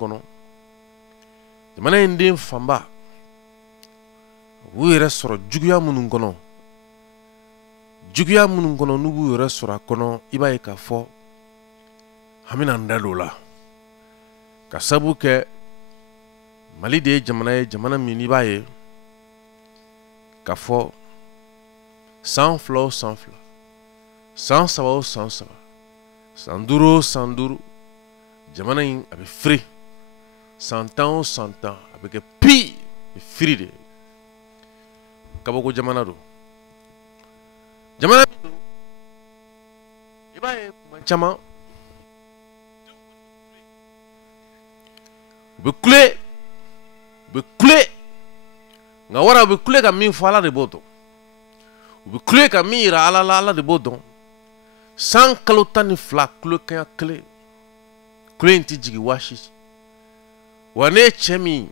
kɔnɔ jamana in den fanba u yɛrɛ sɔrɔ juguya minnu kɔnɔ n'u b'u yɛrɛ sɔrɔ a kɔnɔ i b'a ye k'a fɔ an bɛna an da don o la ka sabu kɛ Mali de ye jamana min i b'a ye k'a fɔ san 2 o san 2 san 3 o san 3 san 5 o san 5 jamana in a bɛ firi san 10 o san 10 a bɛ kɛ pi firi de kabako jamana do jamana min do i b'a ye kuma caman u bɛ kule nka wara u bɛ kule ka min fɔ Ala de b'o dɔn u bɛ kule ka min yira Ala la Ala de b'o dɔn san kalo 12 kulekɛɲɛ kelen kule in tɛ jigin waasi wa ne ye cɛ min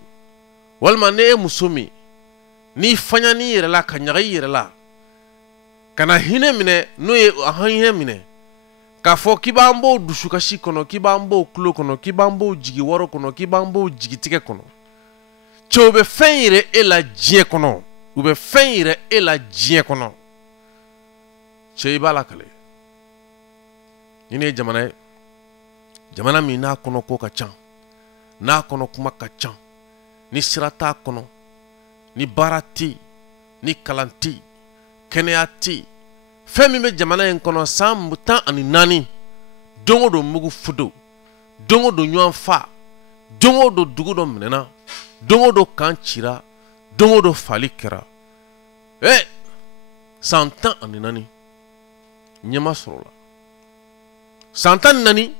walima ne ye muso min n'i faɲani yɛrɛ la ka ɲaga i yɛrɛ la ka na hinɛ minɛ n'o ye hinɛ minɛ k'a fɔ k'i b'an b'o dusukasi kɔnɔ k'i b'an b'o kulo kɔnɔ k'i b'an b'o jigi wɔrɔ kɔnɔ k'i b'an b'o jigitigɛ kɔnɔ cɛ u bɛ fɛn yɛrɛ e la diɲɛ kɔnɔ u bɛ fɛn yɛrɛ e la diɲɛ kɔnɔ cɛ i b'a la kale ni ne ye jamana ye jamana min n'a kɔnɔ ko ka ca n'a kɔnɔ kuma ka ca ni sira t'a kɔnɔ ni baara tɛ yen ni kalan tɛ yen kɛnɛya tɛ yen fɛn min bɛ jamana in kɔnɔ san 14 don o don mugu fudo don o don ɲɔgɔn fa don o don dugu dɔ minɛna don o don kan cira don o don fali kɛra san 14 ɲɛma sɔrɔ la san 14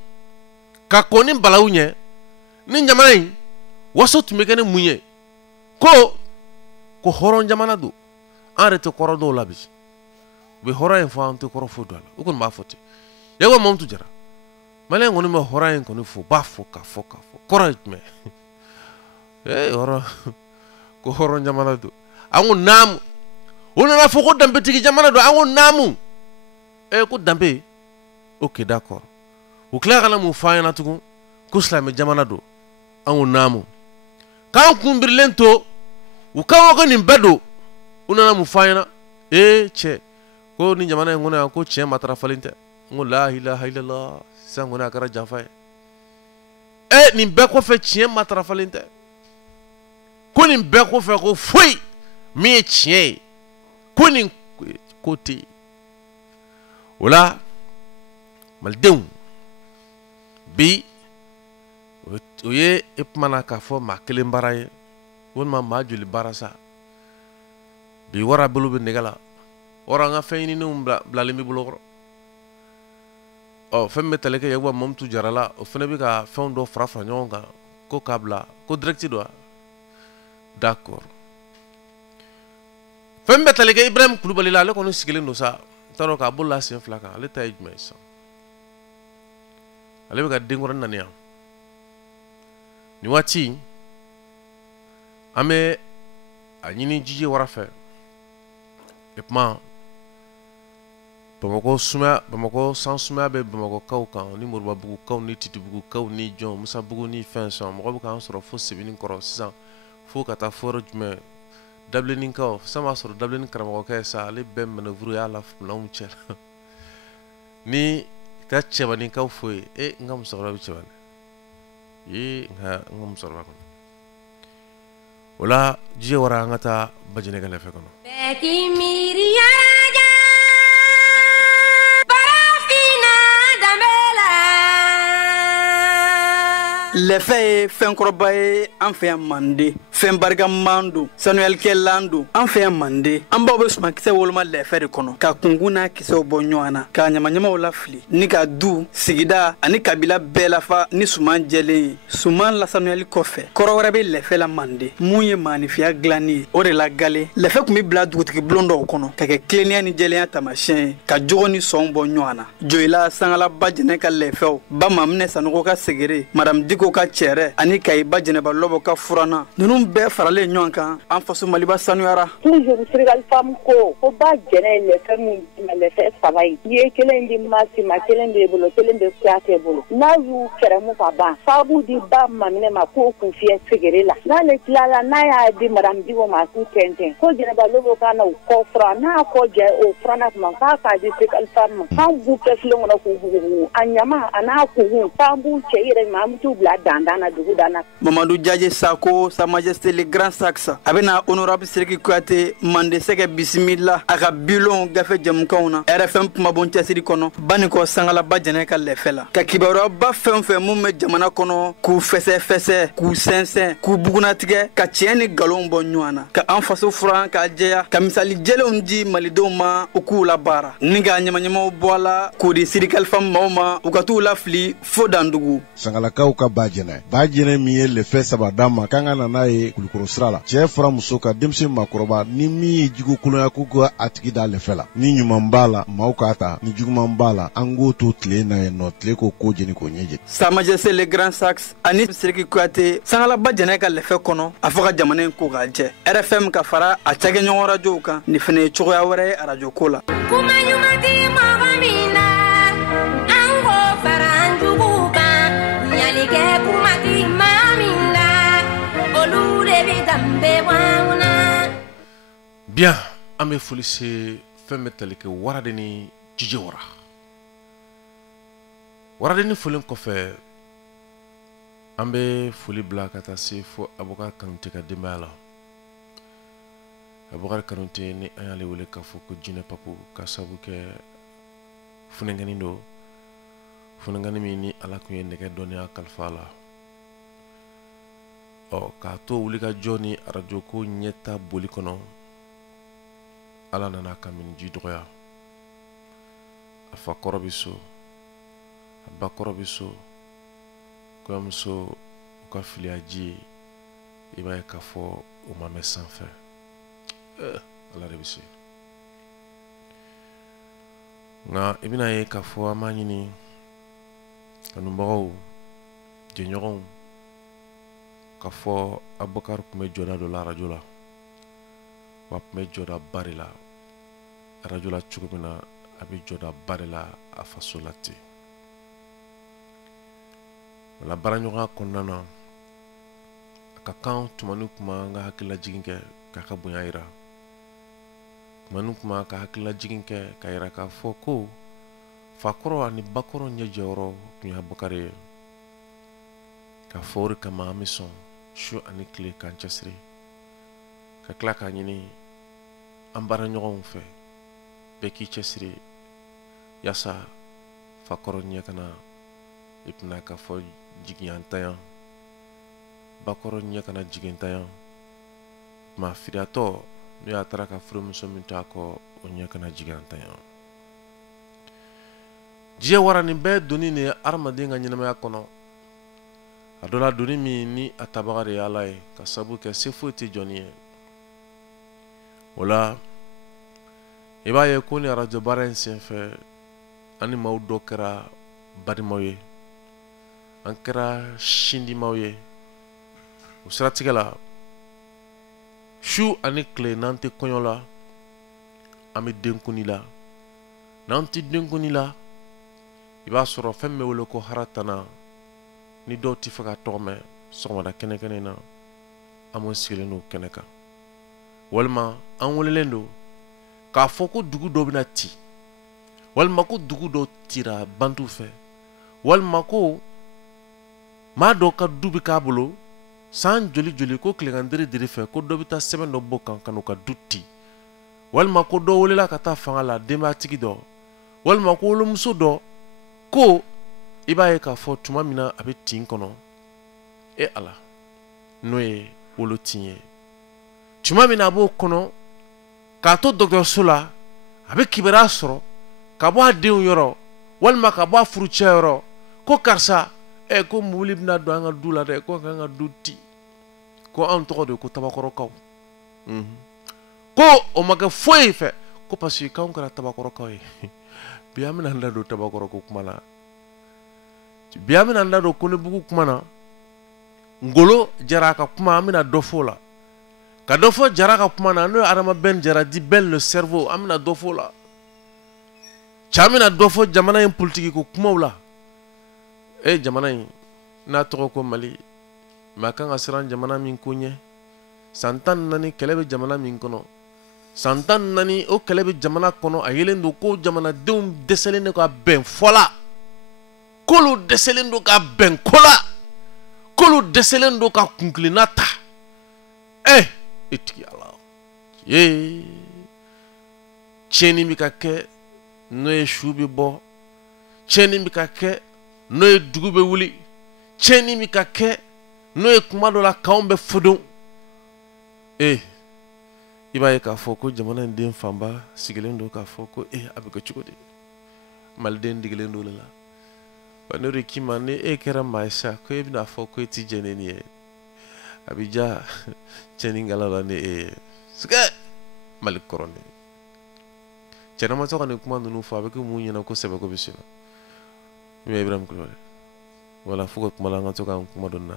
ka kɔn ni balawu ɲɛ ni jamana in waso tun bɛ kɛ ni mun ye ko hɔrɔn jamana don an yɛrɛ tɛ kɔrɔ dɔw la bi u bɛ hɔrɔn in fɔ an tɛ kɔrɔ fo don a la u kɔni b'a fɔ ten ya ko Mamutu Jara maliyɛn kɔni bɛ hɔrɔn in kɔni fɔ b'a fɔ k'a fɔ kɔrɔ ye jumɛn hɔrɔn ko hɔrɔn jamana don an ko naamu u nana fɔ ko danbetigi jamana don an ko naamu ko danbe ok d'accord u tila kana mun fɔ an ɲɛna tugun ko silamɛ jamana don an ko naamu k'an kunbirilen to u kan ko nin bɛɛ don u nana mun fɔ an ɲɛna cɛ ko ni jamana in kɔnɔ yan ko tiɲɛ matarafalen tɛ n ko la ilaha illallah sisan kɔni a kɛra janfa ye nin bɛɛ kɔfɛ tiɲɛ matarafalen tɛ ko nin bɛɛ kɔfɛ ko foyi min ye tiɲɛ ye ko nin ko tɛ yen o la malidenw bi o ye e kumana k'a fɔ maa kelen baara ye walima maa joli baara sa bi wara bolo bɛ nɛgɛ la wara an ka fɛn ɲininenw bilalen b'i bolo kɔrɔ fɛn min bɛ tali kɛ Yakuba Mamutu Jara la o fana bɛ ka fɛnw dɔ fara ɲɔgɔn kan ko k'a bila ko direct don wa d'accord fɛn min bɛ tali kɛ Ibrahim Kulubali la ale kɔni sigilen don sa n t'a dɔn k'a bolola sen 2 kan ale ta ye jumɛn ye sisan ale bɛ ka denkɔrɔ naniya nin waati an bɛ a ɲini Jije Wara fɛ kuma Bamakɔ san sumaya bɛ Bamakɔkaw kan ni Moribabugukaw ni Titibugukaw ni Jɔn Musabugu ni fɛn sɔn mɔgɔ bɛ k'an sɔrɔ fo Sebeni kɔrɔ sisan fo ka taa fɔ yɔrɔ jumɛn Dabilenninkaw sisan b'a sɔrɔ Dabilenni karamɔgɔkɛ sa ale bɛɛ manœuvre y'a la n'anw cɛ la ni ka cɛbaninkaw fo ye n ka musokɔrɔba bɛ cɛbani n ka musokɔrɔba kɔnɔ o la Jije Wara an ka taa Bajinɛ ka lɛfɛ kɔnɔ lɛfɛ ye fɛn kɔrɔba ye an fɛ yan Mande fɛn barikaman don sanuyalikɛlan don an fɛ yan Mande an baw bɛ sumankisɛ woloma lɛfɛ de kɔnɔ ka kunkun n'a kisɛw bɔ ɲɔgɔn na ka ɲamaɲamaw lafili ni ka du sigida ani kabila bɛɛ lafa ni suman jɛlen ye suman lasanuyali kɔfɛ kɔrɔ wɛrɛ bɛ lɛfɛ la Mande mun ye maanifiya dilanni ye o de la gale lɛfɛ kun bɛ bila dugutigi bulon dɔw kɔnɔ ka kɛ tilennenya ni jɛlenya taamasiyɛn ye ka jogo ni sɔn bɔ ɲɔgɔn na Joyila Sangala Bajinɛ ka lɛfɛw ba Maminɛ Sanogo ka segere Madame Diko ka cɛrɛ ani Kayi Bajinɛba Lɔbɔ ka furanna ninnu bɛɛ faralen ɲɔgɔn kan an faso Maliba sanuyara. Toujours Sénégal femme ko ba jɛnɛ le fɛn min le fɛ saba yi ye kelen di masi ma kelen de bolo kelen de kuyate bolo n'a y'u kɛrɛmu ka ban sabu di ba maminɛ ma k'o kun fiyɛ sigiri la n'ale tilala n'a y'a di madame Diko ma k'u tɛntɛn ko Jɛnɛba Lobo ka na u kɔ fura n'a kɔ jɛ o furanna kuma k'a k'a di Sénégal femme ma k'an b'u kɛ filen kɔnɔ k'u bugubugu a ɲama a n'a kunkun k'an b'u cɛ yɛrɛ ma an bɛ t'u bila dandan na dugu dan na. Mamadou Diadje Sako, Sa Majesté le Grand Saxe a bɛna honorable Sidiki Kuyate mande sɛgɛ bisimila a ka bilon gafe jamukanw na RFM kumabon cɛsiri kɔnɔ Banikɔ Sangalaba Jɛnɛ ka lɛfɛ la ka kibaruya fɛn fɛn mun bɛ jamana kɔnɔ k'u fɛsɛ k'u sɛnsɛn k'u bugunatigɛ ka tiɲɛ ni nkalon bɔ ɲɔgɔn na ka an faso furan k'a jɛya ka misali jɛlenw di malidenw ma u k'u la baara ni ka ɲamaɲamaw bɔ a la k'o di Sidi Kalifa maaw ma u ka t'u lafili fo Dandugu. Sangalakaw ka Bajɛnɛ min ye lɛfɛ saba d'a ma k'an ka na n'a ye Kulukoro sira la cɛ fara muso ka denmisɛn makɔrɔba ni min ye jugu kolonya k'u ka a tigi da lɛfɛ la ni ɲuman b'a la maaw k'a ta ni juguman b'a la an k'o to tile na yen nɔ tile ko jeni k'o ɲɛjɛ. Sa Majesté le Grand Saxe ani Sidiki Kuyate Sangalaba Jɛnɛ ka lɛfɛ kɔnɔ a fɔ ka jamana in ko k'a jɛ RFM ka fara a cakɛɲɔgɔn rajow kan ni fɛnɛ ye cogoya wɛrɛ ye arajo ko la. Kuma ɲuman di mɔgɔ min na an k'o fara an juguw kan ɲalikɛ kuma di maa min na olu de bɛ danbe bɔ an na. Bien, an bɛ foli se fɛn bɛ tali kɛ Waraden ni Jije Wara. Waraden ni foli kɔfɛ an bɛ foli bila ka taa se fo Abubakar Kanute ka denbaya la. Abubakar Kanute ni an y'ale wele k'a fɔ ko jinɛ papu ka sabu kɛ funɛngɛni don funɛngɛni min ni Ala kun ye nɛgɛ dɔnniya kalifa la. K'a to wuli ka jɔ ni arajo ko ɲɛta boli kɔnɔ Ala nana ka miniji dɔgɔya a fa kɔrɔ bi so a ba kɔrɔ bi so kɔɲɔmuso u ka filiyaji i b'a ye k'a fɔ o ma mɛn sanfɛ Ala de bɛ se nka i bɛna ye k'a fɔ an b'a ɲini kanubagaw jɛɲɔgɔnw k'a fɔ Abubakar kun bɛ jɔda dɔ la arajo la wa tun bɛ jɔda ba de la arajo la cogo min na a bɛ jɔda ba de la a faso la ten wala baaraɲɔgɔnya kɔnɔna na a ka kan tuma ni tuma an ka hakililajigin kɛ k'a ka bonya yira tuma ni tuma ka hakililajigin kɛ k'a yira k'a fɔ ko fakɔrɔ ani bakɔrɔ ɲɛjɛyɔrɔ tun ye Abubakar ye k'a fɔ o de kama an bɛ sɔn su ani tile k'an cɛsiri ka tila k'a ɲini an baaraɲɔgɔnw fɛ bɛɛ k'i cɛsiri yaasa fakɔrɔ ɲɛ kana i tɛna k'a fɔ jigiyantanya bakɔrɔ ɲɛ kana jigintanya ma firiatɔ n'o y'a taara ka furumuso min to a kɔ o ɲɛ kana jigintanya diɲɛ wara nin bɛɛ doni de ye adamaden ka ɲɛnamaya kɔnɔ a dɔ la doni min ni a tabaga de ye Ala ye ka sabu kɛ se foyi tɛ jɔnni ye o la i b'a ye ko ni arajo baara in senfɛ an ni maaw dɔ kɛra balimaw ye an kɛra sindimaw ye o siratigɛ la su ani tile n'an tɛ kɔɲɔ la an bɛ denkuni la n'an tɛ denkuni la i b'a sɔrɔ fɛn min bɛ wele ko haratana ni dɔw tɛ fɛ ka tɔgɔ mɛn sɔgɔmada kɛnɛ in na an mun sigilen don kɛnɛ kan walima an welelen don k'a fɔ ko dugu dɔ bɛna ci walima ko dugu dɔ cira bantu fɛ walima ko maa dɔ ka du bɛ k'a bolo san joli ko tilegan diri fɛ ko dɔ bɛ taa sɛbɛn dɔ bɔ kan n'u ka du ci walima ko dɔ welela ka taa fanga la denbayatigi dɔ walima ko wolomuso dɔ ko i b'a ye k'a fɔ tuma min na a bɛ tin kɔnɔ Ala n'o ye wolotin ye tuma min na a b'o kɔnɔ k'a to dɔgɔtɔrɔso la a bɛ kibaruya sɔrɔ ka bɔ a denw yɔrɔ walima ka bɔ a furucɛ yɔrɔ ko karisa ko mobili bɛna don an ka du la dɛ ko an ka du di ko anw tɔgɔ de ko Tabakɔrɔkaw ko o ma kɛ foyi fɛ ko parce que k'anw kɛra Tabakɔrɔkaw ye bi an bɛna an da don Tabakɔrɔko kuma na bi an bɛna an da don Konebugu kuma na ngolo jara ka kuma amina dofo la ka dofo jara ka kuma na no adama ben jara di ben le cerveau amina dofo la chamina dofo jamana en politique ko kuma la jamana en na to ko Mali ma kan asiran jamana min kunye santan nani kelebe jamana min kono santan nani o kelebe jamana kono ayelen do ko jamana deum deselen ko ben fola kolu deselen do ka ben kola kolu deselen do ka kunklinata itiki ala ye cheni mi ka ke no e shubi bo cheni mi ka ke no e dugube wuli cheni mi ka ke no e kuma do la kaombe fudun iba ye ka fɔ ko jamana den fanba sigilen do ka fɔ ko a bɛ kɛ cogo di maliden digilen do la ba ne kima ne kɛra maa sa ko e bɛna fɔ ko ti jɛnɛ ni ye a bɛ ja cɛni ngala la ne sikɛ mali kɔrɔ ne cɛnama tɔgɔ ni kuma ninnu fɔ a bɛ kɛ mun ɲɛna kosɛbɛ ko bɛ sen na min Ibrahim Kulibali wala fo ka kuma la an ka to k'an kuma dɔn na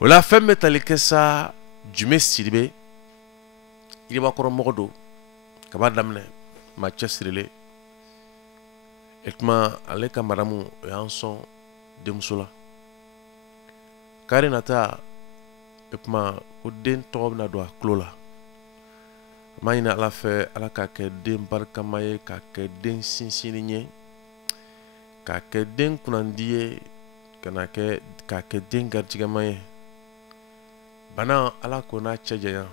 o la fɛn bɛ tali kɛ sa Jume Sidibe iriba kɔrɔ mɔgɔ do kaba daminɛ ma cɛsirilen etuma ale ka madamu o y'an sɔn denmuso la kari nata etuma ko den tɔgɔ bɛna don a tulo la an b'a ɲini ala fɛ ala k'a kɛ den barikama ye k'a kɛ den sinsinni ye k'a kɛ den kunnandi ye k'a kɛ den garijɛgɛma ye bana ala ko n'a cɛ janya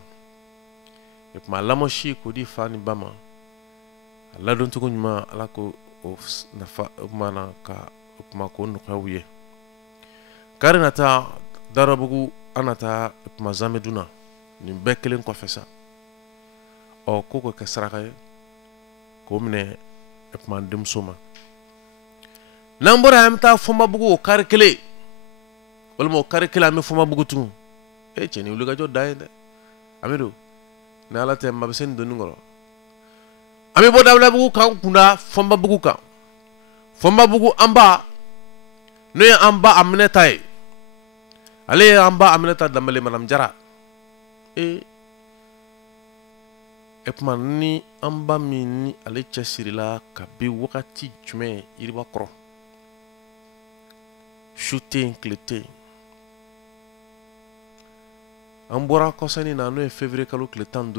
kuma lamoshi ko di fa ni ba ma a ladon cogo ɲuman ala ko o nafa mana ka kuma ko nɔgɔyaw ye kari nata darabugu an nata kuma zameduna nin bɛɛ kelen kɔfɛ sa ko ko kɛ saraka ye k'o minɛ kuma denmuso ma n'an bɔra an bɛ taa Fɔnbabugu o kari kelen walima o kari kelen an bɛ Fɔnbabugu tugun cɛni wuli ka jɔ da ye dɛ amidu ni ala tɛ maa bɛ se nin donni kɔrɔ an bɛ bɔ Dabilabugu kan kunda Fɔnbabugu kan Fɔnbabugu an ba n'o ye an ba Aminata ye ale ye an ba Aminata Danbɛlɛ Madame Jara kuma ni an ba min ni ale cɛsirila kabi wagati jumɛn yiriba kɔrɔ su tɛ yen tile tɛ yen an bɔra kɔsani na n'o ye février kalo tile 15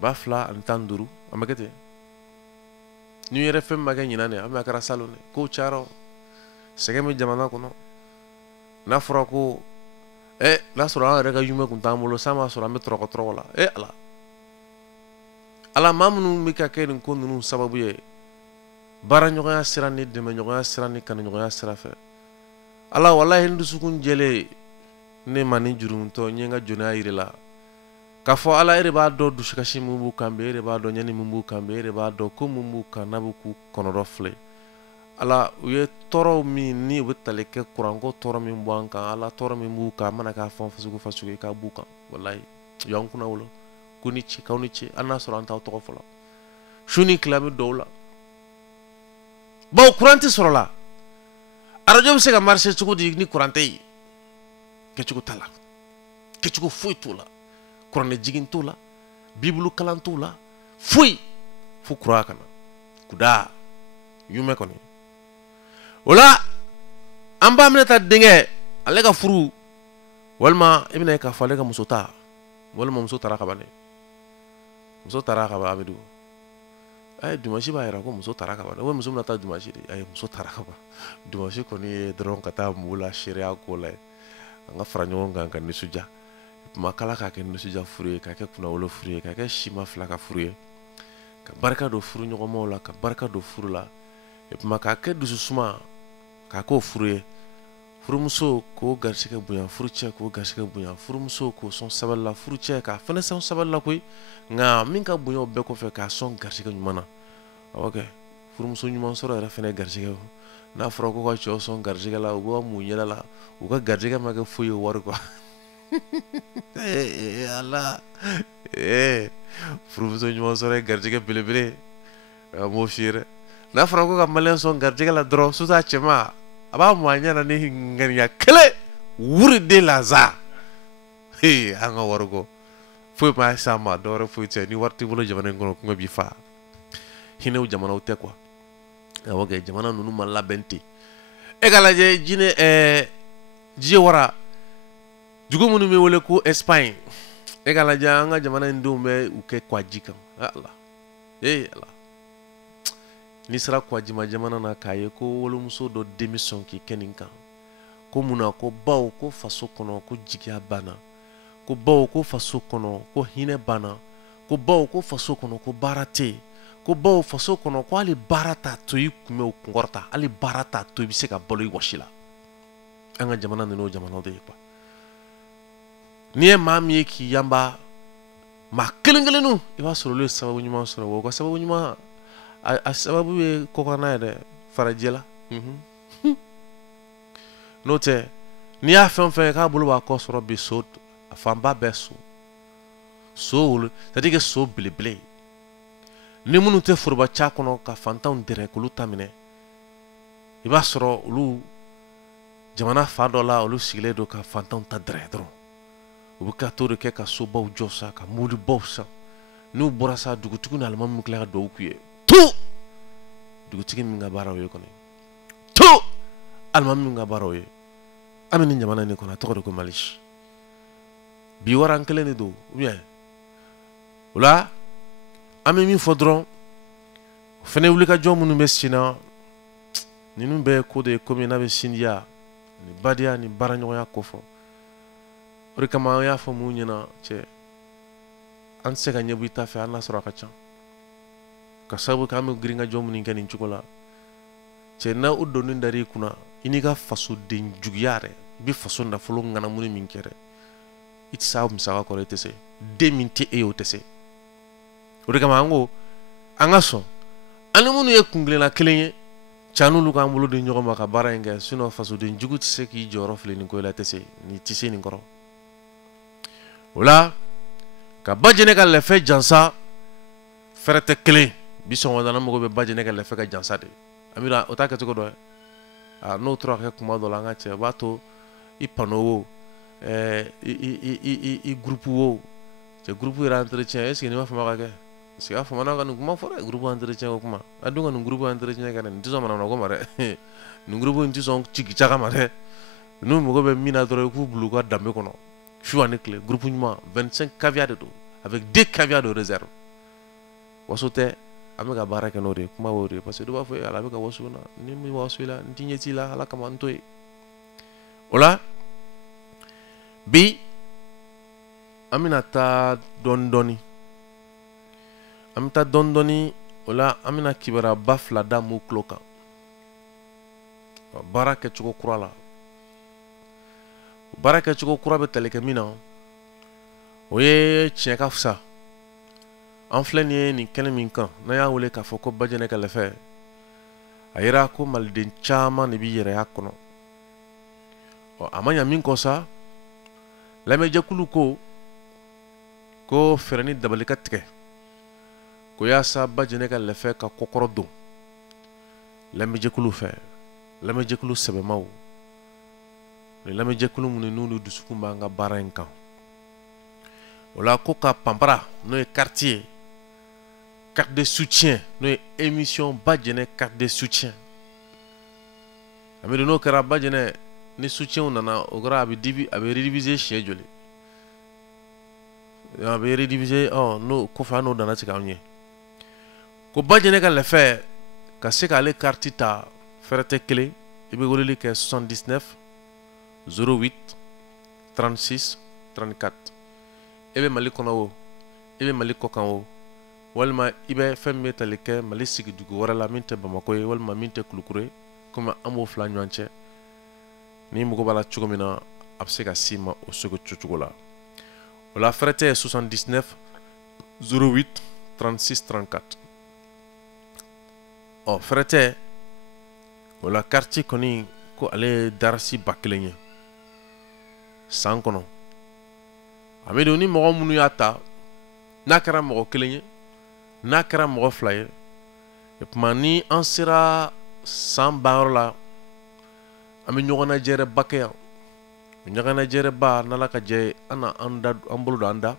2015 an bɛ kɛ ten ni yɛrɛ fɛn ma kɛ ɲinan de an bɛ a kɛra salon de kow cayara sɛgɛn bɛ jamana kɔnɔ n'a fɔra ko n'a sɔrɔ an yɛrɛ ka ɲuman kun t'an bolo san b'a sɔrɔ an bɛ tɔrɔkɔ la ala maa minnu bɛ ka kɛ nin ko ninnu sababu ye baaraɲɔgɔnya sira ni dɛmɛɲɔgɔnya sira ni kanuɲɔgɔnya sira fɛ ala walahi n dusukun jɛlen ne ma ni jurumutɔ n ye n ka jɔnya yiri la k'a fɔ ala e de b'a dɔn dusukasi min b'u kan bi e de b'a dɔn ɲani min b'u kan bi e de b'a dɔn ko min b'u kan n'a bɛ k'u kɔnɔdɔ filɛ ala u ye tɔɔrɔ min ni u bɛ tali kɛ kuranko tɔɔrɔ min bɔ an kan ala tɔɔrɔ min b'u kan a mana k'a fɔ fasugu ye k'a b'u kan walahi u y'an kunna wolo ko ni ci k'aw ni ci hali n'a sɔrɔ an t'aw tɔgɔ fɔlɔ su ni tile bɛ dɔw la bawo kuran tɛ sɔrɔ la arajo bɛ se ka marché cogo di ni kuran tɛ yen kɛcogo t'a la kɛcogo foyi t'o la kuranɛ jigin t'o la bibulu kalan t'o la foyi fo kura kana kuda yume kɔni o la an ba Aminata denkɛ ale ka furu walima i bɛna ye k'a fɔ ale ka muso ta walima muso taara kaban muso taara kaban Amidu dimanche b'a yira ko muso taara kaban o muso bɛna taa dimanche de muso taara kaban dimanche kɔni ye dɔrɔn ka taa mɔgɔw la seereya ko la an ka fara ɲɔgɔn kan ka nisɔndiya kuma kala k'a kɛ nisɔndiya furu ye k'a kɛ kunnawolo furu ye k'a kɛ sima fila ka furu ye ka barika don furu ɲɔgɔnmaw la ka barika don furu la kuma k'a kɛ dususuma k'a k'o furu ye furumuso k'o garisɛgɛ bonya furucɛ k'o garisɛgɛ bonya furumuso k'o sɔn sabali la furucɛ k'a fɛnɛ sɔn sabali la koyi nka min ka bonya o bɛɛ kɔfɛ k'a sɔn garisɛgɛ ɲuman na awɔ kɛ furumuso ɲuman sɔrɔ yɛrɛ fɛnɛ garisɛgɛ n'a fɔra ko ka cɛw sɔn garisɛgɛ la u b'a mun ɲɛda la u ka garisɛgɛ ma kɛ foyi ye wari quoi ala furumuso ɲuman sɔrɔ ye garisɛgɛ belebele a m'o f'i ye dɛ n'a fɔra ko ka maliyɛn sɔn garisɛgɛ la dɔrɔn suta cɛma aba moanya na ni ngania kele wuri de laza he anga wargo fo ma sama dore fo te ni warti bolo jamana ngono ko bi fa hinew jamana ute kwa awoge jamana nunu malla benti egala je jine je wara jugo munu me wole ko Espagne egala janga jamana ndume uke kwa jika Allah Allah ni sera kwa jima jamana na kaye ko wolo muso do démission ki keninka ko muna ko bawo ko faso kono ko jigia bana ko bawo ko faso kono ko hine bana ko bawo ko faso kono ko barate ko bawo faso kono ko ali barata to yi kume o ngorta ali barata to bi se ka bolo yi washila anga jamana no jamana de kwa ni e mami ki yamba ma kelengelenu e ba soro le sababu nyuma soro wo ko sababu nyuma a sababu e kokana de farajela note ni a fɛn ka bolo ba ko soro bi so a famba beso so c'est-à-dire que so blé ni munu te foroba cha kono ka fantan dire ko lu tamine i ba soro lu jamana fa do la lu sigile do ka fantan ta dire dron u ka to ke ka so baw josa ka mulu bawsa nu borasa dugutugu na almam mu kla do ku ye tu dugutugu mi nga baraw ye kono tu almam mi nga baraw ye amini jamana ni kono to ko malish bi waran kele ni do bien wala ami mi fodron fene wuli ka jomu nu mesina ni nu be ko de komina be sindia ni badia ni baranyo ya kofo ori kama ya fo mu nyina che an se ga nyebu ta fe Allah sura ka chan ka sabu ka mi gringa jomu ni ngani chukola che na uddo ni ndari kuna iniga faso den jugiyare bi faso na folo ngana muni min kere it saw msaga ko retese de minti e o tese ori kama ngo angaso anu munu ye kungle na kelenye chanu lu ka mbulu de nyogo maka bara nge sino faso den jugu tse ki joro fle ni ko la tese ni tise ni ngoro wala ka bajene ka le fe jansa ferete kele bi so wadana mo be bajene ka le fe ka jansa de amira otaka to ko do a no tro ka kuma do la nga che bato i panowo i groupe wo che groupe ira entretien est ce que ni ma fama ka si a fama na ka kuma fora groupe entretien ko kuma adunga no groupe entretien ka ni tizo mana no ko mare no groupe ni tizo chiki chaka mare no mo go be mina tro ku bulu ko dambe kono chuane clé groupe nyuma 25 caviar de do avec 2 caviar de réserve wasote amega baraka no de kuma wori parce que do ba fo ala be ka wasuna ni mi wasula ndinyeti la ala kama ntoy ola bi aminata dondoni amita dondoni ola amina kibara bafla da mu kloka baraka chuko kurala baraka chuko kurabe teleke mina oye cheka fsa en flenie ni kene min kan na ya wole ka foko bajene ka lefe ayira ko malden chama ne bi yere yakono o amanya min ko sa la me jakulu ko ferani dabalika tike ko ya sa bajene ka lefe ka kokoro do la me jakulu fe la me jakulu sebe maw la me jakulu mun nunu dusuku manga barenka wala ko ka pampara no e quartier carte de soutien no émission bajene carte de soutien amé no kara bajene ni soutien nana ogra abi divi abi rediviser schedule abi rediviser oh no ko fa no dana tika onye ko bajene ka le fait ka se ka le carte ta ferete clé ibe golili ke 79 08 36 34 ebe mali kono wo ebe mali kokan wo walma ibe femme talike mali sigi dugu wara la minte bamako walma minte kulukure kuma amo fla nyanche ni mugo bala chugomina absega sima o sugo chuchugola wala frete 79 08 36 34 o frete wala quartier koni ko ale darasi baklenye sankono amedo ni mo munu yata nakara mo kelenye nakara mo flaye et mani ansira sans barla ami ɲɔgɔnna jɛrɛ bakɛ yan ɲɔgɔnna jɛrɛ ba n'ala ka jɛ ana anda an bolo da anda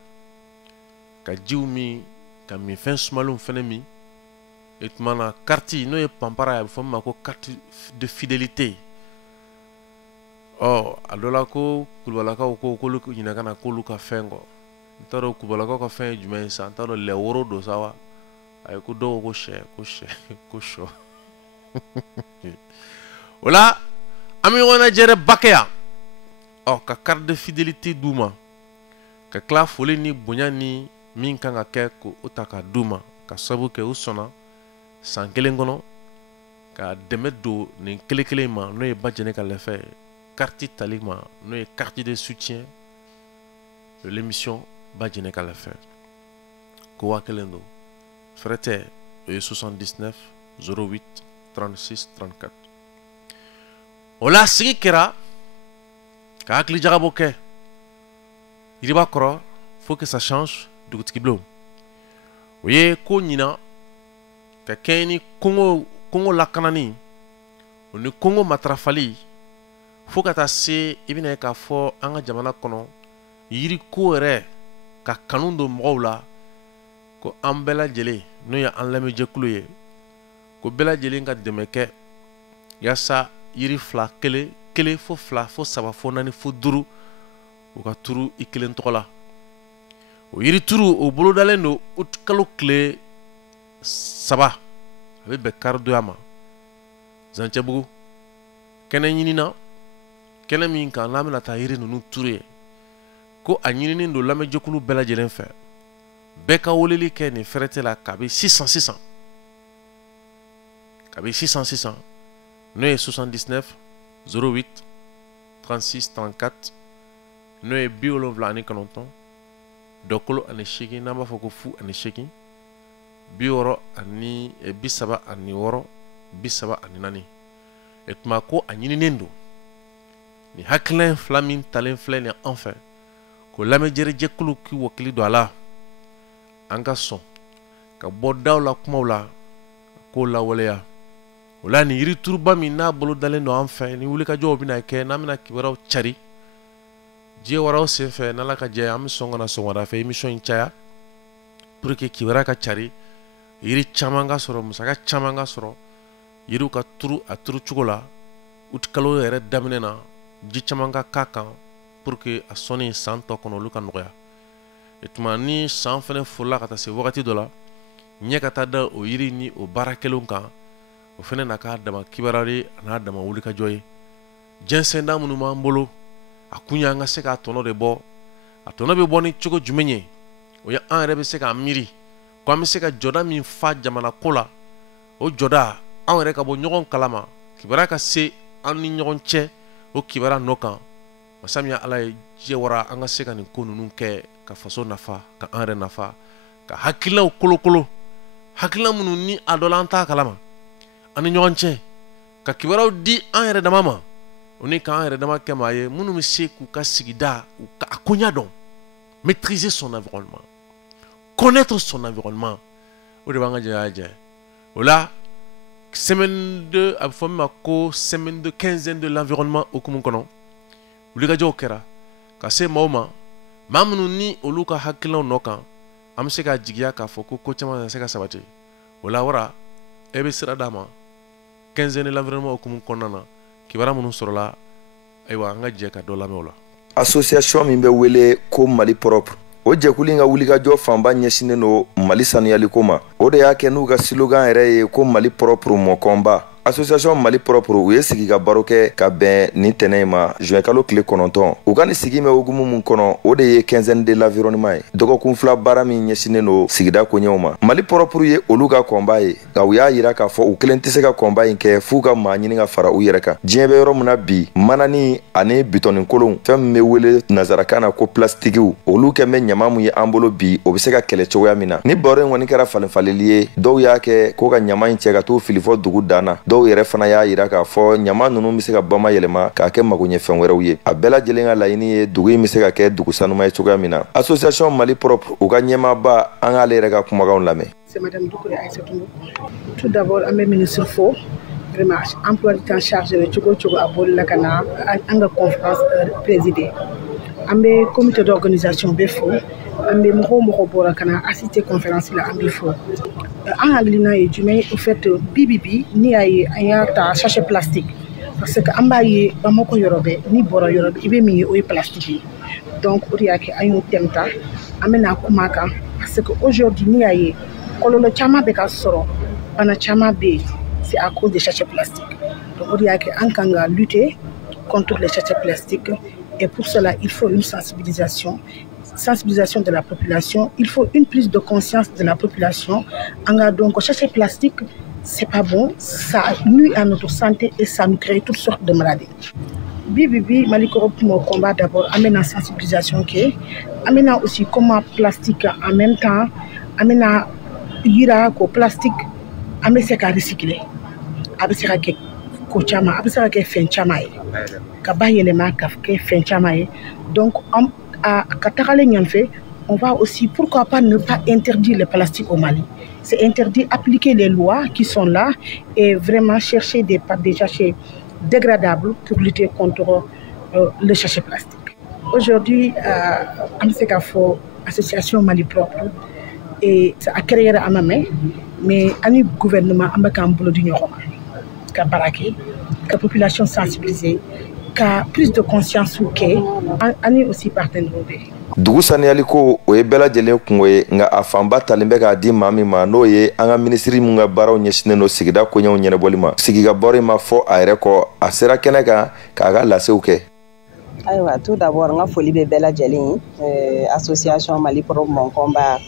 ka jiw min ka min fɛn sumalenw fɛnɛ min et mana carte n'o ye pampara ye a bɛ fɔ min ma ko carte de fidélité a dɔ la ko kulubalakaw ko k'olu ɲinɛ ka na k'olu ka fɛn kɔ n t'a dɔn kulubalakaw ka fɛn ye jumɛn ye sa n t'a dɔn lɛ woro don sa wa ayi ko dɔw ko sɛ ko sɔ o la an bɛ ɲɔgɔn lajɛ bakɛ yan ka carte de fidélité d'u ma ka tila foli ni bonya ni min kan ka kɛ ko o ta ka d'u ma ka sababu kɛ u sɔnna san kelen kɔnɔ ka dɛmɛ don nin kelen kelen ma n'o ye ba jɛnɛ ka lɛfɛ carte tali ma n'o ye carte de soutien de l'émission ba jɛnɛ ka lɛfɛ ko 1000 don fɛrɛ tɛ o ye 79 08 36 34 o la sigi kɛra ka hakili jagabɔ kɛ yiriba kɔrɔ faut que ça change dugutigi bulon o ye ko ɲina ka kɛ ni kongo lakanani o ni kongo matarafali fo ka taa se i bɛna ye k'a fɔ an ka jamana kɔnɔ yiri ko yɛrɛ ka kanu don mɔgɔw la ko an bɛɛ lajɛlen n'o ye an lamɛnjɛkulu ye ko bɛɛ lajɛlen ka dɛmɛ kɛ yaasa yiri fila kelen fo fila fo saba fo naani fo duuru o ka turu i kelen tɔgɔ la o yiri turu o bolodalen don kalo tile 3 a bɛ bɛn karidonya ma Zancɛbugu kɛnɛ ɲinina kɛnɛ min kan n'an bɛna taa yiri ninnu turu ye ko a ɲininen don lamɛnjɛkulu bɛɛ lajɛlen fɛ bɛɛ ka weleli kɛ nin fɛrɛtɛ la kabi sisan n'o ye 79 08 36 34 n'o ye 79 dɔkolo ani 8 n'an b'a fɔ ko fu ani 8 60 ani 36 34 e tuma ko a ɲininen don ni hakilina fila min talen filɛ nin an fɛ ko lamɛnjɛkulu k'i wakili don a la an ka sɔn ka bɔ daw la kumaw la k'o lawaleya o la ni yiri turuba min n'a bolo dalen don an fɛ ni wulikajɔw bɛna kɛ n'an bɛna kibaruyaw cari diɲɛ wɛrɛw senfɛ n'ala ka jɛ an bɛ sɔn ka na sɔgɔmada fɛ émission in caya pour que kibaruya ka cari yiri caman ka sɔrɔ musaka caman ka sɔrɔ yiriw ka turu a turu cogo la utikalo yɛrɛ daminɛ na ji caman ka k'a kan pour que a sɔnni san tɔ kɔnɔ olu ka nɔgɔya e tuma ni san fɛnɛ furula ka taa se wagati dɔ la ɲɛ ka taa da o yiri ni o baara kelenw kan o fɛnɛ na k'a dama kibaruya a n'a dama wulikajɔ ye jɛnsɛnda minnu b'an bolo a kun y'an ka se k'a tɔnɔ de bɔ a tɔnɔ bɛ bɔ ni cogo jumɛn ye o ye an yɛrɛ bɛ se k'a miiri ko an bɛ se ka jɔda min fa jamana ko la o jɔda an yɛrɛ ka bɔ ɲɔgɔn kalama kibaruya ka se an ni ɲɔgɔn cɛ o kibaruya nɔ kan masa min ala ye diɲɛ wara an ka se ka nin ko ninnu kɛ ka faso nafa ka an yɛrɛ nafa ka hakilinaw kolokolo hakilina minnu ni a dɔ la an t'a kalama an ni ɲɔgɔn cɛ ka kibaruyaw di an yɛrɛ dama ma o ni k'an yɛrɛ dama kɛ maa ye minnu bɛ se k'u ka sigida u ka a koɲa dɔn maîtriser son environnement connaître son environnement o de b'an ka jɛya jɛ o la semaine de a bɛ fɔ min ma ko semaine de quinzaine de l'environnement hukumu kɔnɔ wulikajɔw kɛra ka se maaw ma maa minnu ni olu ka hakilinaw nɔ kan an bɛ se ka jigiya k'a fɔ ko caman ka se ka sabati o la wara e bɛ sira d'a ma quinzaine de l'environnement hukumu kɔnɔna na kibaruya minnu sɔrɔla ayiwa an ka jɛ ka dɔ lamɛn o la. association min bɛ wele ko Mali propre o jɛkulu in ka wulikajɔ fanba ɲɛsinnen don Mali sanuyaliko ma o de y'a kɛ n'u ka slogan yɛrɛ ye ko Mali propre mɔkɔnba. association Mali propre u ye sigi ka baro kɛ ka bɛn nin tɛnɛ ma juin kalo tile 9 u ka nin sigi mɛn hukumu mun kɔnɔ o de ye quinzaine de l'environnement ye dɔgɔkun fila baara min ɲɛsinnen don sigida koɲɛw ma. Mali propre ye olu ka kɔnba ye nka u y'a yira k'a fɔ u kelen tɛ se ka kɔnba in kɛ f'u ka maa ɲini ka fara u yɛrɛ kan. diɲɛ bɛ yɔrɔ min na bi manani ani bitɔnin kolonw fɛn min bɛ wele nazarakan na ko plastikiw olu kɛn bɛ ɲama mun ye an bolo bi o bɛ se ka kɛlɛ cogoya min na. ni baro in kɔni kɛra falenfaleli ye dɔw y'a kɛ ko ka ɲama in cɛ ka t'u fili fɔ dugu dan na dɔw yɛrɛ fana y'a yira k'a fɔ ɲama ninnu bɛ se ka bamayɛlɛma k'a kɛ magoɲɛfɛn wɛrɛw ye. a bɛɛ lajɛlen ka laɲini ye dugu in bɛ se ka kɛ dugu sanuma ye cogoya min na. association Mali propre u ka ɲɛmaaba an k'ale yɛrɛ ka kumakanw lamɛn. C'est Madame Doucouré Aïssatou. Tout d'abord, an bɛ ministre fo vraiment emploi du temps chargé de cogo a bol la kana anga conférence présidée ambe comité d'organisation be fo ambe mo bora kana assister conférence la ambe fo en alina e jumé au fait bibibi ni ay ayata sachet plastique parce que amba yi bamako yorobe ni bora yorobe ibe mi o plastique donc oriake ayu temta amena kumaka parce que aujourd'hui ni ay kololo chama be ka soro bana chama be c'est à cause des sachets plastiques. Donc, il y a qu'à lutter contre les sachets plastiques et pour cela, il faut une sensibilisation de la population. Il faut une prise de conscience de la population. Donc, les sachets plastiques, c'est pas bon, ça nuit à notre santé et ça nous crée toutes sortes de maladies. Bibi, Malikoro pour mon combat d'abord, amène la sensibilisation, amène aussi comment plastique en même temps, amène ira ko plastique, amène c'est qu'à recycler. Abisera ke ko chama abisera ke fen chama e ka bayele ma ka ke fen chama e donc à katakale nyanfe on va aussi pourquoi pas ne pas interdire le plastique au Mali. C'est interdit appliquer les lois qui sont là et vraiment chercher des sachets dégradables pour lutter contre le sachet plastique. Aujourd'hui Amseka fo association Mali propre et ça a créé à Amame mais ani gouvernement ambaka mbolo du ñoro ka baraki ka population sensibilisée ka prise de conscience ou ke ani aussi partenaire dugu saniyali ko o ye bɛɛ lajɛlen kungo ye nga a fanba talen bɛ k'a di maa min ma n'o ye an ka minisiri mun ka baaraw ɲɛsinen no sigida koɲɛw ɲɛnɛbɔli ma sigiga bɔri ma fɔ a yɛrɛ kɔ a sera kɛnɛ kan k'a ka lasew kɛ. Ayiwa tout d'abord nga foli bɛ bɛɛ lajɛlen association Mali pour mon combat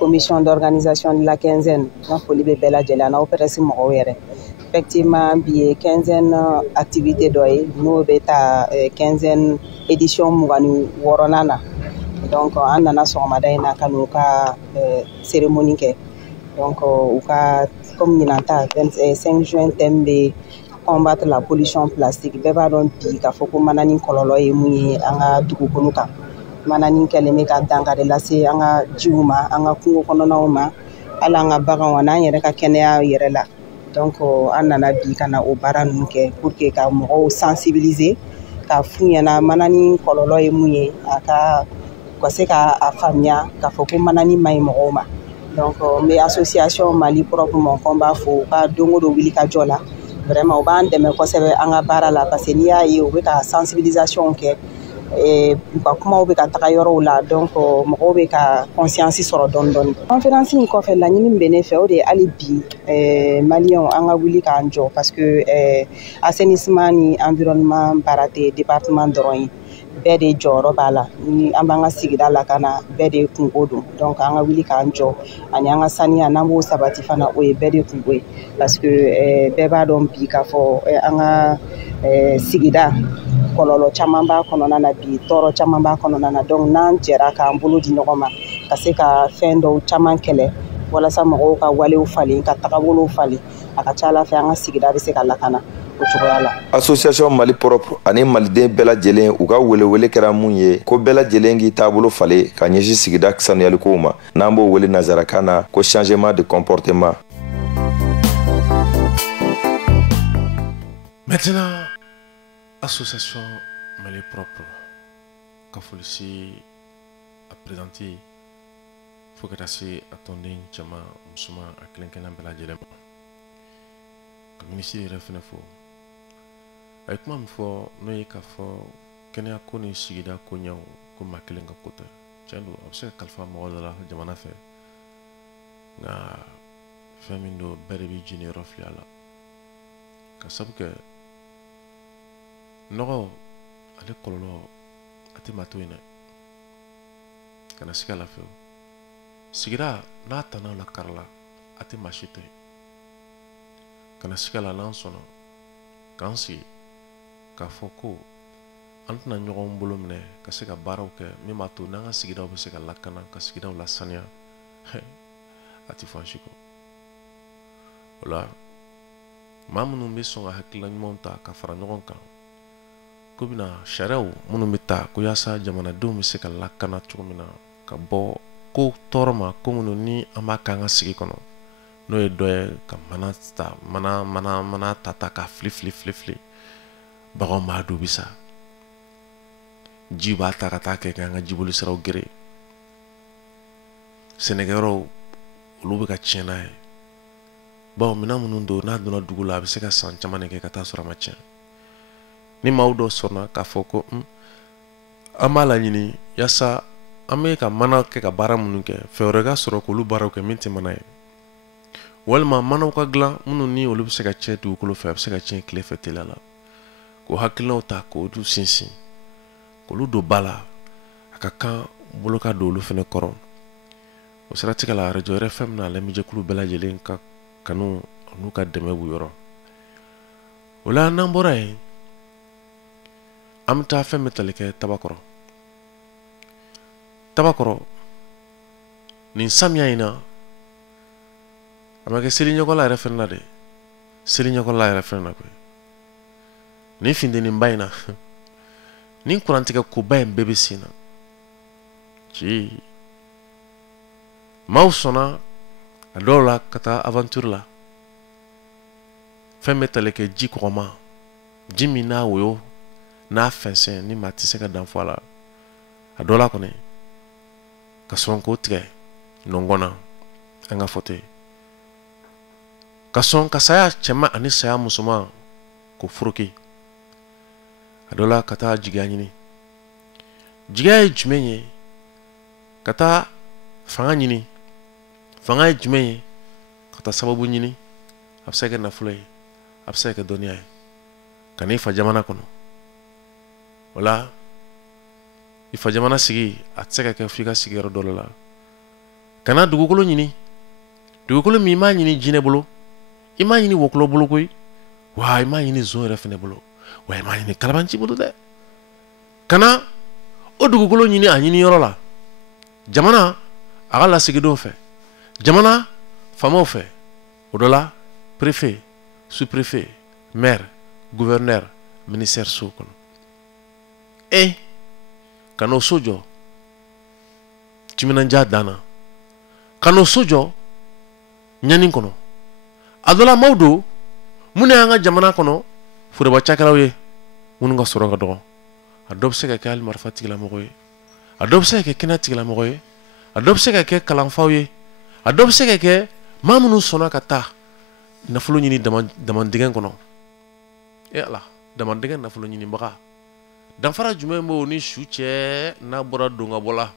commission d'organisation de la quinzaine nga foli bɛ bɛɛ lajɛlen na opération mɔgɔw yɛrɛ effectivement bi ye quinzaine activité dɔ ye n'o bɛ ta quinzaine édition 26 na donc an nana sɔgɔmada in na ka n'u ka cérémonie kɛ donc u ka comme ɲinan ta 5 juin thème bɛ combattre la pollution plastique bɛɛ b'a dɔn bi k'a fɔ ko manani kɔlɔlɔ ye mun ye an ka dugukolo kan manani kɛlen bɛ ka dankari lase an ka jiw ma an ka kungo kɔnɔnaw ma hali an ka baganw n'an yɛrɛ ka kɛnɛya yɛrɛ la donc an nana bi ka na o baara ninnu kɛ pour que ka mɔgɔw sensibiliser ka f'u ɲɛna manani kɔlɔlɔ ye mun ye a ka se k'a faamuya k'a fɔ ko manani ma ɲi mɔgɔw ma donc n bɛ association Mali propre mon combat fo ka don o don wuli ka jɔ la vraiment u b'an dɛmɛ kosɛbɛ an ka baara la parce que n'i y'a ye u bɛ ka sensibilisation kɛ u ka kumaw bɛ ka taga yɔrɔw la donc mɔgɔw bɛ ka conscience sɔrɔ dɔɔni dɔɔni conférence in kɔfɛ laɲini min bɛ ne fɛ o de ye hali bi maliyɛnw an ka wuli k'an jɔ parce que assainissement ni environnement baara tɛ département dɔrɔn ye bɛɛ de jɔyɔrɔ b'a la ni an b'an ka sigida lakana bɛɛ de kungo don donc an ka wuli k'an jɔ ani an ka saniya n'an b'o sabati fana o ye bɛɛ de kungo ye parce que bɛɛ b'a dɔn bi k'a fɔ an ka sigida kɔlɔlɔ caman b'a kɔnɔna na bi tɔɔrɔ caman b'a kɔnɔna na donc n'an jɛra k'an bolo di ɲɔgɔn ma ka se ka fɛn dɔw caman kɛlɛ walasa mɔgɔw ka walew falen ka tagabolow falen a ka ca Ala fɛ an ka sigida bɛ se ka lakana o cogoya la. Association Mali propre ani maliden bɛɛ lajɛlen u ka welewele kɛra mun ye ko bɛɛ lajɛlen k'i taabolo falen ka ɲɛsin sigida sanuyaliko ma n'an b'o wele nazarakan na ko changement de comportement. Maintenant, association Mali propre ka foli se a présenter fo ka taa se a tɔnden cɛman musoman a kelen-kelen bɛɛ lajɛlen ma ka minisiri yɛrɛ fɛnɛ fo a ye kuma min fɔ n'o ye k'a fɔ kɛnɛya ko ni sigida ko ɲɛw ko maa kelen ka ko tɛ tiɲɛ don a bɛ se ka kalifa mɔgɔ dɔ la jamana fɛ nka fɛn min don bɛɛ de bɛ jini yɔrɔ fili a la ka sabu kɛ nɔgɔ ale kɔlɔlɔ a tɛ maa to yen dɛ kana siga la fiyewu sigida n'a tanaw la kari la a tɛ maa si to yen kana siga la n'an sɔnna k'an sigi k'a fɔ ko an tɛna ɲɔgɔn bolo minɛ ka se ka baaraw kɛ min b'a to n'an ka sigidaw bɛ se ka lakana ka sigidaw lasaniya a tɛ fɔ an si kɔ o la maa minnu bɛ sɔn ka hakilina ɲumanw ta ka fara ɲɔgɔn kan ko bɛna sariyaw minnu bɛ ta ko yaasa jamanadenw bɛ se ka lakana cogo min na ka bɔ ko tɔɔrɔ ma ko minnu ni an b'a k'an ka sigi kɔnɔ n'o ye dɔ ye ka mana ta ka fili baganw b'a dun bisa ji b'a ta ka taa kɛ k'an ka jiboli siraw gere sɛnɛkɛyɔrɔw olu bɛ ka tiɲɛ n'a ye bawo minɛn minnu don n'a donna dugu la a bɛ se ka san caman de kɛ ka taa sɔrɔ a ma tiɲɛ ni maaw dɔ sɔnna k'a fɔ ko an b'a laɲini yaasa an bɛ ka mana kɛ ka baara minnu kɛ fɛn wɛrɛ ka sɔrɔ k'olu baaraw kɛ min tɛ mana ye walima manaw ka dilan minnu ni olu bɛ se ka tiɲɛ dugukolo fɛ a bɛ se ka tiɲɛ tile fɛ teliya la k'o hakilinaw ta k'olu sinsin k'olu don ba la a ka kan bolo ka don olu fɛnɛ kɔrɔ o siratigɛ la arajo yɛrɛ fɛn min na lamɛnjɛkulu bɛɛ lajɛlen ka kanu n'u ka dɛmɛ b'u yɔrɔ o la n'an bɔra yen an bɛ taa fɛn bɛ tali kɛ tabakɔrɔ nin samiya in na a ma kɛ seliɲɛkɔla yɛrɛ fɛnɛ na dɛ seliɲɛkɔla yɛrɛ fɛnɛ na koyi nin finteninba in na nin kurantigɛ koba in bɛɛ bɛ sen na maaw sɔnna a dɔw la ka taa aventure la fɛn bɛ tali kɛ ji kɔgɔma ji min n'a woyo n'a fɛnsɛn ni maa tɛ se ka dan fɔ a la a dɔ la kɔni ka sɔn k'o tigɛ nɔngɔn na an ka fɔ ten ka sɔn ka saya cɛman ani saya musoman k'o foroki a dɔ la ka taa jigiya ɲini jigiya ye jumɛn ye ka taa fanga ɲini fanga ye jumɛn ye ka taa sababu ɲini a bɛ se ka kɛ nafolo ye a bɛ se ka kɛ dɔnniya ye ka n'i fa jamana kɔnɔ o la i fa jamana sigi a tɛ se ka kɛ f'i ka sigi yɔrɔ dɔ la ka na dugukolo ɲini dugukolo min i m'a ɲini jinɛ bolo i m'a ɲini wɔkulɔ bolo koyi wa i m'a ɲini zon yɛrɛ fɛnɛ bolo wa i m'a ɲini kalabanci bolo dɛ ka na o dugukolo ɲini a ɲini yɔrɔ la jamana a ka lasigidenw fɛ jamana faamaw fɛ o dɔ la préfet sous-préfet maire gouverneur ministère so kɔnɔ ka n'o so jɔ timinandiya dan na ka n'o so jɔ ɲani kɔnɔ a dɔ la maaw don minnu y'an ka jamana kɔnɔ foreba cakɛlaw ye minnu ka sɔrɔ ka dɔgɔ a dɔ bɛ se ka kɛ hali marifa tigilamɔgɔ ye a dɔ bɛ se ka kɛ kɛnɛ tigilamɔgɔ ye a dɔ bɛ se ka kɛ kalanfaw ye a dɔ bɛ se ka kɛ maa minnu sɔnna ka taa nafolo ɲini damandigɛn kɔnɔ ala damandigɛn nafolo ɲinibaga danfara jumɛn b'o ni su cɛ n'a bɔra don ka bɔ la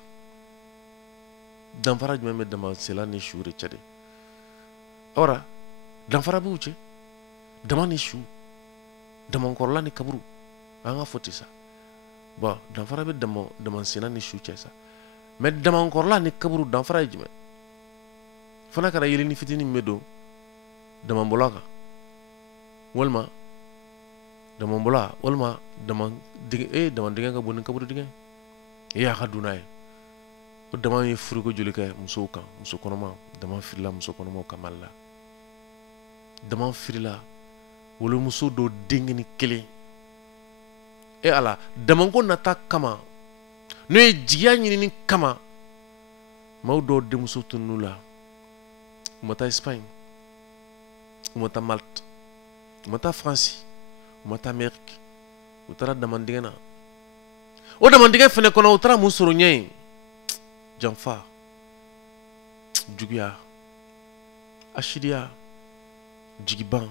danfara jumɛn bɛ damasela ni su de cɛ de ora danfara b'u cɛ dama ni su damankɔrɔla ni kaburu an ka fɔ ten sa bon danfara bɛ damasena ni su cɛ sa mais damankɔrɔla ni kaburu danfara ye jumɛn fana kɛra yeleni fitinin min bɛ don damanbɔla kan walima damanbɔla walima damandigɛn ka bon ni kaburu digɛn y'a ka dun n'a ye o dama ye furuko joli kɛ musow kan muso kɔnɔma dama firila muso kɔnɔmaw ka mali la dama firila wolomuso dɔ denkɛni kelen ala damanko nata kama n'o ye jigiya ɲinini kama maaw dɔw denmuso tununu la u ma taa Espagne u ma taa Malte u ma taa France u ma taa Amérique u taara damandigɛn na o damandigɛn fɛnɛ kɔnɔ u taara mun sɔrɔ ɲɛ ye janfa juguya asidiya jigiban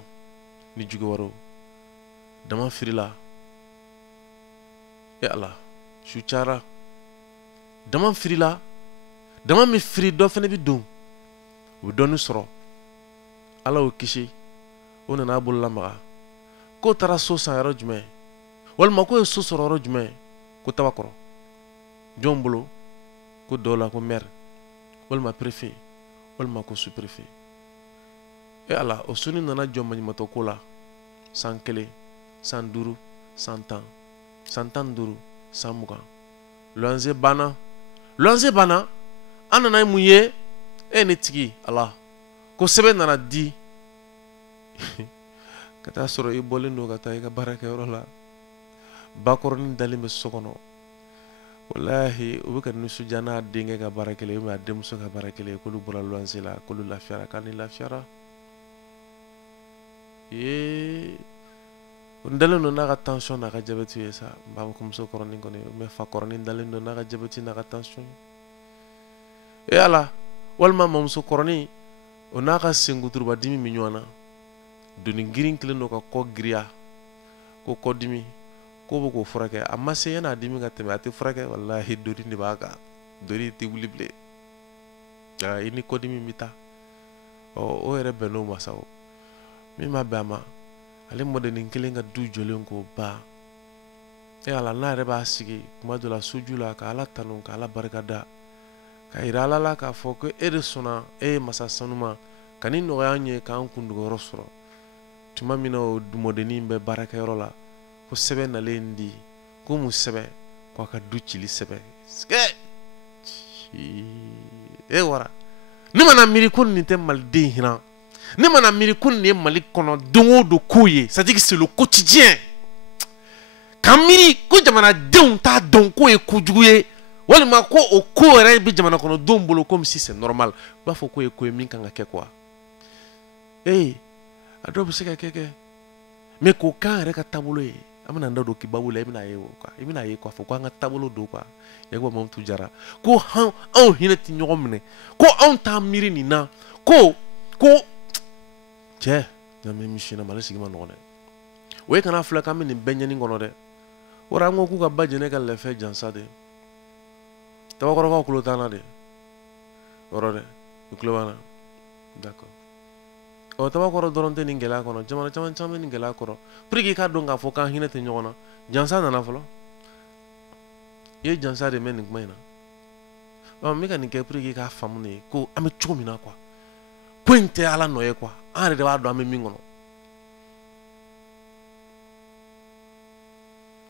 ni jugu wɛrɛw dama firila ala su cayara dama firila dama min firi dɔ fɛnɛ bi don u bɛ dɔɔnin sɔrɔ ala y'o kisi o nana a bolo lamaga k'o taara so san yɔrɔ jumɛn walima k'o ye so sɔrɔ yɔrɔ jumɛn ko tabakɔrɔ jɔn bolo ko dɔw la ko maire walima préfet walima ko sous-préfet ala o soni nana jɔ maɲumatɔ ko la san 1 san 5 san 10 san 15 san 20 luwanze banna an nana mun ye ne tigi ala ko sɛbɛn nana di ka taa sɔrɔ i bɔlen don ka taa i ka baarakɛyɔrɔ la bakɔrɔnin dalen bɛ so kɔnɔ wallahi o bɛ ka nisɔndiya n'a denkɛ ka baara kelen ou bien a denmuso ka baara kelen k'olu bɔra luwanse la k'olu lafiyara k'a ni lafiyara n dalen don n'a ka tension n'a ka diabète ye sa n b'a fɔ ko muso kɔrɔnin kɔni mais fa kɔrɔnin dalen don n'a ka diabète n'a ka tension ye ala walima mamuso kɔrɔnin o n'a ka senkuturuba dimi min ɲɔgɔn na doni girin kelen don ka kɔ giriya ko kɔdimi ko bɛ k'o furakɛ a ma se yan'a dimi ka tɛmɛ a tɛ furakɛ wallahi doni de b'a kan doni tɛ wuli bilen i ni kɔdimi bɛ taa o yɛrɛ bɛn n'o ma sa o min ma bɛn a ma ale mɔdɛnin kelen ka du jɔlen k'o ban ala n'a yɛrɛ b'a sigi kuma dɔ la soju la ka ala tanu ka ala barika da ka yira ala la k'a fɔ ko e de sɔnna e ye masa sanuma ka ni nɔgɔya an ye k'an kundugɔrɔ sɔrɔ tuma min na o mɔdɛnin bɛ baarakɛyɔrɔ la ko sɛbɛn nalen di ko mun sɛbɛn ko a ka du cili sɛbɛn wara ne mana miiri ko nin tɛ maliden hinɛ ne mana miiri ko nin ye Mali kɔnɔ don o don ko ye c'est à dire que c'est le quotidien ka miiri ko jamanadenw t'a dɔn ko ye kojugu ye walima ko o ko yɛrɛ bɛ jamana kɔnɔ denw bolo comme si c'est normal u b'a fɔ ko ye ko ye min kan ka kɛ quoi a dɔw bɛ se ka kɛ mais k'o k'an yɛrɛ ka taabolo ye an bɛna n da don kibabu la i bɛna ye o quoi i bɛna ye k'a fɔ ko an ka taabolo don quoi Yakuba Mamutu Jara ko anw hinɛ tɛ ɲɔgɔn minɛ ko anw t'an miiri nin na ko cɛ na mɛ misi na Mali sigi ma nɔgɔn dɛ o ye kana filɛ k'an bɛ nin bɛɛ ɲɛni kɔnɔ dɛ wara an ko k'u ka ba jɛnɛ ka lɛfɛ jansa de tabakɔrɔkaw kulo t'an na de yɔrɔ dɛ u kulo b'an na d'accord tabakɔrɔ dɔrɔn tɛ nin gɛlɛya kɔnɔ jamana caman caman bɛ nin gɛlɛya kɔrɔ pour que i k'a dɔn k'a fɔ k'an hinɛ tɛ ɲɔgɔn na jansa nana fɔlɔ i ye jansa de mɛn nin kuma in na n bɛ ka nin kɛ pour que i k'a faamu de ye ko an bɛ cogo min na quoi ko in tɛ ala nɔ ye quoi an yɛrɛ de b'a dɔn an bɛ min kɔnɔ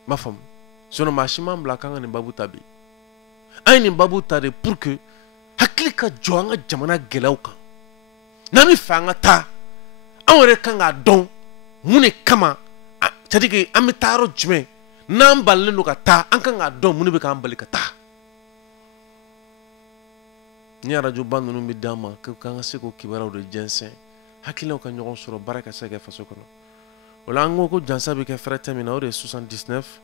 m'a faamu sinon maa si m'an bila k'an ka nin babu ta bi an ye nin babu ta de pour que hakili ka jɔ an ka jamana gɛlɛyaw kan n'an bɛ fɛ an ka taa an yɛrɛ kan k'a dɔn mun de kama c'est à dire que an bɛ taa yɔrɔ jumɛn n'an balilen don ka taa an kan k'a dɔn mun de bɛ k'an bali ka taa ni arajo ba ninnu bɛ d'an ma k'an ka se k'o kibaruyaw de jɛnsɛn hakililaw ka ɲɔgɔn sɔrɔ baara ka se ka kɛ faso kɔnɔ o la an ko jansa bɛ kɛ fɛrɛ tɛ min na o de ye 79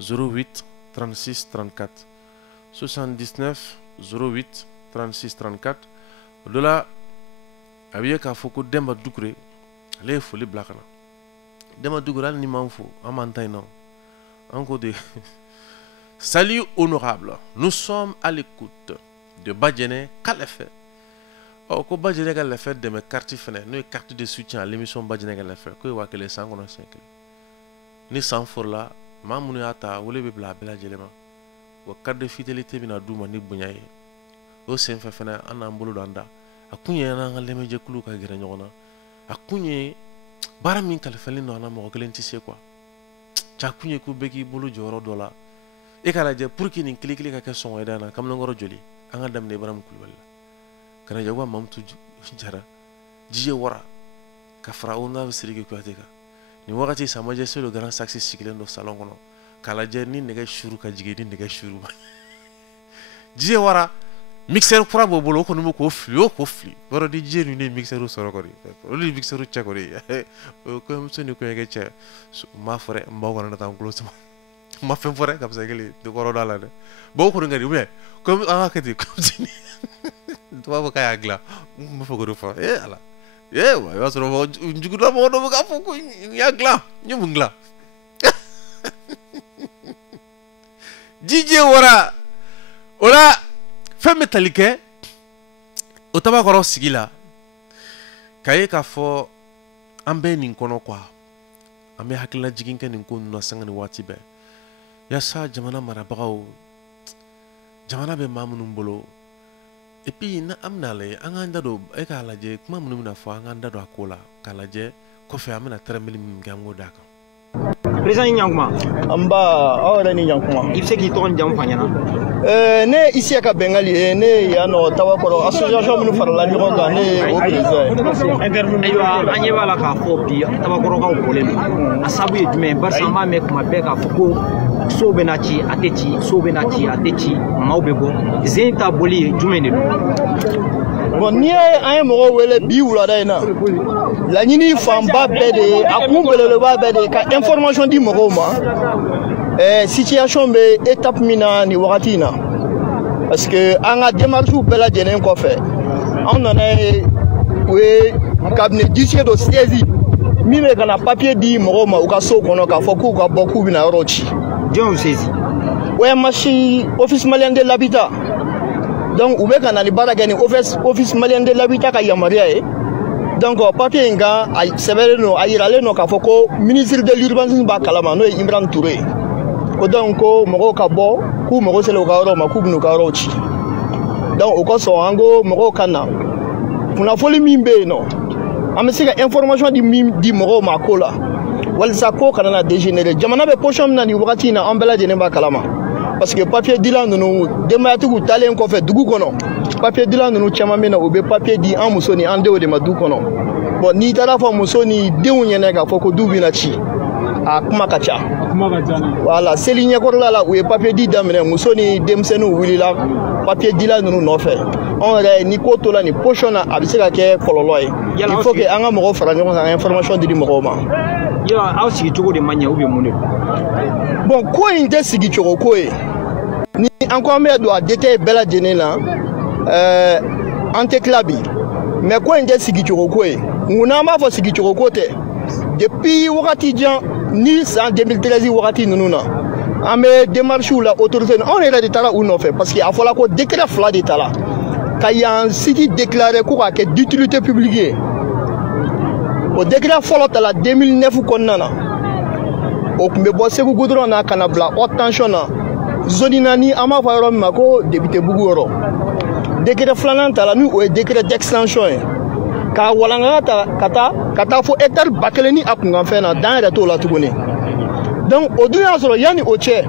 08 36 34 79 08 36 34 o dɔ la a bɛ ye k'a fɔ ko Demba Dukure ale ye foli bila ka na Demba Dukure hali ni m'an fo an b'an ta in na an ko de salut honorable nous sommes à l'écoute de Badjene Kalefɛ ko Badjene Kalefɛ dɛmɛ carte fɛnɛ n'o ye carte de soutien à l'émission Badjene Kalefɛ ko ye 1000 san kɔnɔ siɲɛ kelen ni san forila maa minnu y'a ta wele bɛ bila a bɛɛ lajɛlen ma wa carte de fidélité bɛna d'u ma ni bonya ye o senfɛ fɛnɛ an n'an bolo don an da a kun ye an ka lamɛnjɛkuluw ka gɛrɛ ɲɔgɔn na a kun ye baara min kalifalen don an na mɔgɔ kelen tɛ se quoi a kun ye ko bɛɛ k'i bolo jɔyɔrɔ dɔ la e k'a lajɛ pour que nin kile kelen ka kɛ sɔngɔ ye na kamalenkɔrɔ joli an ka daminɛ Ibrahim Kulubali la kana Yakuba Mamutu Jara Jije Wara ka fara Honorable Sidiki Kuyate kan nin wagati Sa Majesté le Grand Saxe sigilen don salon kɔnɔ k'a lajɛ ni nɛgɛ suru ka jigin ni nɛgɛ suru ma Jije Wara mixeur kura b'o bolo o kɔni bɛ k'o fili yɔrɔ di Jije ninnu ye mixeur sɔrɔ kɔni olu ye mixeur cɛ kɔni kɔɲɔmuso ni kɔɲɔkɛ cɛ n m'a fɔ dɛ n baw kana na taa n kulo sama n ma fɛn fɔ dɛ ka fisa kelen tɛ kɔrɔ da la dɛ bon o kɔni ka di mais comme an ka kɛ ten continue tubabu fɔ k'a y'a dilan n b'a fɔ k'o de fɔ ala wa i b'a sɔrɔ jugula mɔgɔ dɔ bɛ k'a fɔ ko n y'a dilan n ye mun dilan Jije Wara o la fɛn bɛ tali kɛ o tabakɔrɔ sigi la k'a ye k'a fɔ an bɛ nin kɔnɔ quoi an bɛ hakililajigin kɛ nin ko ninnu na sanga ni waati bɛɛ yaasa jamana marabagaw jamana bɛ maa minnu bolo et puis na an bɛna lajɛ an k'an da don e k'a lajɛ kuma minnu bɛna fɔ an k'an da don a ko la k'a lajɛ kɔfɛ an bɛna tɛrɛmɛli min kɛ an k'o d'a kan. Président i ɲankuma an ba aw yɛrɛ ni ɲankuma i bɛ se k'i tɔgɔ ni jamu fɔ an ɲɛna. Ne Isiaka ka Bengali ye ne ye yan nɔ Tabakɔrɔ association minnu farala ɲɔgɔn kan ne ye o président ye. Ayiwa an ɲɛ b'a la k'a fɔ bi Tabakɔrɔkaw bɔlen don a sababu ye jumɛn ye barisa an b'a mɛn kuma bɛɛ k'a fɔ ko so bɛ na ci a tɛ ci so bɛ na ci a tɛ ci maaw bɛ bɔ zen ta boli ye jumɛn de don. Bon n'i ye an ye mɔgɔw wele bi wulada in na laɲini fanba bɛɛ de ye a kun belebeleba bɛɛ de ye ka information di mɔgɔw ma situation bɛ étape min na nin wagati in na parce que an ka démarches bɛɛ lajɛlen kɔfɛ an nana ye u ye cabinet d'huissier dɔ saisi min bɛ ka na papier di mɔgɔw ma u ka so kɔnɔ k'a fɔ k'u ka bɔ k'u bɛna yɔrɔ ci. jɔnw saisi. OMH office malien de l'habitat. Donc, vous pouvez aller voir l'office malien de l'habitat qui a marié. Donc, papier inga, c'est vrai no, aïrale no kafoko ministre de l'urbanisme ba kalama no Imran Touré. Donc, moko kabo, ku moko sele okaro maku binu karochi. Donc, okoso ango moko kana. Kuna foli mimbe no. Amesika information di moko makola. Wal sako kana na dégénérer. Jamana be pocham na ni wakati na ambela jene ba kalama. Parce que papier dilan nous démarrons talen qu'on fait dugu kono papier dilan nous chama mena obe papier di en musoni ande o de madu kono bon ni tara fa musoni dewu nyene ga foko dubi na chi a kuma kacha voilà seligne ko la o papier di damene musoni demsenu wilila papier dilan nous no fait on re ni ko to la ni pochona abiseka ke kololoy il faut que anga mo fara ni information di mo ma yo aw sigi cogo de manya ube mun. Bon, quoi in te sigi cogo ko ye ni encore me do a détail bela jene la anteklabi mais quoi in te sigi cogo ko ye nguna ma fo sigi cogo ko te depuis wakati jan ni en 2013 wakati nunu na ame démarche la autorité on est de tala ou non fait parce qu'il a fallu ko décret fla de tala ka yan site déclaré ko ka d'utilité publique au décret folo tala 2009 konnana o kumbe bo segu goudron na kanabla haute tension na zone nani ama fa yoro mako député bugu yoro décret flanan tala nu o décret d'extension ka walanga ta kata fo hectare bakeleni akunga fena dans reto la tugoni donc o dunya soro yani o che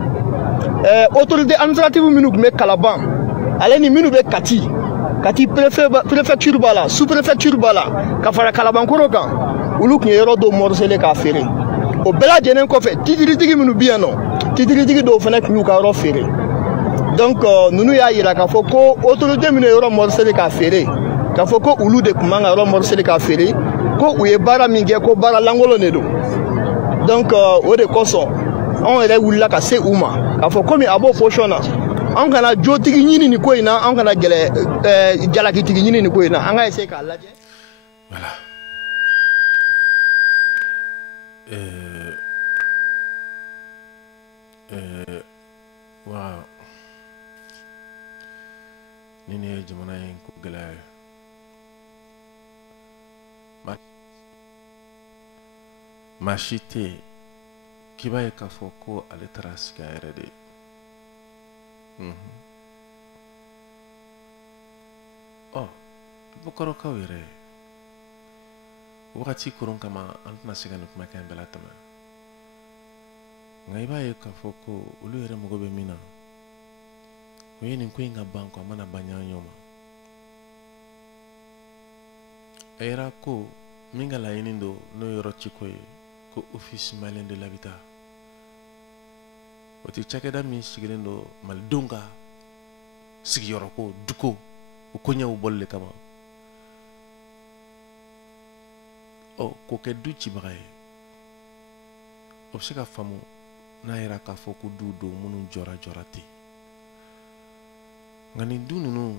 autorité administrative minu me kalaban aleni minu be kati préfecture bala sous préfecture bala ka fara kalaban korokan ulu kun yɔrɔ dɔ morcele k'a feere o bɛɛ lajɛlen kɔfɛ titiritigi minnu bɛ yan nɔ titiritigi dɔw fana tun y'u ka yɔrɔ feere donc ninnu y'a yira k'a fɔ ko autorité minnu ye yɔrɔ morcele k'a feere k'a fɔ ko olu de tun man ka yɔrɔ morcele k'a feere ko u ye baara min kɛ ko baara lankolon de don donc o de kosɔn anw yɛrɛ wulila ka se u ma k'a fɔ komi a b'o position na an kana jotigi ɲini nin ko in na an kana jalakitigi ɲini nin ko in na an ka essayer k'a lajɛ. Voilà. Wow. Nini jamana in ko gɛlɛya maa si tɛ yen k'i b'a ye k'a fɔ ko ale taara sigi a yɛrɛ de ye bɔkɔrɔkaw yɛrɛ wagati koron kama an tɛna se ka nin kumakan bɛɛ latɛmɛ nka i b'a ye k'a fɔ ko olu yɛrɛ mago bɛ min na o ye nin ko in ka ban ko a mana ban ɲɔgɔn ma a yɛrɛ ko min ka laɲini don n'o ye yɔrɔ ciko ye ko office malien de l'habitat o tɛ cakɛda min sigilen don malidenw ka sigiyɔrɔ ko duko o koɲɛw bɔli le kama k'o kɛ du cibaga ye o bɛ se ka faamu n'a yɛrɛ k'a fɔ ko du don minnu jɔra ten nka nin du ninnu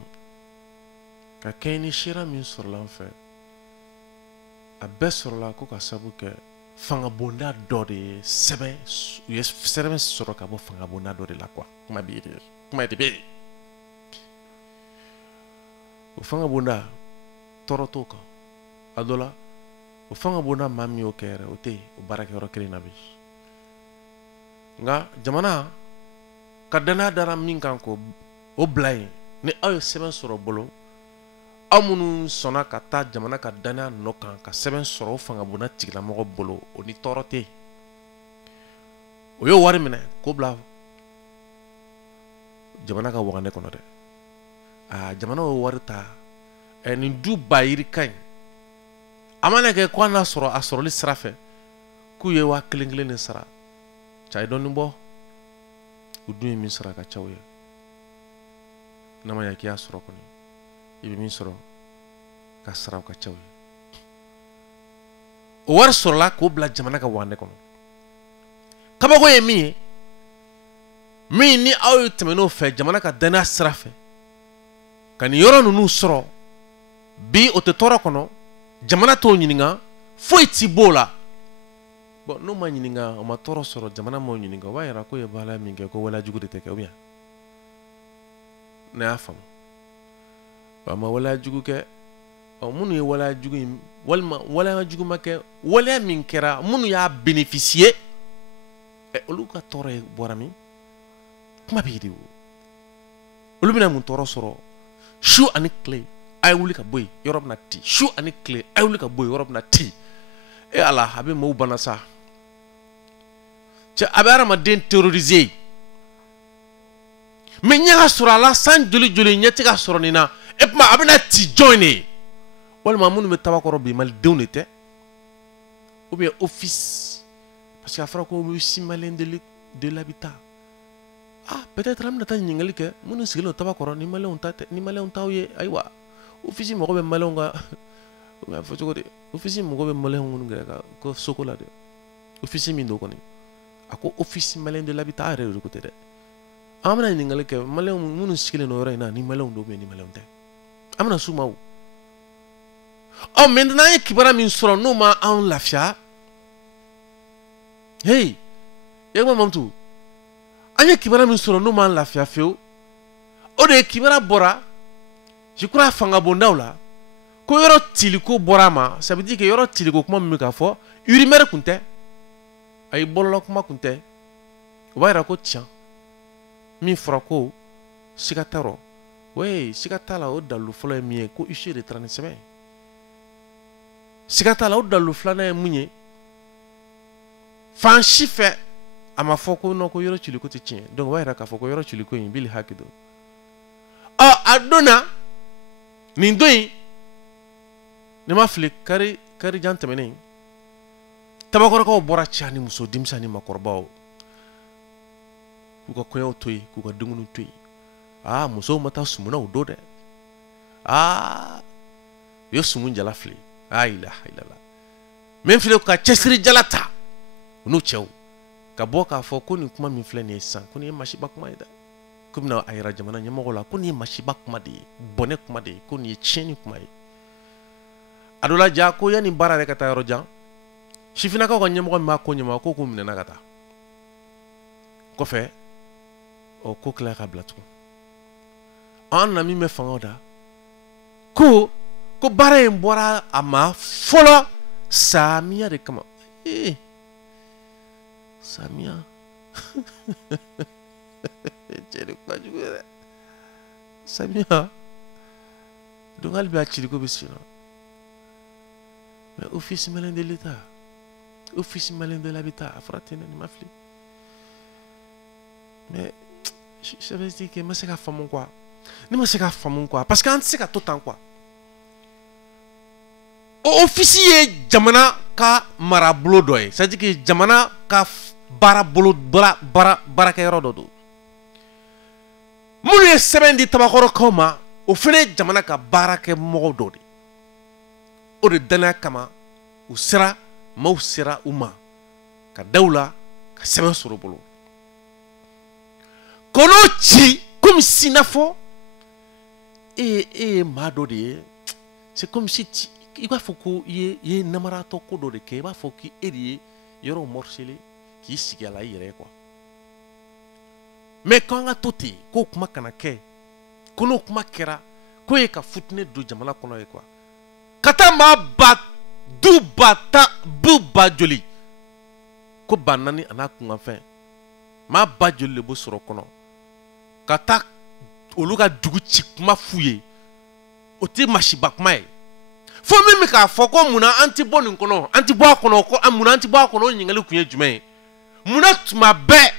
ka kɛɲɛ ni sera min sɔrɔla an fɛ a bɛɛ sɔrɔla ko ka sabu kɛ fangabonda dɔ de ye sɛbɛn u ye sɛbɛn sɔrɔ ka bɔ fangabonda dɔ de la quoi kuma de bɛ yen o fangabonda tɔɔrɔ t'o kan a dɔ la o fangabonda maa min y'o kɛ yɛrɛ o tɛ yen o baarakɛyɔrɔ kelen na bi nka jamana ka danaya dara min kan ko o bila yen ni aw ye sɛbɛn sɔrɔ bolo aw minnu sɔnna ka taa jamana ka danaya nɔ kan ka sɛbɛn sɔrɔ o fangabonda tigilamɔgɔ bolo o ni tɔɔrɔ tɛ yen o ye wari minɛ k'o bila jamana ka wagane kɔnɔ dɛ jamana y'o wari ta nin du ba yiri ka ɲi a mana kɛ ko n'a sɔrɔ a sɔrɔli sira fɛ k'u ye 1,000 de sara cɛ a ye dɔɔnin bɔ o dun ye min sɔrɔ a ka caw ye n'a ma ɲɛ k'i y'a sɔrɔ kɔni i bɛ min sɔrɔ ka sara o ka caw ye o wari sɔrɔla k'o bila jamana ka wande kɔnɔ kabako ye min ye min ni aw ye tɛmɛn'o fɛ jamana ka danaya sira fɛ ka nin yɔrɔ ninnu sɔrɔ bi o tɛ tɔɔrɔ kɔnɔ jamana t'o ɲininka foyi t'i b'o la bon n'o ma ɲininka o ma tɔɔrɔ sɔrɔ jamana m'o ɲininka o b'a yira ko ye baara min kɛ ko waleyajugu de tɛ kɛ ou bien ne y'a faamu a ma waleyajugu kɛ minnu ye waleyajugu in walima waleyajugu ma kɛ waleya min kɛra minnu y'a bénéficier olu ka tɔɔrɔ ye bɔra min kuma bɛ yiri o olu bɛna mun tɔɔrɔ sɔrɔ su ani tile a ye wuli ka bɔ yen yɔrɔ bɛna ti su ani tile a ye wuli ka bɔ yen yɔrɔ bɛna ti ala a bɛ maaw bana sa cɛ a bɛ adamaden terroriser mais ɲɛ ka sɔrɔ a la san joli joli ɲɛ tɛ ka sɔrɔ nin na e kuma a bɛna ti jɔn de ye walima minnu bɛ tabakɔrɔ bi malidenw de tɛ ou bien office parce que a fɔra ko office malien de l'habitat peut-être an bɛna taa ɲininkali kɛ minnu sigilen don tabakɔrɔ ni maliyɛnw ta tɛ ni maliyɛnw t'aw ye ayiwa office mɔgɔ bɛ maliyɛnw ka o b'a fɔ cogo di office mɔgɔ bɛ maliyɛnw minnu kɛ ka ko soko la dɛ office min don kɔni a ko office malien de l'habitat a yɛrɛ de ko tɛ dɛ an bɛna ɲininkali kɛ maliyɛnw minnu sigilen don yɔrɔ in na ni maliyɛnw don ni maliyɛnw tɛ an bɛna s'u ma o maintenant an ye kibaruya min sɔrɔ n'o ma an lafiya hey e ko Mamutu an ye kibaruya min sɔrɔ n'o m'an lafiya fiyewu o de ye kibaruya bɔra je crois fanga bondaw la ko yɔrɔ tiliko bɔra a ma ça veut dire que yɔrɔ tiliko kuma min bɛ ka fɔ urimɛri kun tɛ ayi bɔlɔlɔ kuma kun tɛ o b'a yira ko tiɲɛ min fɔra ko siga t'a rɔ oui siga t'a la o dalilu fɔlɔ ye min ye ko issue de taara ni sɛbɛn ye siga t'a la o dalilu filanan ye mun ye fan si fɛ a ma fɔ ko non ko yɔrɔ ciliko tɛ tiɲɛ donc o b'a yira k'a fɔ ko yɔrɔ ciliko in bili haki don a don na nin don in ne ma fili kari jan tɛmɛnen tabakɔrɔkaw bɔra cɛ ni muso denmisɛn ni makɔrɔbaw k'u ka kɔɲɔw to yen k'u ka dumuni to yen musow ma taa sumuna o don dɛ u ye sumun jala fili ilaha illallah min filɛ ka cɛsiri jala ta u n'u cɛw ka bɔ k'a fɔ ko nin kuma min filɛ nin ye sisan ko nin ye masiba kuma ye dɛ ko bɛna a yira jamana ɲɛmɔgɔw la ko nin ye masiba kuma de ye bɔnɛ kuma de ye ko nin ye tiɲɛni kuma ye a dɔ la ja ko yanni baara yɛrɛ ka taa yɔrɔ jan sifinnakaw ka ɲɛmɔgɔ min b'a ko ɲɛma ko k'u minɛna ka taa kɔfɛ ko tila ka bila tugun an na min bɛ fangaw da ko baara in bɔra a ma fɔlɔ samiya de kama samiya cɛ de kuma jugu yɛrɛ samiya donc hali bi a ciriko bɛ sen na mais office malien de l'état office malien de l'habitat a fɔra ten nin ma fili mais ça veut dire que ma se ka faamu quoi ne ma se ka faamu quoi parce que an tɛ se ka to tan quoi o office ye jamana ka marabolo dɔ ye c'est à dire que jamana ka baarakɛyɔrɔ dɔ don minnu ye sɛbɛn di tabakɔrɔkaw ma o fana ye jamana ka baarakɛmɔgɔw dɔ de o de danaya kama maaw sera u ma ka da u la ka sɛbɛn sɔrɔ u bolo ko n'o ci comme si n'a fɔ e ye maa dɔ de ye c'est comme si i b'a fɔ ko i ye namaratɔ ko dɔ de kɛ i b'a fɔ k'e de ye yɔrɔ morcelé k'i sigi a la i yɛrɛ ye quoi mais k'an ka to ten k'o kuma kana kɛ ko n'o kuma kɛra k'o ye ka futini don jamana kɔnɔ ye quoi ka taa maa du ba joli ko ba naani a n'a kunkanfɛn maa ba joli de b'o sɔrɔ kɔnɔ ka taa olu ka dugu ci kuma f'u ye o tɛ masiba kuma ye fo min bɛ k'a fɔ ko munna an tɛ bɔ nin kɔnɔ an tɛ bɔ a kɔnɔ ko munna an tɛ bɔ a kɔnɔ o ɲininkali kun ye jumɛn ye munna tuma bɛɛ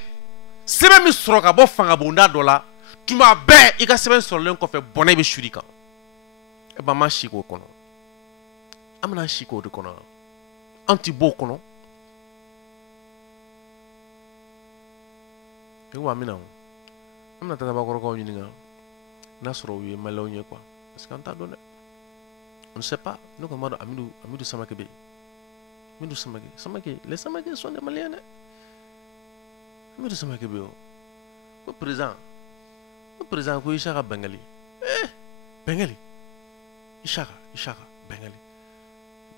sɛbɛn min sɔrɔ ka bɔ fanga bonda dɔ la tuma bɛɛ i ka sɛbɛn sɔrɔlen kɔfɛ bɔnɛ bɛ suri kan e ba ma si k'o kɔnɔ an bɛna si k'o de kɔnɔ an tɛ bɔ o kɔnɔ e ko amina o an bɛna tabakɔrɔkaw ɲininka n'a sɔrɔ u ye maliyɛnw ye quoi parce que an t'a dɔn dɛ on ne sait pas ne kɔni b'a dɔn Amidou Samake bɛ yen Amidou Samake les Samake sont des Maliens dɛ Amidou Samake bɛ yen o président ko Isaka Bengali Bengali Isaka Bengali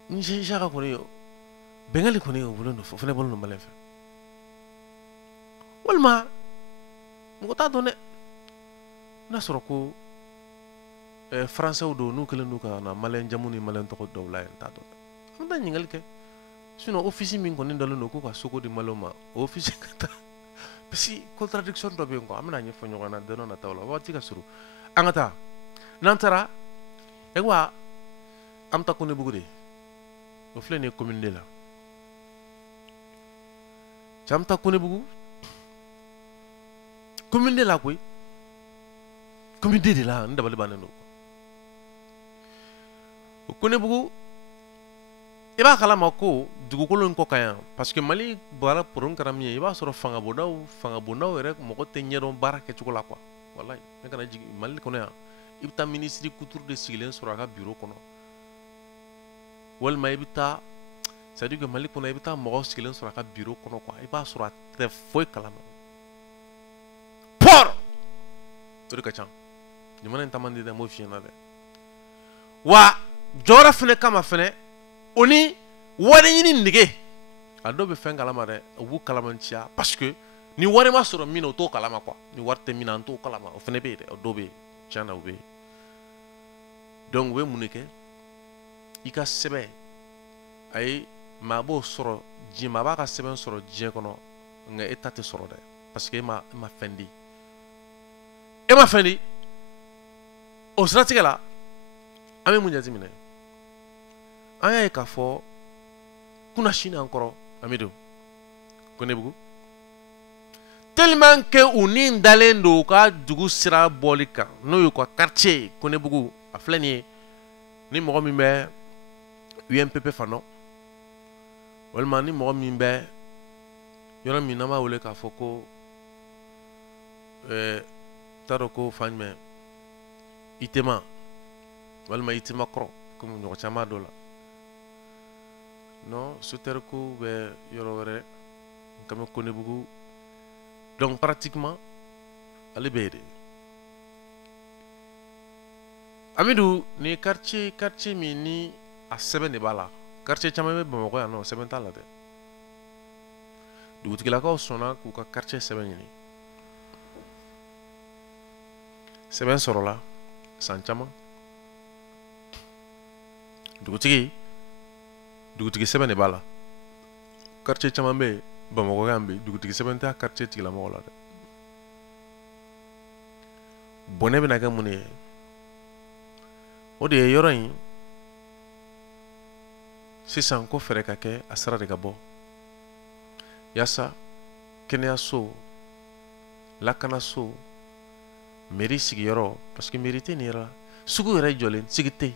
ni Isaka kɔni yo Bengali kɔni yo bolo no fana bolo no Malien fɛ walima mɔgɔ t'a dɔn dɛ n'a sɔrɔ ko français do n'u kɛlen do ka na Malien jamu ni Malien tɔgɔ dɔw la n t'a dɔn an bɛ taa ɲininkali kɛ sinon office min kɔni dalen do ko ka sogo di Malien ma o office ka taa parce que contradiction dɔ bɛ yen quoi an bɛna ɲɛfɔ ɲɔgɔn na don dɔ nataw la waati ka surun an ka taa n'an taara e ko an bɛ taa Konebugu de o filɛ nin ye commune de la cɛ an bɛ taa Konebugu commune de la koyi commune de la n dabali bannen do o Konebugu i b'a kalama ko dugukolo in kɔ ka yan parce que Mali baara problème kɛra min ye i b'a sɔrɔ fanga bondaw yɛrɛ mɔgɔ tɛ ɲɛdɔn baara kɛcogo la quoi wallahi ne kana jigin Mali kɔnɔ yan i bɛ taa ministre couture de sigilen sɔrɔ a ka bureau kɔnɔ walima i bɛ taa c'est à dire que Mali kɔnɔ i bɛ taa mɔgɔ sigilen sɔrɔ a ka bureau kɔnɔ quoi i b'a sɔrɔ a tɛ foyi kalama port o de ka ca jamana in taama di dɛ n b'o f'i ɲɛna dɛ wa jɔyɔrɔ fɛnɛ kama fɛnɛ o ni wari ɲini nege a dɔw bɛ fɛn kalama dɛ u b'u kalamanciya parce que ni wari ma sɔrɔ min na o t'o kalama quoi ni wari tɛ min na an t'o kalama o fɛnɛ bɛ yen dɛ o dɔw bɛ yen tiɲɛ na o bɛ yen donc u bɛ mun de kɛ i ka sɛbɛn ayi maa b'o sɔrɔ diɲɛ maa b'a ka sɛbɛn sɔrɔ diɲɛ kɔnɔ nka e ta tɛ sɔrɔ dɛ parce que e ma fɛn di o siratigɛ la an bɛ mun jateminɛ an y'a ye k'a fɔ kunna sini an kɔrɔ Amidou Konebugu tellement que u ni dalen do u ka dugu sira bɔli kan n'o y'u ka quartier Konebugu a filɛ nin ye ni mɔgɔ min bɛ UNPP fan dɔn walima ni mɔgɔ min bɛ yɔrɔ min n'an b'a wele k'a fɔ ko t'a dɔn ko fan jumɛn Itema walima Itema kɔrɔ komi ɲɔgɔn caman dɔ la non Soterko bɛ yɔrɔ wɛrɛ ka bɛ Konebugu donc pratiquement ale bɛ yen de Amidou ni quartier min ni a sɛbɛn de b'a la quartier caman bɛ Bamakɔ yan nɔ sɛbɛn t'a la dɛ dugutigilakaw sɔnna k'u ka quartier sɛbɛn ɲini sɛbɛn sɔrɔla san caman dugutigi sɛbɛn de b'a la quartier caman bɛ yen Bamakɔ yan bɛ dugutigi sɛbɛn tɛ a quartier tigilamɔgɔ la dɛ bɔnɛ bɛna kɛ mun ye o de ye yɔrɔ in sisan ko fɛɛrɛ ka kɛ a sira de ka bɔ yaasa kɛnɛyaso lakanaso mairie sigiyɔrɔ parce que mairie tɛ nin yɔrɔ la sugu yɛrɛ jɔlen sigi tɛ yen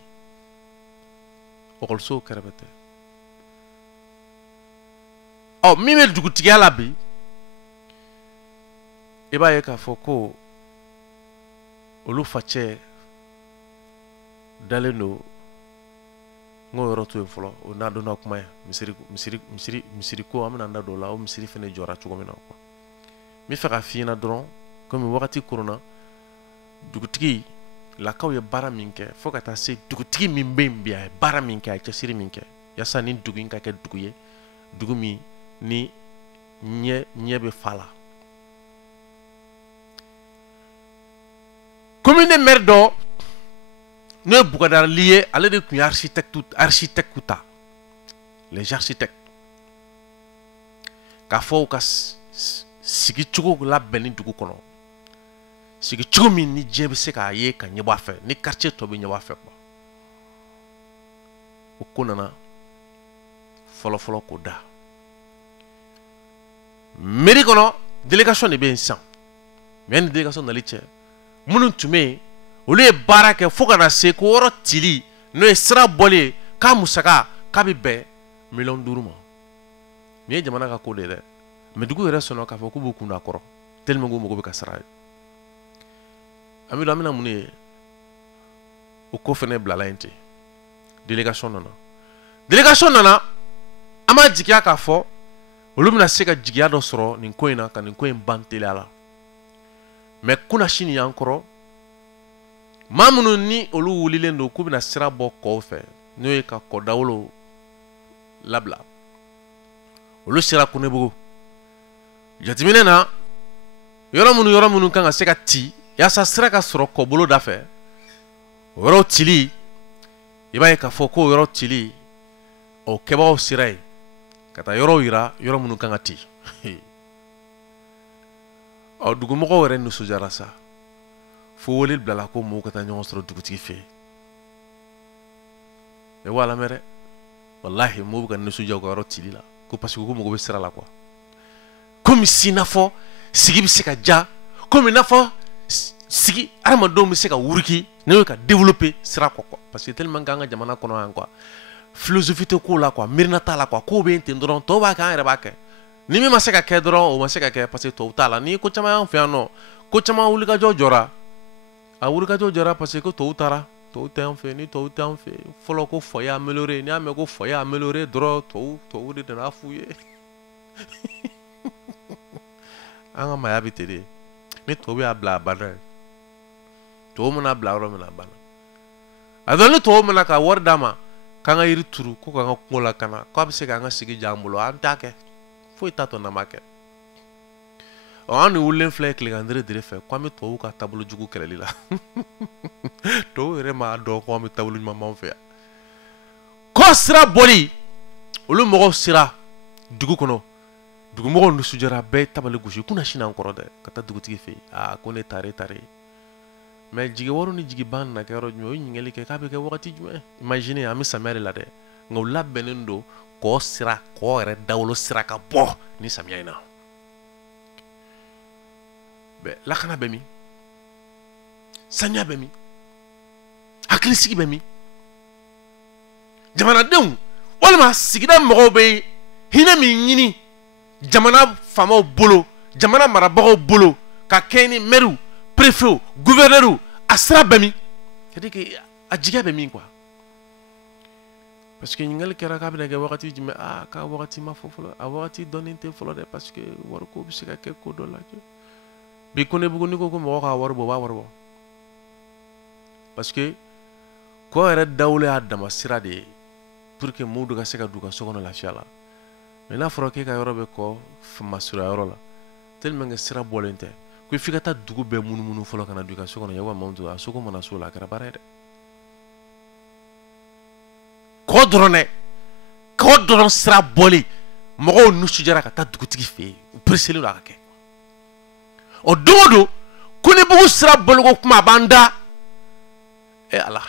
ɔkɔlisow kɛrɛfɛ tɛ min bɛ dugutigiya la bi i b'a ye k'a fɔ ko olu facɛ dalen do n k'o yɔrɔ to yen fɔlɔ o n'a donna kuma ye misiri ko an bɛna an da don o la o misiri fɛnɛ jɔra cogo min na quoi n bɛ fɛ ka f'i ɲɛna dɔrɔn komi wagati koronna dugutigi lakaw ye baara min kɛ fo ka taa se dugutigi min bɛ yen bi a ye baara min kɛ a ye cɛsiri min kɛ yaasa ni dugu in ka kɛ dugu ye dugu min ni ɲɛ bɛ fa la commune maire dɔ n'o ye Bugadali ye ale de tun ye architecte ta les architectes k'a fɔ u ka sigi cogo labɛn ni dugu kɔnɔ sigi cogo min ni diɲɛ bɛ se k'a ye ka ɲɛbɔ a fɛ ni quartier tɔ bɛ ɲɛbɔ a fɛ quoi o ko nana fɔlɔfɔlɔ k'o da mairie kɔnɔ délégation de bɛ yen sisan mais ni délégation nali cɛ minnu tun bɛ yen olu ye baara kɛ fo ka na se ko yɔrɔ tili n'o ye sira bɔli ye k'a musaka k'a bɛ bɛn $5 ma nin ye jamana ka ko de ye dɛ mais dugu yɛrɛ sɔnna k'a fɔ k'u b'u kun don a kɔrɔ tellement que u mago bɛ ka sara ye amido amina muni o ko fene blala inte délégation nana ama jigiya ka fɔ olu bɛna se ka jigiya dɔ sɔrɔ nin ko in na ka nin ko in ban teliya la mais kuna sini yan kɔrɔ maa minnu ni olu wulilen don k'u bɛna sira bɔ kɔw fɛ n'o ye ka kɔ dawolo labila olu sera Kunebugu jateminɛ na yɔrɔ minnu kan ka se ka ci yaasa sira ka sɔrɔ kɔbolo da fɛ o yɔrɔ cili i b'a ye k'a fɔ ko yɔrɔ cili o kɛbagaw sira ye ka taa yɔrɔ yira yɔrɔ minnu kan ka ci ɔ dugumɔgɔw yɛrɛ nisɔndiyara sa fo wele bilala ko mɔgɔw ka taa ɲɔgɔn sɔrɔ dugutigi fɛ yen wa lamɛn dɛ walahi mɔgɔw bɛ ka nisɔndiya u ka yɔrɔ cili la ko parce que ko mɔgɔw bɛ sira la quoi komi si n'a fɔ sigi bɛ se ka ja komi n'a fɔ sigi adamadenw bɛ se ka wuruki ne y'o ka développer sira kɔ quoi parce que tellement que an ka jamana kɔnɔ yan quoi philosophie tɛ ko la quoi miirina t'a la quoi ko bɛ yen ten dɔrɔn tɔw b'a kɛ an yɛrɛ b'a kɛ ni min ma se ka kɛ dɔrɔn o ma se ka kɛ parce que tɔw t'a la ni ko caman y'an fɛ yan nɔ ko caman wulikajɔ jɔra a wulikajɔ jɔra parce que ko tɔw taara tɔw tɛ an fɛ ni tɔw tɛ an fɛ fɔlɔ ko foyer amélioré n'i y'a mɛn ko foyer amélioré dɔrɔn tɔw de nana f'u ye an ka maaya bɛ ten de ni tɔw y'a bila a banna ye tɔw mana bila yɔrɔ min na a banna a dɔn ni tɔw mana ka wari d'a ma k'an ka yiri turu ko k'an ka kungo lakana k'a bɛ se k'an ka sigi ja an bolo an t'a kɛ foyi t'a to n'an m'a kɛ an ni wulilen filɛ tilegandere dere fɛ k'an bɛ tɔw ka taabolo jugu kɛlɛli la tɔw yɛrɛ m'a dɔn k'an bɛ taabolo ɲuman b'an fɛ yan kɔ sira bɔli olu mɔgɔw sera dugu kɔnɔ dugumɔgɔw nisɔndiyara bɛɛ ye tabali gosi kunna sini an kɔrɔ dɛ ka taa dugutigi fɛ yen ko ne taare mais jigi wari ni jigi ban na kɛ yɔrɔ jumɛn o ye ɲininkali kɛ k'a bɛ kɛ wagati jumɛn imagine an bɛ samiya de la dɛ nka u labɛnnen don kɔ sira kɔ yɛrɛ dawolo sira ka bɔ ni samiya in na lakana bɛ min saniya bɛ min hakilisigi bɛ min jamanadenw walima sigida mɔgɔw bɛ hinɛ min ɲini jamana faamaw bolo jamana marabagaw bolo ka kɛ ni mɛriw préfet gouverneur a sira bɛ min c'est-à-dire que a jigiya bɛ min quoi parce que ɲininkali kɛra k'a bɛna kɛ wagati jumɛn k'a wagati ma fɔ fɔlɔ a wagati dɔnnen tɛ fɔlɔ dɛ parce que wariko bɛ se ka kɛ ko dɔ la bi Kunebugu ni ko ko mɔgɔ k'a wari bɔ o b'a wari bɔ parce que kɔ yɛrɛ dawolo y'a dama sira de ye pour que mɔgɔw de ka se ka don u ka so kɔnɔ lafiya la mais n'a fɔra k'e ka yɔrɔ bɛ kɔ masurunya yɔrɔ la tellement que sira bɔlen tɛ ko f'i ka taa dugu bɛɛ munumunu fɔlɔ ka na don i ka so kɔnɔ yawa maaw to a soko mana so la a kɛra baara ye dɛ kɔ dɔrɔn sira bɔli mɔgɔw nisɔndiyara ka taa dugutigi fɛ yen u pereselen don a ka kɛ o don o don Kunebugu sira bɔliko kuma a b'an da ala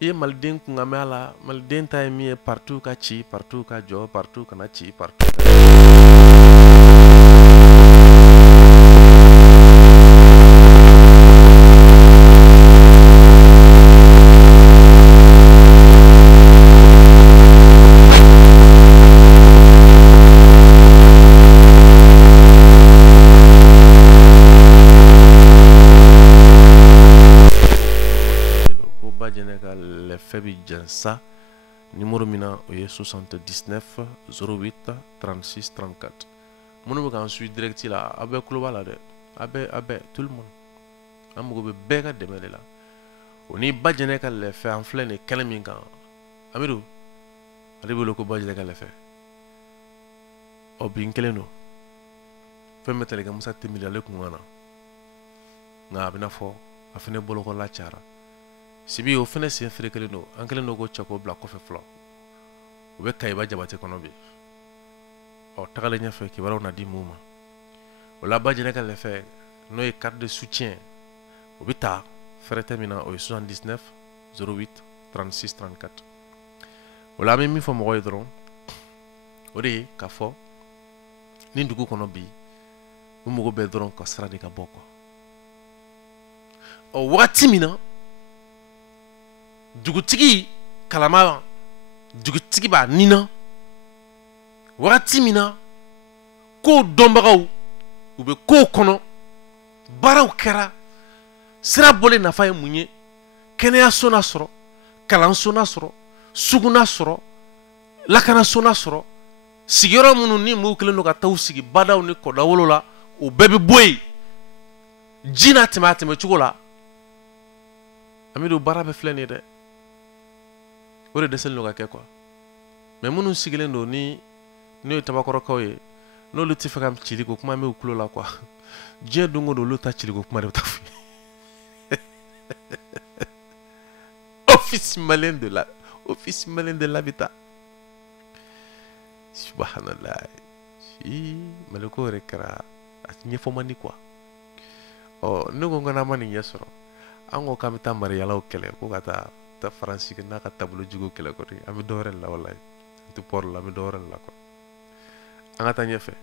i ye maliden kunkanmɛ a la maliden ta ye min ye partout ka ci partout ka jɔ partout kana ci partout Fabi Jansa numéro mina est 79 08 36 34 mon kan suit direct là abe kuloba la de abe tout le monde amugo be bega de mele la oni bajene ka le fait en flene kalemi kan amiru ali bolo ko bajene ka le fait o bin keleno fe metale ga musa temili ale kungana nga bina fo afene bolo ko la cara sibi o fene sen fere kelen no an kelen no go chako bla ko fe flo o be kayba jabate kono bi o tagale nya fe ki wala na di muma o la badje neka le fe no e carte de soutien o bita fere termina o 79 08 36 34 o la mi fo mo dron o de ka fo ni ndugu kono bi o mo go be dron ko sra de ka boko o wati mina dugutigi kalama dugutigi ba nina wagati mina ko dɔnbagaw u bɛ ko kɔnɔ baaraw kɛra sira bɔlen nafa ye mun ye kɛnɛyaso n'a sɔrɔ kalanso n'a sɔrɔ sugu n'a sɔrɔ lakanaso n'a sɔrɔ sigiyɔrɔ minnu ni m'u kelen don ka taa u sigi badaw ni kɔdawolo la o bɛɛ bɛ bɔ yen ji n'a tɛmɛ a tɛmɛ cogo la amidu baara bɛ filɛ nin ye dɛ o de dɛsɛlen don ka kɛ quoi mais minnu sigilen don ni n'o ye tabakɔrɔkaw ye n'olu tɛ fɛ ka ciliko kuma mɛn u tulo la quoi diɲɛ don o don olu ta ciliko kuma de bɛ taa fɔ office malien de l'habitat subhanallah maliko yɛrɛ kɛra a ɲɛfɔ man di quoi ne ko n kana ma nin ɲɛ sɔrɔ an ko k'an bɛ taa mariyalaw kɛlɛ ko ka taa faransi n'a ka taabolo jugu kɛlɛ kɔni an bɛ dɔ wɛrɛ la walayi an tɛ port la an bɛ dɔ wɛrɛ la quoi an ka taa ɲɛfɛ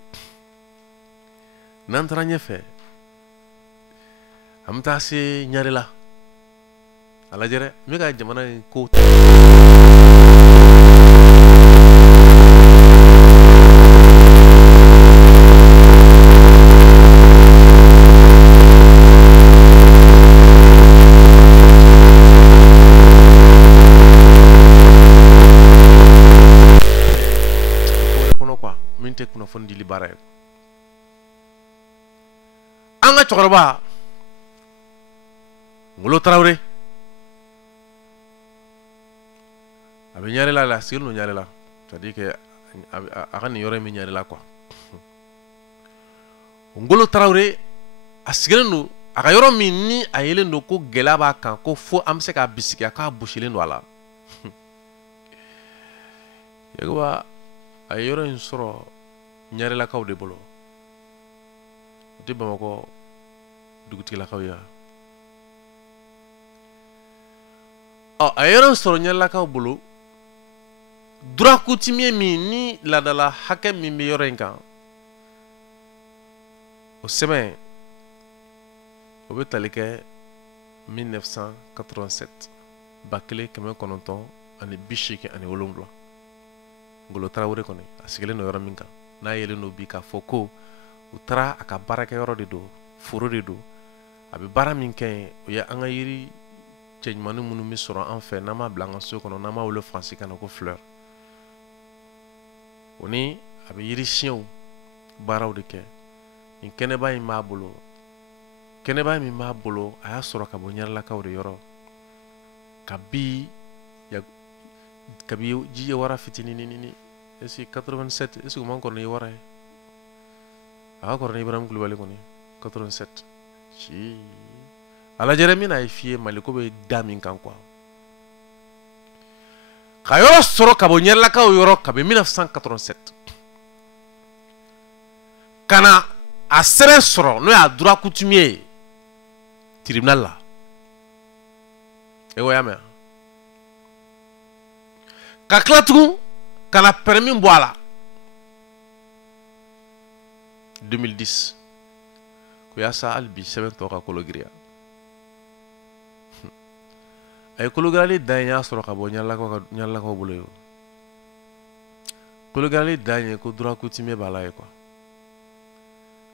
n'an taara ɲɛfɛ an bɛ taa se ɲarela a lajɛ dɛ n bɛ ka jamana in ko min tɛ kunnafoni dili baara ye an ka cɛkɔrɔba Ngolo Tarawele a bɛ ɲarela la a sigilen don ɲarela c'est à dire que a ka nin yɔrɔ in bɛ ɲarela quoi Ngolo Tarawele a sigilen don a ka yɔrɔ min ni a yelen don ko gɛlɛya b'a kan ko fo an bɛ se k'a bisigi a k'a bosilen don a la yakuba a ye yɔrɔ in sɔrɔ ɲarelakaw de bolo o tɛ Bamakɔ dugutigilakaw ye a ye yɔrɔ in sɔrɔ ɲarelakaw bolo droit coutumier min ni laadala hakɛ min bɛ yɔrɔ in kan o sɛbɛn o bɛ tali kɛ 1987 1987 Ngolo Tarawele kɔni a sigilen don yɔrɔ min kan n'a yelen don bi k'a fɔ ko u taara a ka baarakɛyɔrɔ de don foro de don a bɛ baara min kɛ yen o ye an ka yiri cɛɲumanni minnu bɛ sɔrɔ an fɛ n'an m'a bila an ka so kɔnɔ n'an m'a wele faransi kan na ko fleur o ni a bɛ yiri siɲɛw baaraw de kɛ nin kɛnɛba in b'a bolo kɛnɛba min b'a bolo a y'a sɔrɔ ka bɔ ɲarelakaw de yɔrɔ kabi ji ye wara fitinin est-ce que 87 est-ce que o man kɔrɔ ni wara ye a ka kɔrɔ ni Ibrahim Kulubali kɔni 87 ci a lajɛ dɛ min n'a ye f'i ye Maliko bɛ da min kan quoi ka yɔrɔ sɔrɔ ka bɔ ɲarelakaw yɔrɔ kabini 1987 ka na a sɛbɛn sɔrɔ n'o y'a droit coutumier ye tribunal la e ko y'a mɛn ka tila tugun ka na permis bɔ a la 2010 ko yaasa hali bi sɛbɛn tɔ ka kolo giriya a ye kolo girali dan y'a sɔrɔ ka bɔ ɲarelakaw bolo ye o kolo girali dan ye ko droit coutumier b'a la ye quoi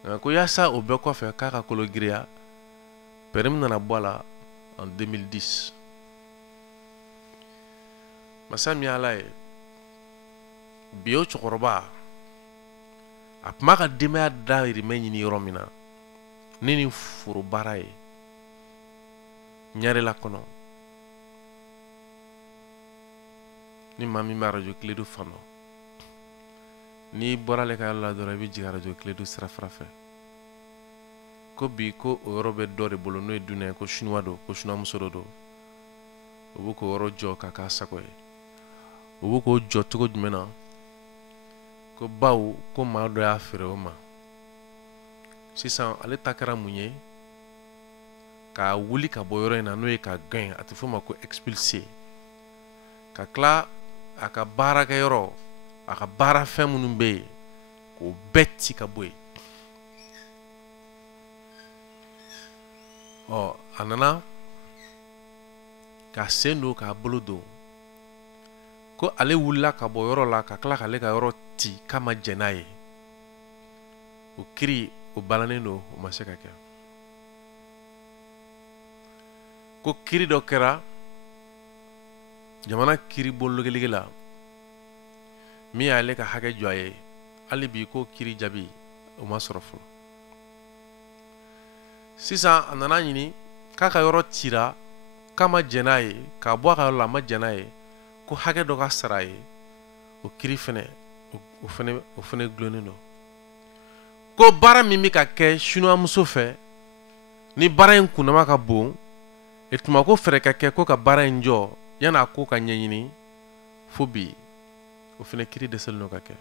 nka ko yaasa o bɛɛ kɔfɛ k'a ka kolo giriya permis nana bɔ a la en 2010 masa min ala ye bi o cɛkɔrɔba a tun b'a ka denbaya dahirimɛ ɲini yɔrɔ min na ni nin foro baara ye ɲarela kɔnɔ ni maa min bɛ radio Kiledu fan dɔ n'i bɔra ale ka yɔrɔ la dɔrɔn i bɛ jigin radio Kiledu sira fara fɛ ko bi ko o yɔrɔ bɛ dɔ de bolo n'o ye dunan ye ko chinois don ko chinois muso dɔ don o bɛ k'o yɔrɔ jɔ k'a k'a sago ye o bɛ k'o jɔ cogo jumɛn na ko baw ko maa dɔ y'a feere o ma sisan ale ta kɛra mun ye k'a wuli ka bɔ yɔrɔ in na n'o ye ka gɛn a tɛ f'o ma ko expulsé ka tila a ka baarakɛyɔrɔ a ka baarafɛn minnu bɛ yen k'o bɛɛ ci ka bɔ yen a nana k'a sen don k'a bolo don ko ale wulila ka bɔ yɔrɔ la ka tila k'ale ka yɔrɔ ci k'a ma jɛn n'a ye o kiri o balannen don o ma se ka kɛ ko kiri dɔ kɛra jamana kiri bologɛlɛge la min y'ale ka hakɛ jɔ a ye hali bi ko kiri jaabi o ma sɔrɔ fɔlɔ sisan a nana ɲini k'a ka yɔrɔ cira k'a ma jɛn n'a ye k'a bɔ a ka yɔrɔ la a ma jɛn n'a ye ko hakɛ dɔ ka sara a ye o kiri fɛnɛ o fɛnɛ gulonnen don ko baara min bɛ ka kɛ sinuwamuso fɛ ni baara in kunnama ka bon tuma ko fɛrɛ ka kɛ ko ka baara in jɔ yan'a ko ka ɲɛɲini fo bi o fɛnɛ kiri dɛsɛlen don ka kɛ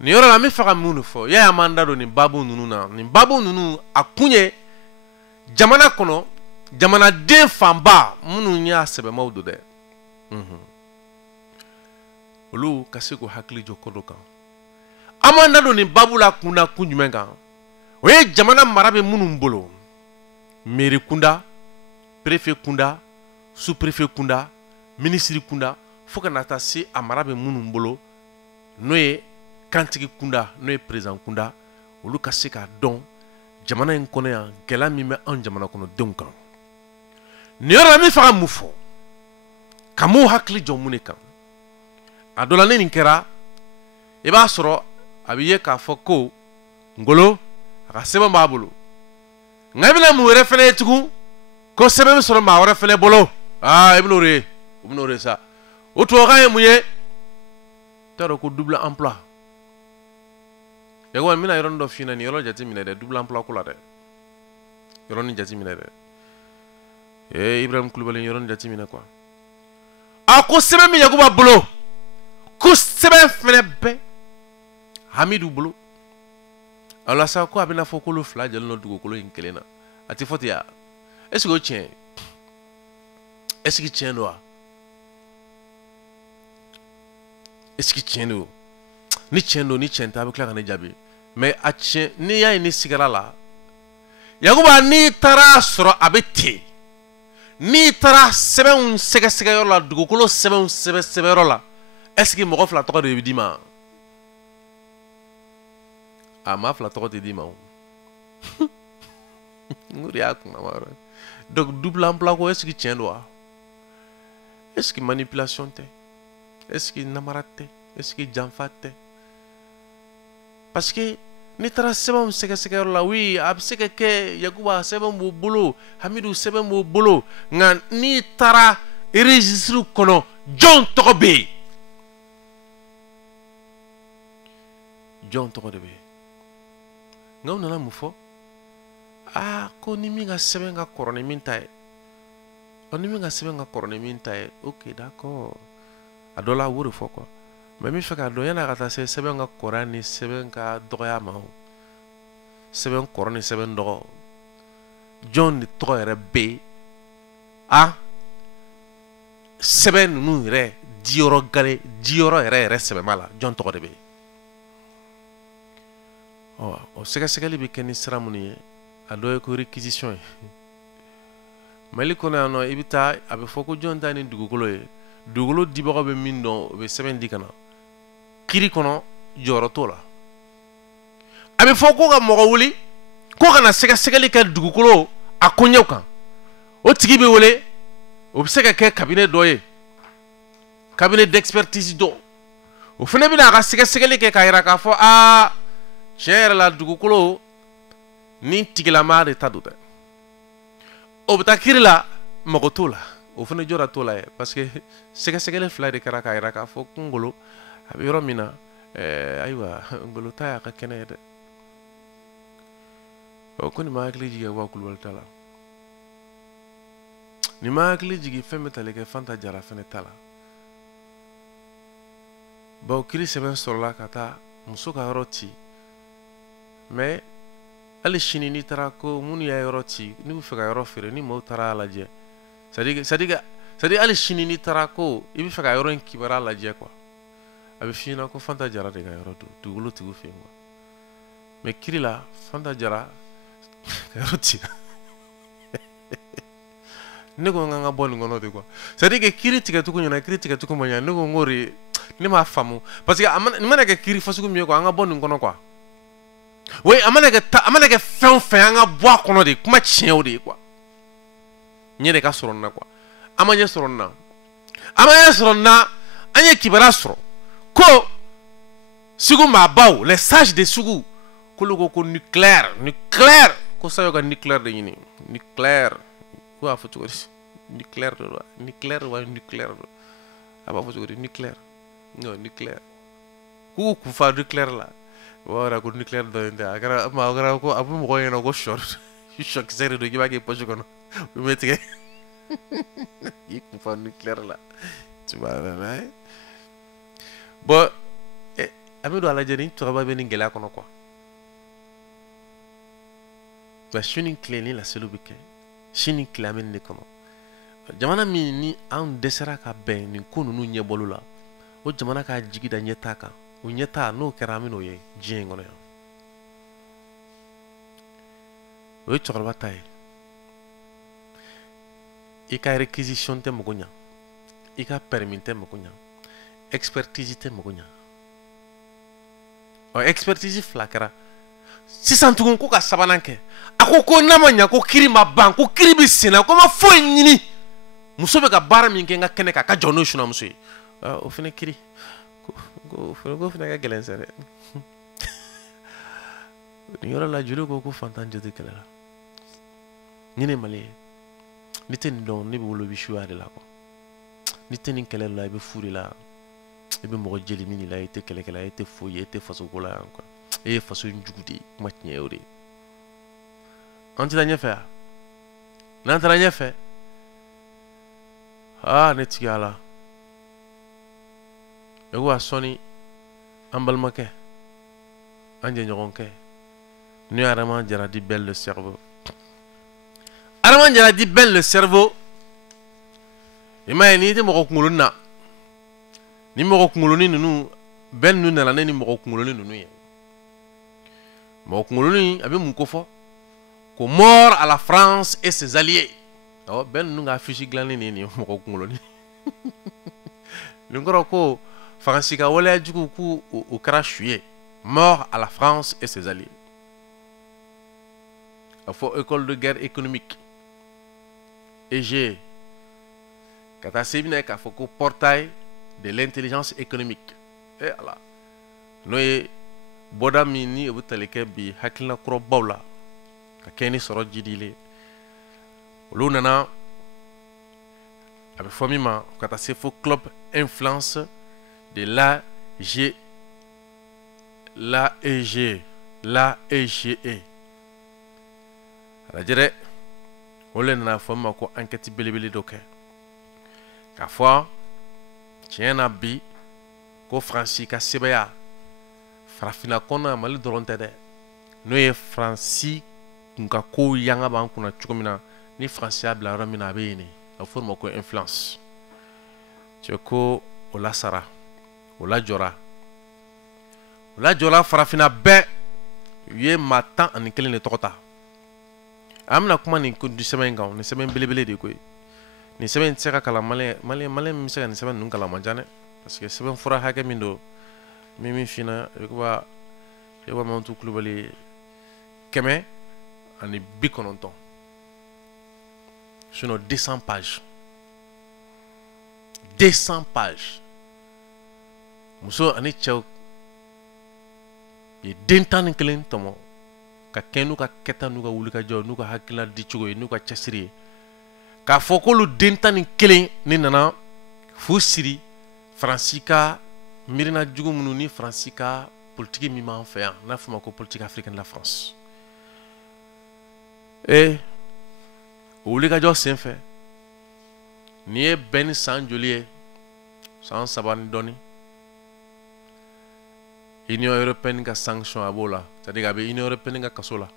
nin yɔrɔ la n bɛ fɛ ka mun de fɔ yaya m'an da don nin babu ninnu na nin babu ninnu a kun ye jamana kɔnɔ jamanaden fanba minnu y'a sɛbɛmaw don dɛ olu ka se k'u hakili jɔ ko dɔ kan an m'an da don nin babu la kun jumɛn kan o ye jamana mara bɛ minnu bolo mairie kunda préfet kunda sous-préfet kunda ministre kunda fo ka na taa se a mara bɛ minnu bolo n'o ye kantigi kunda n'o ye président kunda olu ka se k'a dɔn jamana in kɔnɔ yan gɛlɛya min bɛ anw jamana kɔnɔdenw kan nin yɔrɔ la n bɛ fɛ ka mun fɔ ka m'u hakili jɔ mun de kan a dɔ la ni nin kɛra i b'a sɔrɔ a bɛ ye k'a fɔ ko ngolo a ka sɛbɛn b'a bolo nka i bɛna mun wɛrɛ fɛnɛ ye tugun ko sɛbɛn bɛ sɔrɔ maa wɛrɛ fɛnɛ bolo i bɛn'o de ye o bɛn'o de sa o tubabukan ye mun ye i t'a dɔn ko double emploi yakuba n bɛna yɔrɔnin dɔ f'i ɲɛna nin yɔrɔ jate minɛ dɛ double emploi ko la dɛ yɔrɔnin jate minɛ dɛ Ibrahim Kulubali yɔrɔnin jate minɛ quoi a ko sɛbɛn min yakuba bolo ko sɛbɛn fɛnɛ bɛ Hamidu bolo alors sa ko a bɛna fɔ k'olu fila jɛlen don dugukolo in kelen na a tɛ fɔ ten ya est-ce que o tiɲɛ est-ce que tiɲɛ don wa est-ce que tiɲɛ don ni tiɲɛ don ni tiɲɛ tɛ a bɛ tila ka ne jaabi mais a tiɲɛ n'i y'a ye ne sigara la yakuba n'i taara sɔrɔ a bɛ ten n'i taara sɛbɛnw sɛgɛsɛgɛyɔrɔ la dugukolo sɛbɛnw sɛbɛyɔrɔ la est-ce que mɔgɔ fila tɔgɔ de bɛ d'i ma a maa fila tɔgɔ tɛ d'i ma o n ko de y'a kunna ma yɔrɔ ye donc double emploi ko est-ce que tiɲɛ don wa est-ce que manipulation tɛ est-ce que namara tɛ est-ce que janfa tɛ parce que n'i taara sɛbɛnw sɛgɛsɛgɛyɔrɔ la oui a bɛ se ka kɛ yakuba sɛbɛn b'o bolo hamidu sɛbɛn b'o bolo nka n'i taara registre kɔnɔ jɔn tɔgɔ bɛ yen jɔn tɔgɔ de bɛ yen nka u nana mun fɔ ko ni min ka sɛbɛn ka kɔrɔ ni min ta ye ni min ka sɛbɛn ka kɔrɔ ni min ta ye ok d'accord a dɔ la a b'o de fɔ quoi mais n bɛ fɛ k'a dɔn yan'a ka taa se sɛbɛn ka kɔrɔya ni sɛbɛn ka dɔgɔya ma o sɛbɛn kɔrɔ ni sɛbɛn dɔgɔ jɔn de tɔgɔ yɛrɛ bɛ yen sɛbɛn ninnu yɛrɛ diyɔrɔ yɛrɛ sɛbɛnma la jɔn tɔgɔ de bɛ yen o sɛgɛsɛgɛli bɛ kɛ ni sira minnu ye a dɔ ye ko réquisition ye mali kɔnɔ yan nɔ i bɛ taa a bɛ fɔ ko jɔn ta ni dugukolo ye dugukolo dibagaw bɛ min dɔn o bɛ sɛbɛn di ka na kiri kɔnɔ jɔyɔrɔ t'o la a bɛ fɔ ko ka mɔgɔ wuli ko ka na sɛgɛsɛgɛli kɛ dugukolo a koɲɛw kan o tigi bɛ wele o bɛ se ka kɛ cabinet dɔ ye cabinet d'expertise dɔ o fana bɛ na a ka sɛgɛsɛgɛli kɛ k'a jira k'a fɔ tiɲɛ yɛrɛ la dugukolo ni tigilama de ta don dɛ o bɛ taa kiri la mɔgɔ t'o la o fana jɔra t'o la ye parce que sɛgɛsɛgɛli fila de kɛra k'a jira k'a fɔ ko ngolo a bɛ yɔrɔ min na ayiwa ngolo ta y'a ka kɛnɛ ye dɛ ko nin ma hakili jigin yakuba kulubali ta la nin ma hakili jigin fɛn bɛ tali kɛ Fanta Jara fɛnɛ ta la bawo kiri sɛbɛn sɔrɔla ka taa muso ka yɔrɔ ci mais hali sini n'i taara ko minnu y'a yɔrɔ ci n'u bɛ fɛ ka yɔrɔ feere ni maaw taara a lajɛ c'est à dire hali sini n'i taara ko i bɛ fɛ ka yɔrɔ in kibaruya lajɛ quoi a bɛ f'i ɲɛna ko Fanta Jara de ka yɔrɔ don dugukolotigiw fɛ yen quoi mais kiri la Fanta Jara ka yɔrɔ ci ne ko n ka bɔ nin kɔnɔ de quoi c'est à dire que kiri tigɛcogo ɲɛna kiri tigɛcogo ma ɲɛ ne ko n k'o de ne m'a faamu parce que nin mana kɛ kiri fasugu min ye quoi an ka bɔ nin kɔnɔ quoi oui a mana kɛ fɛn o fɛn an ka bɔ a kɔnɔ de kuma tiɲɛw de ye quoi nyere ka sɔrɔ na quoi amanye sɔrɔ na amanye sɔrɔ na anye kibara sɔrɔ ko sugu ma baw les sages de sugu ko ko nucléaire ko sa yoga nucléaire de yini nucléaire ko a foto nucléaire wa nucléaire aba foto nucléaire non nucléaire ku fa nucléaire la wara ko nucléaire do nda agara ma agara ko abu mo yeno ko short shock zero do giba ke pocho kono bu metige yik fa nucléaire la tu vois là bon ami do ala jeni to ba beni ngela kono quoi ba shinin clé la selo bike shinin clamen ne kono jamana mi ni an desera ka ben ni kunu nu nyebolu la o jamana ka jigida nyeta ka o nyeta no keramino ye jingono ya o chorba tay i ka réquisition te mogonya i ka permis te mogonya expertise te mogonya o expertise flakara sisan tugun ko ka sabanan kɛ ako ko namanya ko kiri ma ban ko kiri bi sina ko ma fo nyini muso be ka baara min kɛ nga kɛnɛ ka jɔno shuna muso ye o fene kiri go fene ka gɛlɛn sɛrɛ ni yɔrɔ la joli ko fantan jate kɛlɛ la nyine mali ni tɛ nin dɔn ne bɛ wolo bi suya de la quoi ni tɛ nin kɛlɛ la i bɛ furu la i bɛ mɔgɔ jeli min la i tɛ kɛlɛkɛla i tɛ foyi i tɛ faso ko la yan quoi e ye faso jugu de kuma tiɲɛ o de an tɛ taa ɲɛfɛ yan n'an taara ɲɛfɛ ne tigi ala e ko a sɔnni an balimakɛ an jɛɲɔgɔnkɛ n'o ye Arama Jara di Belle le cerveau Arama Jara di Belle le cerveau i m'a ye n'i tɛ mɔgɔ kunkolo na ni mɔgɔ kunkoloni ninnu bɛɛ ninnu nana ne ni mɔgɔ kunkoloni ninnu ye mɔgɔ kunkoloni a bɛ mun ko fɔ ko mort à la France et ses alliés awɔ bɛɛ ninnu ka affiche dilanni nin ye mɔgɔ kunkoloni nin kɔrɔ ko Faransi ka waleya jugu k'u o kɛra su ye mort à la France et ses alliés a fɔ école de guerre économique EG ka taa se bɛna k'a fɔ ko portail de l'intelligence économique ala n'o ye bɔda min ni o bɛ tali kɛ bi hakilina kɔrɔbaw la ka kɛ ni sɔrɔ jidile olu nana a bɛ fɔ min ma ka taa se fo club influence de l'AEGE lajɛ dɛ o le nana fɔ min ma ko enquête belebele dɔ kɛ k'a fɔ tiɲɛ na bi ko Faransi ka sɛbɛya farafina kɔnɔ Mali dɔrɔn tɛ dɛ n'o ye Faransi kun ka kow yanga b'an kunna cogo min na ni Faransi y'a bila yɔrɔ min na a bɛ yen a bɛ fɔ o ma ko influence cɛ ko o lasara o lajɔra farafina bɛɛ u ye maa 11 de tɔgɔ ta an bɛna kuma nin sɛbɛn in kan nin sɛbɛn belebele de koyi nin sɛbɛn in tɛ se ka kalan maliyɛn min bɛ se ka nin sɛbɛn ninnu kalan man ca dɛ parce que sɛbɛn fura hakɛ min don min finna Yakuba Mamadou Kulubali 190 sinon 200 pages muso ani cɛw ye den 11 tɔmɔ ka kɛ n'u ka kɛta n'u ka wulikajɔ n'u ka hakilina di cogo ye n'u ka cɛsiri ye k'a fɔ k'olu den 11 ne nana fu siri Faransi ka miirina jugu minnu ni Faransi ka politiki min b'an fɛ yan n'a fɔ ma ko politique africaine de la France o wulikajɔ senfɛ nin ye bɛn ni san joli ye san 3 ni dɔɔni Union européenne ka sanction a b'o la c'est-à-dire a bɛ Union européenne ka kaso la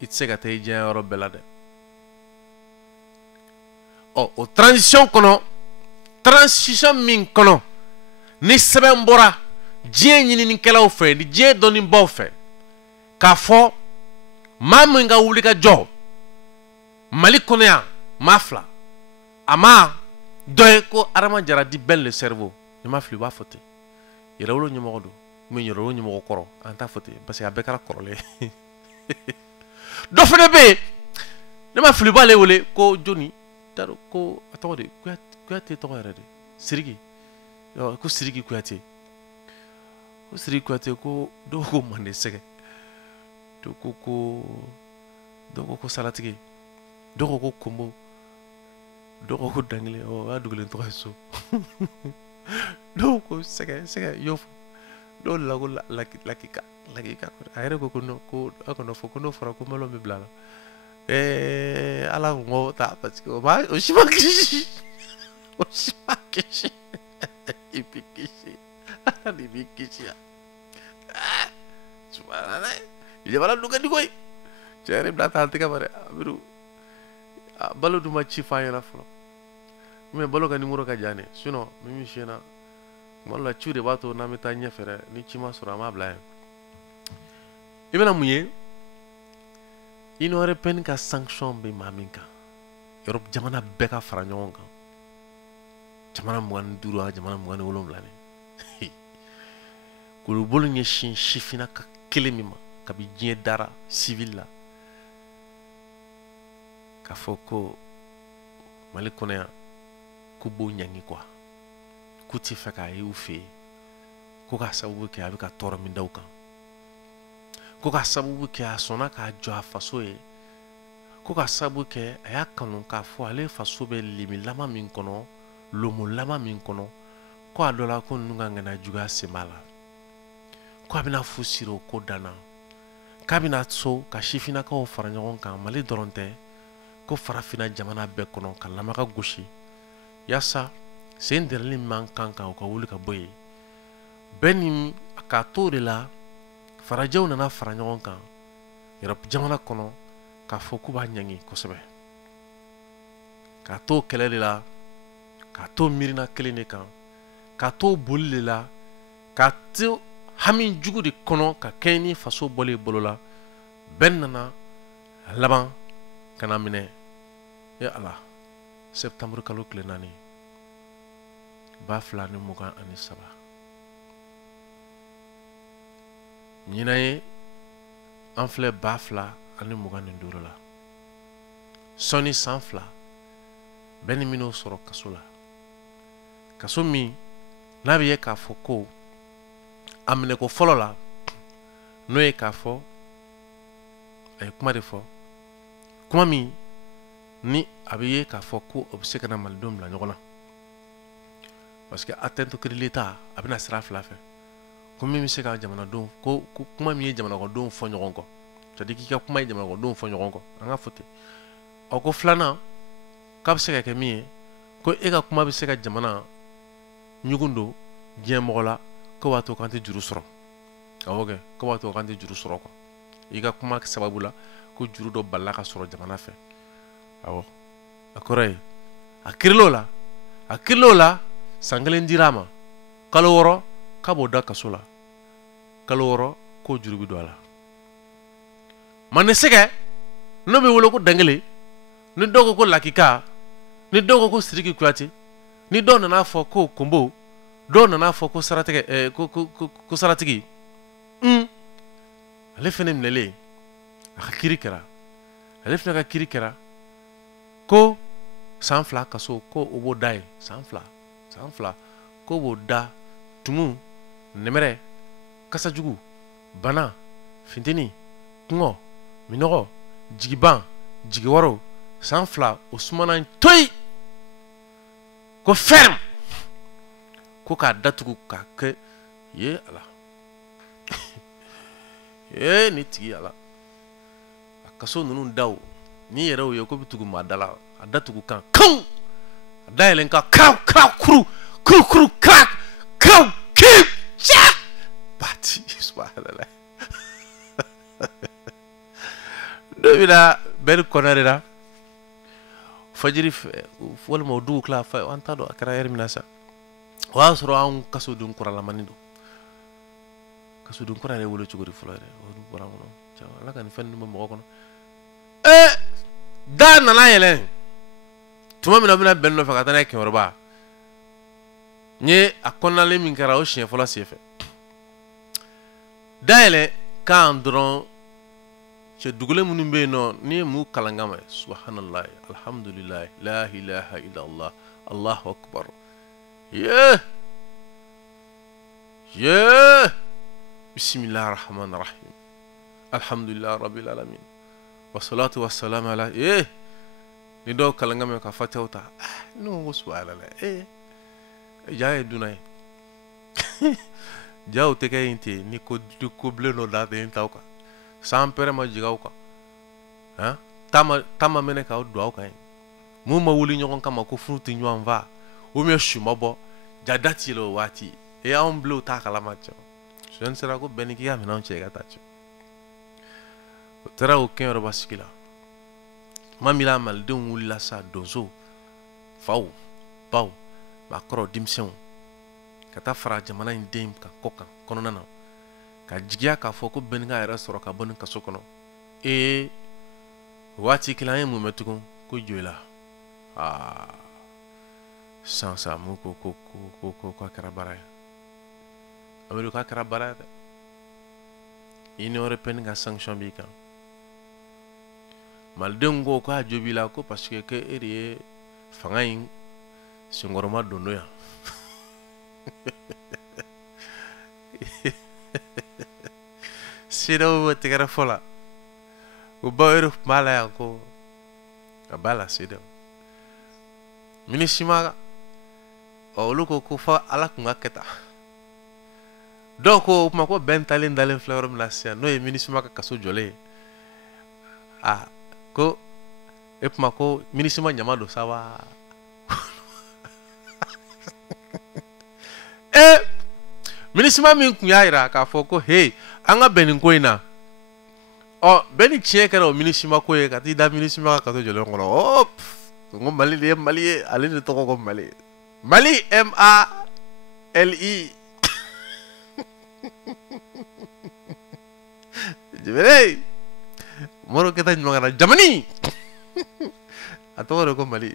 i tɛ se ka taa i diɲɛ yɔrɔ bɛɛ la dɛ o transition min kɔnɔ ni sɛbɛn bɔra diɲɛ ɲininikɛlaw fɛ ni diɲɛ dɔnnibaw fɛ k'a fɔ maa min ka wulikajɔ Mali kɔnɔ yan maa 2 a ma dɔ ye ko Arama Jara di Belle le cerveau i ma fili u b'a fɔ ten yɛrɛwolo ɲɛmɔgɔ don mais yɛrɛwolo ɲɛmɔgɔ kɔrɔ an t'a fɔ ten parce que a bɛɛ kɛra kɔrɔlen dɔ fana bɛ yen ne ma fili b'ale wele ko joni t'a dɔn ko a tɔgɔ de Kuyate tɔgɔ yɛrɛ de Siriki ko Siriki Kuyate ko Siriki Kuyate ko dɔw ko mande sɛgɛ dɔw ko salatigi dɔw ko kombo dɔw ko dangile o y'a dugulen tɔgɔ ye so dɔw ko sɛgɛ yofu dɔw la ko lakika a yɛrɛ ko non ko a kana fɔ ko n'o fɔra ko malo bɛ bila la ala ko ta parce que o si ma kisi i bɛ kisi ala de b'i kisi ya subhanallah jabala duga di koy cɛ yɛrɛ bila ta tigɛ ma dɛ abiru balo dun ma ci f'a ɲɛna fɔlɔ mais balo ka numéro ka jan dɛ sinon min siyɛna kuma dɔ la ciw de b'a to n'an bɛ taa ɲɛfɛ dɛ ni ci ma sɔrɔ an b'a bila yen i bɛna mun ye Union européenne ka sanction bɛ maa min kan Europe jamana bɛɛ ka fara ɲɔgɔn kan jamana 25 jamana 27 ni k'olu bolo ɲɛsin sifinnaka kelen min ma kabi diɲɛ dara civil la k'a fɔ ko Mali kɔnɔ yan k'u b'o ɲangi quoi k'u tɛ fɛ k'a ye u fɛ yen ko k'a sababu kɛ a bɛ ka tɔɔrɔ min da u kan ko k'a sababu kɛ a sɔnna k'a jɔ a faso ye ko k'a sababu kɛ a y'a kanu k'a fɔ ale faso bɛ limilama min kɔnɔ lomolama min kɔnɔ ko a dɔ la ko ninnu ka ŋana juguya sen b'a la ko a bɛna fu siri o ko danna k'a bɛna so ka sifinnakaw fara ɲɔgɔn kan Mali dɔrɔn tɛ ko farafinna jamana bɛɛ kɔnɔ ka lamaka gosi yaasa sen dɛrɛli min man kan o ka wuli ka bɔ yen bɛɛ ni k'a to o de la farajɛw nana fara ɲɔgɔn kan Europe jamana kɔnɔ k'a fɔ k'u b'a ɲangi kosɛbɛ k'a to kɛlɛ de la k'a to miirina kelen de kan k'a to boli de la k'a to hami jugu de kɔnɔ ka kɛɲɛ ni faso bɔlen bolo la bɛɛ nana a laban ka na minɛ ala septembre kalo tile 4 2023 ɲinan ye an filɛ 2025 la sɔni san 2 bɛɛ ni minnu sɔrɔ kaso la kaso min n'a bɛ ye k'a fɔ ko a minɛko fɔlɔ la n'o ye k'a fɔ a ye kuma de fɔ kuma min ni a bɛ ye k'a fɔ ko o bɛ se ka na malidenw bila ɲɔgɔn na parce que atteinte au crédit de l'État a bɛna sira fila fɛ ko min bɛ se ka jamanadenw ko kuma min ye jamanakɔnɔdenw fɔ ɲɔgɔn kɔ c'est à dire k'i ka kuma ye jamanakɔnɔdenw fɔ ɲɔgɔn kɔ an ka fɔ ten ɔ ko filanan k'a bɛ se ka kɛ min ye ko e ka kuma bɛ se ka jamana ɲugun don diɲɛ mɔgɔ la ko b'a to k'an tɛ juru sɔrɔ awɔ kɛ ko b'a to k'an tɛ juru sɔrɔ quoi i ka kuma sababu la ko juru dɔ balila ka sɔrɔ jamana fɛ awɔ a kɔrɔ ye a kiril'o la san kelen dira a ma kalo 6 k'a b'o da kaso la kalo 6 k'o juru bɛ don a la mande sɛgɛ n'o bɛ wele ko dangele ni dɔw ko ko lakika ni dɔw ko ko Siriki Kuyate ni dɔw nana fɔ ko kombo dɔw nana fɔ ko saratigɛ ko saratigi ale fɛnɛ minɛlen a ka kiiri kɛra ale fɛnɛ ka kiiri kɛra ko san 2 kaso ko o b'o da ye san 2 ko b'o da tumu nɛmɛrɛ kasajugu bana finteni kɔngɔ minɔgɔ jigiban jigiwaro san 2 o sumana toyi ko ferme ko k'a datugu k'a kɛ ye ala ni tigi ala a kaso ninnu daw ni yɛrɛ o ye ko bɛ tugu maa da la a datugu kan kaw a dayɛlɛn kan kaw kuru kaw kip ca bati subhanallah dɔ bɛna bɛri kɔnɔ de la fajiri fɛ walima o dugu tila fɛ an t'a dɔn a kɛra yɛrɛ min na sa o y'a sɔrɔ anw kasodon kɔrɔlamani don kasodon kɔrɔ yɛrɛ wolo cogo di fɔlɔ yɛrɛ o bɔra kɔnɔ ala ka nin fɛn ninnu bɛ mɔgɔ kɔnɔ da nana yɛlɛn tuma min na bɛna bɛn nɔfɛ ka taa n'a ye Kɛmɛrɔba n ye a kɔnɔnalen min kɛra o siɲɛ fɔlɔ senfɛ da yɛlɛ kan dɔrɔn cɛ dugule minnu bɛ yen nɔ ni ye mun kalan kama ye subhanallah alhamdulillah la ilaha illallah allahu akbar ye bismillahir rahmanir rahim alhamdulillah rabbil alamin wassalatu wassalamu ala ni dɔw kalan kama ka fatihaw ta ne ko subhanallah ja ye dunay jaw tɛ kɛ yen ten ni ko bilen dɔ da ten taw kan san pɛrɛ ma jigaw kan han tama mɛnɛ k'aw don aw kan yen mun ma wuli ɲɔgɔn kama ko furu tɛ ɲɔgɔn fa ou bien su ma bɔ ja da t'i la o waati anw bilen o t'a kalama cɛ sɔni sera ko bɛɛ ni k'i ka minɛnw cɛ i ka taa cɛ o taara o kɛnyɔrɔba sigi la tuma min na malidenw wulila sa donso faw baw maakɔrɔw denmisɛnw ka taa fara jamana in den kan kɔ kan kɔnɔna na ka jigiya k'a fɔ ko bɛnni ka yɛrɛ sɔrɔ ka bɔ nin kaso kɔnɔ waati kelen an ye mun mɛn tugun ko joyila sisan mun ko k'a kɛra baara ye amadu k'a kɛra baara ye dɛ Union européenne ka sanction b'i kan malidenw ko k'a jo b'i la ko parce que e de ye fanga in senkɔrɔma dondo yan CEDEAO tɛgɛrɛ fɔ la o baw yɛrɛ tun b'a la yan ko a b'a la CEDEAO MINUSMA olu ko fɔ ala tun ka kɛ tan dɔw ko o tuma ko bɛn talen dalen filɛ yɔrɔ min na sisan n'o ye MINUSMA ka kaso jɔlen ye ko e tuma ko MINUSMA ɲama don sa wa MINUSMA min kun y'a yira k'a fɔ ko an ka bɛn nin ko in na bɛn ni tiɲɛ kɛra o MINUSMA ko ye ka t'i da MINUSMA ka kaso jɔlen kɔnɔ ko Mali de ye Mali ye ale de tɔgɔ ko Mali Mali MALI jibere moro keta ɲuman kana jamani a tɔgɔ de ko Mali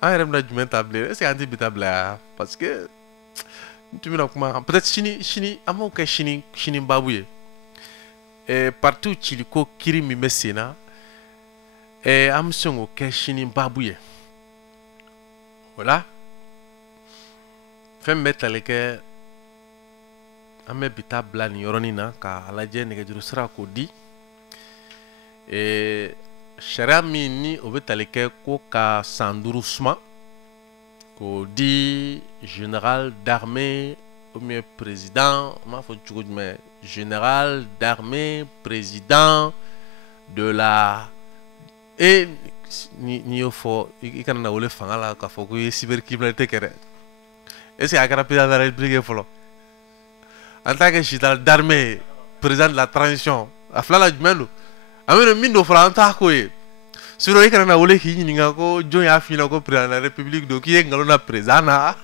an yɛrɛ bɛna jumɛn ta bilen est-ce que an tɛ bi ta bila yan parce que tu bɛna kuma peut-être sini an b'o kɛ sini baabu ye partout cili ko kiri min bɛ sen na an bɛ sɔn k'o kɛ sini baabu ye o la fɛn min bɛ tali kɛ an bɛ bi ta bila nin yɔrɔnin na k'a lajɛ nɛgɛjuru sira k'o di sariya min ni o bɛ tali kɛ ko ka san 5 suma k'o di général d'armée ou bien président on m'a fɔ cogo jumɛn général d'armée président de la ni y'o fɔ i kana na wele fanga la k'a fɔ ko i ye cybercriminalité kɛ dɛ est-ce que a kɛra président de la république fɔlɔ en tant que général d'armée président de la transition a filala jumɛn don an bɛ min do fɔlɔ an t'a ko ye sinon i kana na wele k'i ɲininka ko jɔn y'a f'i ɲɛna ko président de la république don k'i ye nkalon na président na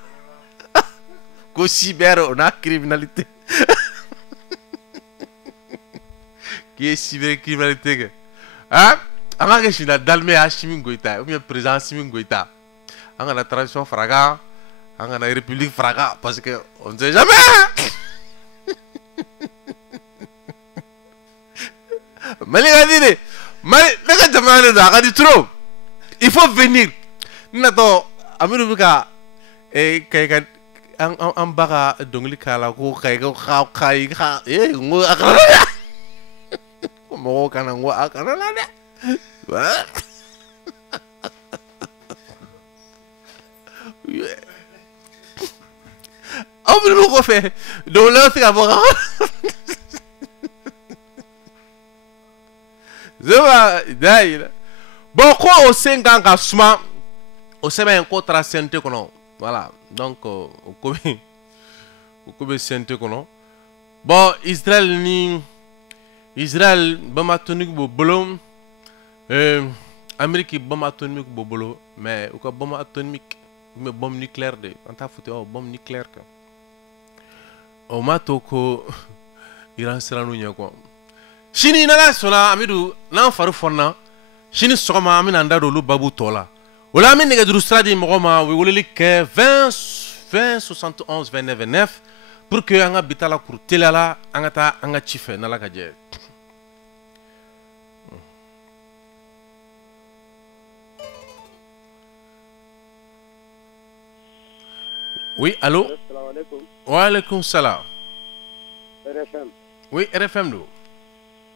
ko cyber o n'a criminalité k'i ye cybercriminalité kɛ an ka kɛ général d'armée Assimi Goïta ou bien président Assimi Goïta an kana transition fara kan an kana république fara kan parce que on ne sait jamais Mali ka di de Mali ne ka jamana de don a ka di trop il faut venir ne natɔ Amidu bɛ ka an ba ka dɔnkili k'a la ko ko a kana dɛ ko mɔgɔw kana ko a kana la dɛ aw minnu kɔfɛ dɔnkiliw tɛ ka bɔ ka zeba dayi bon ko o sen kan ka suma o sɛbɛn ko taara CNT kɔnɔ voilà donc o ko bɛ CNT kɔnɔ bon Israël bombe atomique b'o bolo Amérique bombe atomique b'o bolo mais u ka bombe atomique ou bien bombe nucléaire de an t'a fɔ ten bombe nucléaire kan o ma to ko Iran siran'u ɲɛ quoi sini n'ala sɔnna Amidu n'an fari fɔnna sini sɔgɔma an bɛna an da don olu babu tɔ la o la an bɛ nɛgɛjuru sira di mɔgɔw ma u bɛ weleli kɛ 20 71 29 29 pour que an ka bi ta la kuru teliya la an ka taa an ka ci fɛ n'Ala ka jɛ Oui, allô? Assalamu alaikum. Wa alaikum salam. RFM. Oui, RFM do.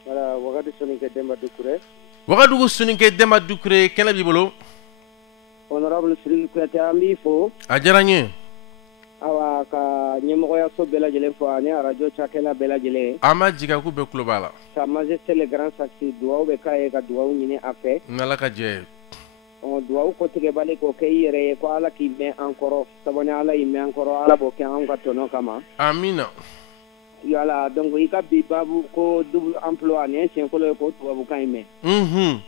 Voilà, Wagadu Soninke Demba Dukure. Wagadugu Soninke Demba Dukure, kena bibolo? Honorable Sri Kuyate Amifo. A diyara n ye. Awa ka ɲɛmɔgɔyaso bɛɛ lajɛlen fo ani arajo cakɛla bɛɛ lajɛlen. An b'a jigin k'u bɛɛ tulo b'a la. Sa majesté le grand saxi duwawu bɛ k'a ye ka duwawu ɲini a fɛ. N'Ala ka jɛ ye. Duwawu kɔtigɛbali k'o kɛ i yɛrɛ ye ko ala k'i mɛn an kɔrɔ sabu ni ala y'i mɛn an kɔrɔ ala b'o kɛ anw ka tɔnɔ kama. Amina. Yala donc i ka bi baabu ko double emploi nin ye siɲɛ fɔlɔ ye k'o tubabukan in mɛn.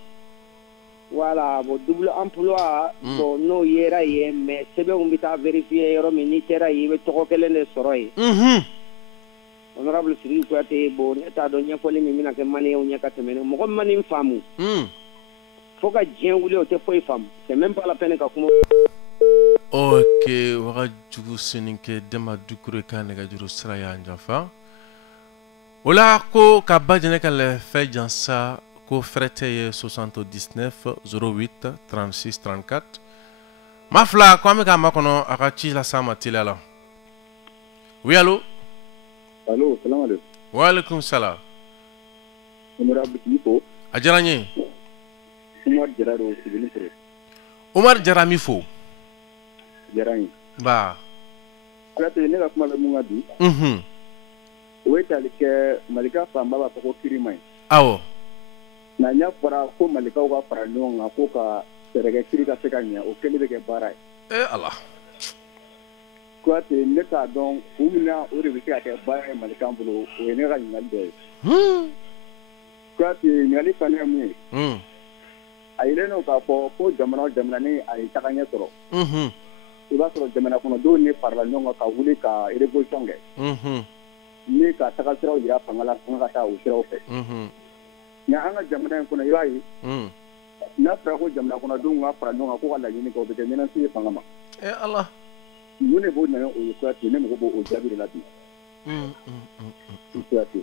Voilà, bon double emploi bon n'o yera ye mais sɛbɛnw bɛ taa vérifier yɔrɔ min n'i kɛra yen i bɛ tɔgɔ kelen de sɔrɔ yen. Honorable Siri Kuyate bon ne t'a dɔn ɲɛfɔli min bɛna kɛ maliyɛnw ɲɛ ka tɛmɛ ne mɔgɔ min ma nin faamu. Fo ka diɲɛ wuli o tɛ foyi faamu c'est même pas la peine ka kuma. Ok, Wagadugu Soninke Demba Dukure ka nɛgɛjuru sira y'an janfa. O la ko ka ba jɛnɛ ka lɛfɛ jansa ko fɛrɛtɛ ye 79 08 36 34. Ma fila ko an bɛ k'a makɔnɔ a ka ci la s'a ma teliya la. Oui, allô? Allô, salam alaikum. Wa alaikum salam. Honorable Kifo. A diyara n ye. Umar Jara do Sibilisere. Umar Jara mi fo. Jara n ye. Ba. Kuyate ne ka kuma bɛ mun ka bi. O ye tali kɛ Malika fanba b'a fɔ ko kiri man ɲi. Awɔ. Na ɲa fɔra ko Malikaw ka fara ɲɔgɔn kan ko ka fɛɛrɛ kɛ kiri ka se ka ɲɛ o kɛlen bɛ kɛ baara ye. Ala. Kuyate ne t'a dɔn kun min na o de bɛ se ka kɛ baara ye Malikan bolo o ye ne ka ɲininkali dɔ ye. Kuyate ɲininkali fana ye mun ye. A yelen n'o k'a fɔ ko jamana o jamana ni a ye tagaɲɛ sɔrɔ. I b'a sɔrɔ jamana kɔnɔdenw ne farala ɲɔgɔn kan ka wuli ka révolution kɛ. Ni ka taga siraw yira fanga la fanga ka taa o siraw fɛ. Nka an ka jamana in kɔnɔ i b'a ye. N'a fɔra ko jamana kɔnɔdenw ka fara ɲɔgɔn kan ko ka laɲini kɛ o bɛ kɛ ɲɛnasigi ye fanga ma. Ala. Mun de b'o nana o ye Kuyate ne mago b'o jaabi de la bi. Kuyate.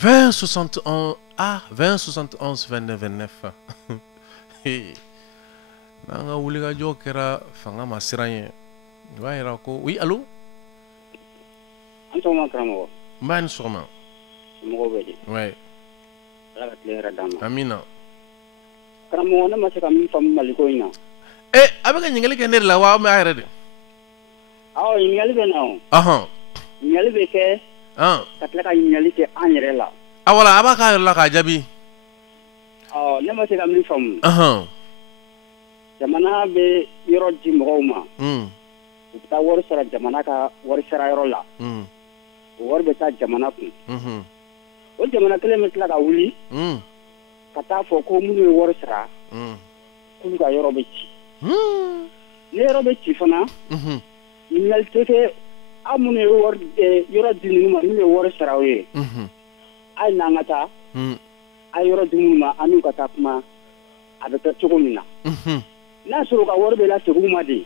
20 71 ah 20 71 29 29 nanga wuliga jo kera fanga masiranye wa ira ko oui allô Antoma kramo man soma mo bedi ouais la tlera dama amina kramo na masaka mi fam maliko ina abega nyingali ke ner la wa ma ayre de aw nyali be naw aha nyali be ke katla ka nyali ke anyere la awala abaka la ka jabi na masaka mi fam aha jamana be yoro di mɔgɔw u bɛ taa wari sara jamana ka wari sara yɔrɔ la wari bɛ taa jamana kun o jamana kelen bɛ tila ka wuli ka taa fɔ ko minnu ye wari sara k'olu ka yɔrɔ bɛ ci ni yɔrɔ bɛ ci fana ɲininkali tɛ kɛ aw minnu ye yɔrɔ di ninnu ma n'u ye wari sara aw ye a ye n'an ka taa a ye yɔrɔ di minnu ma an n'u ka taa kuma a bɛ kɛ cogo min na n'a sɔrɔ ka wari bɛ la segu ma de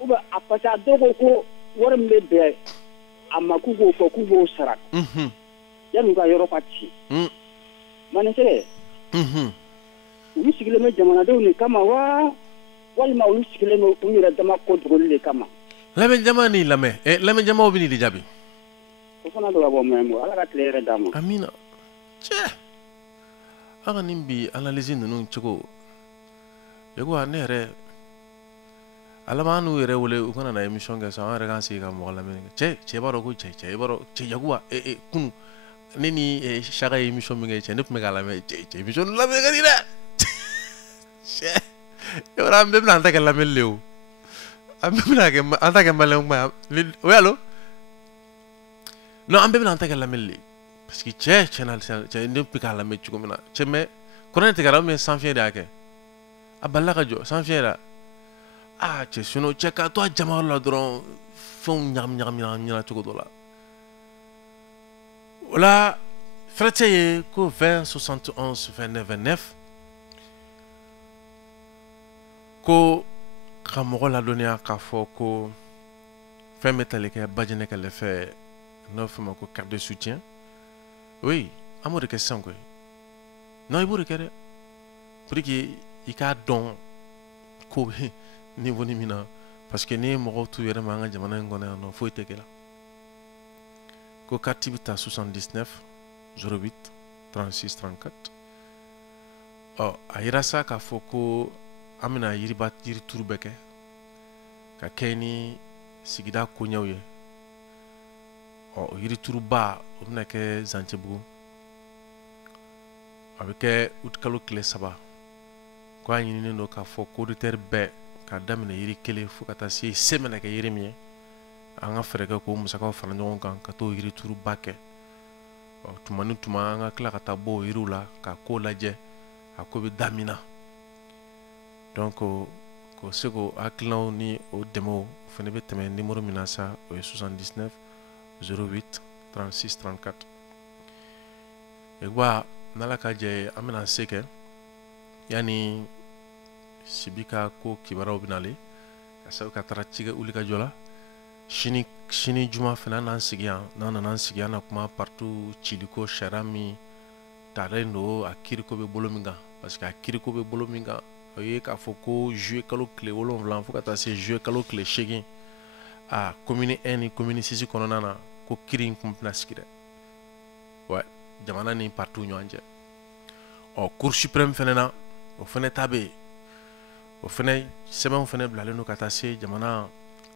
ou bien a parce que a dɔw ko ko wari min bɛ bɛn a ma k'u k'o fɔ k'u b'o sara yan'u ka yɔrɔ ka ci manisere olu sigilen bɛ jamanadenw de kama wa walima olu sigilen bɛ u yɛrɛ dama ko dogoli de kama lamɛn jama ni lamɛn lamɛn jamaw bɛ nin de jaabi o fana bɛ ka bɔ mɛn ala ka tile yɛrɛ d'a ma amina cɛ an ka nin bi analyse ninnu cogo yego ne yɛrɛ alama n'u yɛrɛ wele u kana na émission kɛ sa an yɛrɛ k'an sigi ka mɔgɔ lamɛn cɛ b'a dɔn ko cɛ b'a dɔn cɛ yakuba kunu ne ni Saka ye émission min kɛ cɛ ne tun bɛ k'a lamɛn cɛ émission lamɛn ka di dɛ cɛ e b'a dɔn an bɛɛ bɛna an ta kɛ lamɛnli le o an bɛɛ bɛna kɛ an ta kɛ maliyɛn kuma ye oui allo non an bɛɛ bɛna an ta kɛ lamɛnli le parce que cɛ ne bɛ k'a lamɛn cogo min na cɛ mais kɔrɔ tigɛra ou bien sanfiɲɛ de y'a kɛ a balila ka jɔ sanfiɲɛ la cɛ sinon cɛ ka to a jama la dɔrɔn fɛnw ɲagami cogo dɔ la o la fɛrɛtɛ ye ko 20 71 29 29 ko ka mɔgɔ ladɔnniya k'a fɔ ko fɛn bɛ tali kɛ Bajinɛ kɛlɛfɛ n'o fɛ ma ko carte de soutien oui an b'o de kɛ sisan koyi non i b'o de kɛ dɛ pour que i k'a dɔn ko bɛ niveau ni min na parce que n'i ye mɔgɔw t'u yɛrɛ ma an ka jamana in kɔnɔ yan nɔ foyi tɛ kɛ la ko carte bɛ taa 79 08 36 34 a yira sa k'a fɔ ko an bɛna yirituru bɛɛ kɛ ka kɛ ni sigida koɲɛw ye o yirituruba o bɛna kɛ Zancɛbugu a bɛ kɛ août kalo tile 3 ko a ɲininen don k'a fɔ ko auditeur bɛɛ ka daminɛ yiri kelen fo ka taa se bɛna kɛ yiri min ye an ka fɛɛrɛ kɛ k'o musakaw fara ɲɔgɔn kan ka t'o yirituruba kɛ tuma ni tuma an ka tila ka taa bɔ o yiriw la ka ko lajɛ a ko bɛ damina donc ko se k'o hakilinaw ni o dɛmɛw fana bɛ tɛmɛ numéro min na sa o ye 79 08 36 34 wa n'ala ka jɛ an bɛna se kɛ yani sibi ka ko kibaruyaw bɛ nalen ka sabu ka taara cikɛ wuli ka jɔ la sini juma fana an n'an sigi yan n'an nana an sigi an na kuma partout ciliko sariya min talen don a kiriko bɛ bolo min kan parce que a kiriko bɛ bolo min kan o ye k'a fɔ ko juillet kalo tile 7 fo ka taa se juillet kalo tile 8 a commune 1 ni commune 6 kɔnɔna na ko kiri in tun bɛna sigi dɛ ouais jamana ni partout ɲɔgɔn cɛ cour suprême fana na o fana ta bɛ yen o fana sɛbɛnw fana bilalen don ka taa se jamana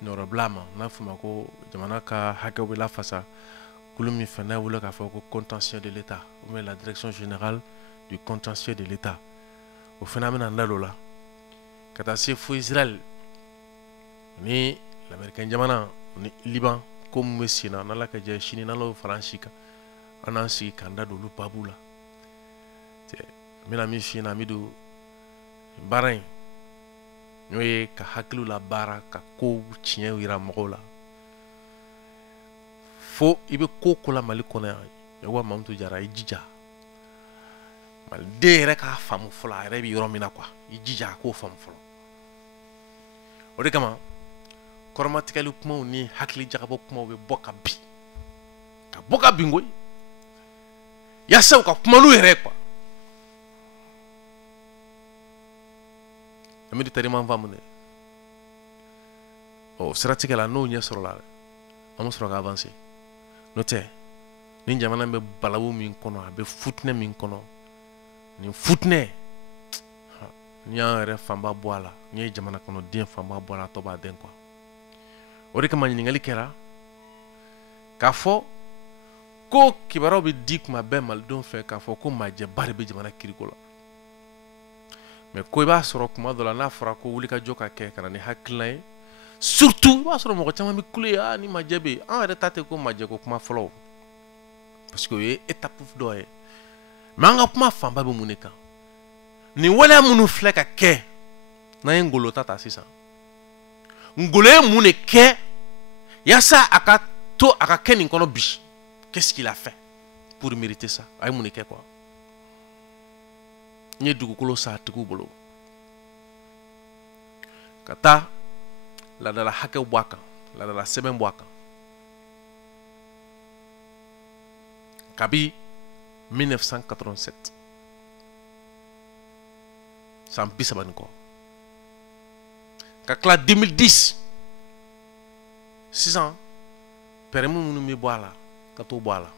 nɔrɔbila ma n'a fɔ ma ko jamana ka hakɛw bɛ lafasa kulu min fana wele k'a fɔ ko contentieux de l'État ou bien la direction générale du contentieux de l'État o fana bɛna n da don o la ka taa se fo Israël ni l'américain jamana ni Liban ko mun bɛ sen na n'Ala ka jɛ sini n'Ala y'o fara an si kan an n'an sigi k'an da don olu babu la n bɛna min f'i ɲɛna Amidu baara in n'o ye ka hakiliw la baara ka kow tiɲɛ yira mɔgɔw la fo i bɛ ko ko la Mali kɔnɔ yan Yakuba Mamutu Jara i jija maliden yɛrɛ k'a faamu fɔlɔ a yɛrɛ bɛ yɔrɔ min na quoi i jija a k'o faamu fɔlɔ o de kama kɔrɔmatigɛli kumaw ni hakili jagabɔ kumaw bɛ bɔ ka bin koyi yasa ka kuma n'u yɛrɛ quoi ami de tari man faamu dɛ siratigɛ la n'o ɲɛ sɔrɔ la an bɛ sɔrɔ ka avancer n'o tɛ ni jamana bɛ balawu min kɔnɔ a bɛ futinɛ min kɔnɔ ni futinɛ ni y'an yɛrɛ fanba bɔ a la ni ye jamana kɔnɔ den fanba bɔ a la a tɔ b'a den quoi o de kama ɲininkali kɛra k'a fɔ ko kibaruyaw bɛ di kuma bɛɛ malidenw fɛ k'a fɔ ko majɛba de bɛ jamana kiriko la mais ko i b'a sɔrɔ kuma dɔ la n'a fɔra ko wulikajɔ ka kɛ ka na ni hakilina ye surtout i b'a sɔrɔ mɔgɔ caman bɛ kule ni majɛ bɛ yen an yɛrɛ ta tɛ ko majɛ ko kuma fɔlɔ parce que o ye étape dɔ ye mais an ka kuma fanba bɛ mun de kan nin waleya minnu filɛ ka kɛ n'an ye ngolo ta sisan ngolo ye mun de kɛ yasa a ka to a ka kɛ nin kɔnɔ bi qu'est-ce qu'il a fait pour mériter ça a ye mun de kɛ quoi n ye dugukolo san a tigiw bolo ka taa laadala hakɛw bɔ a kan laadala sɛbɛn bɔ a kan kabi 1987 san 30 kɔ ka tila 2010 sisan pɛrɛmu minnu bɛ bɔ a la ka t'o bɔ a la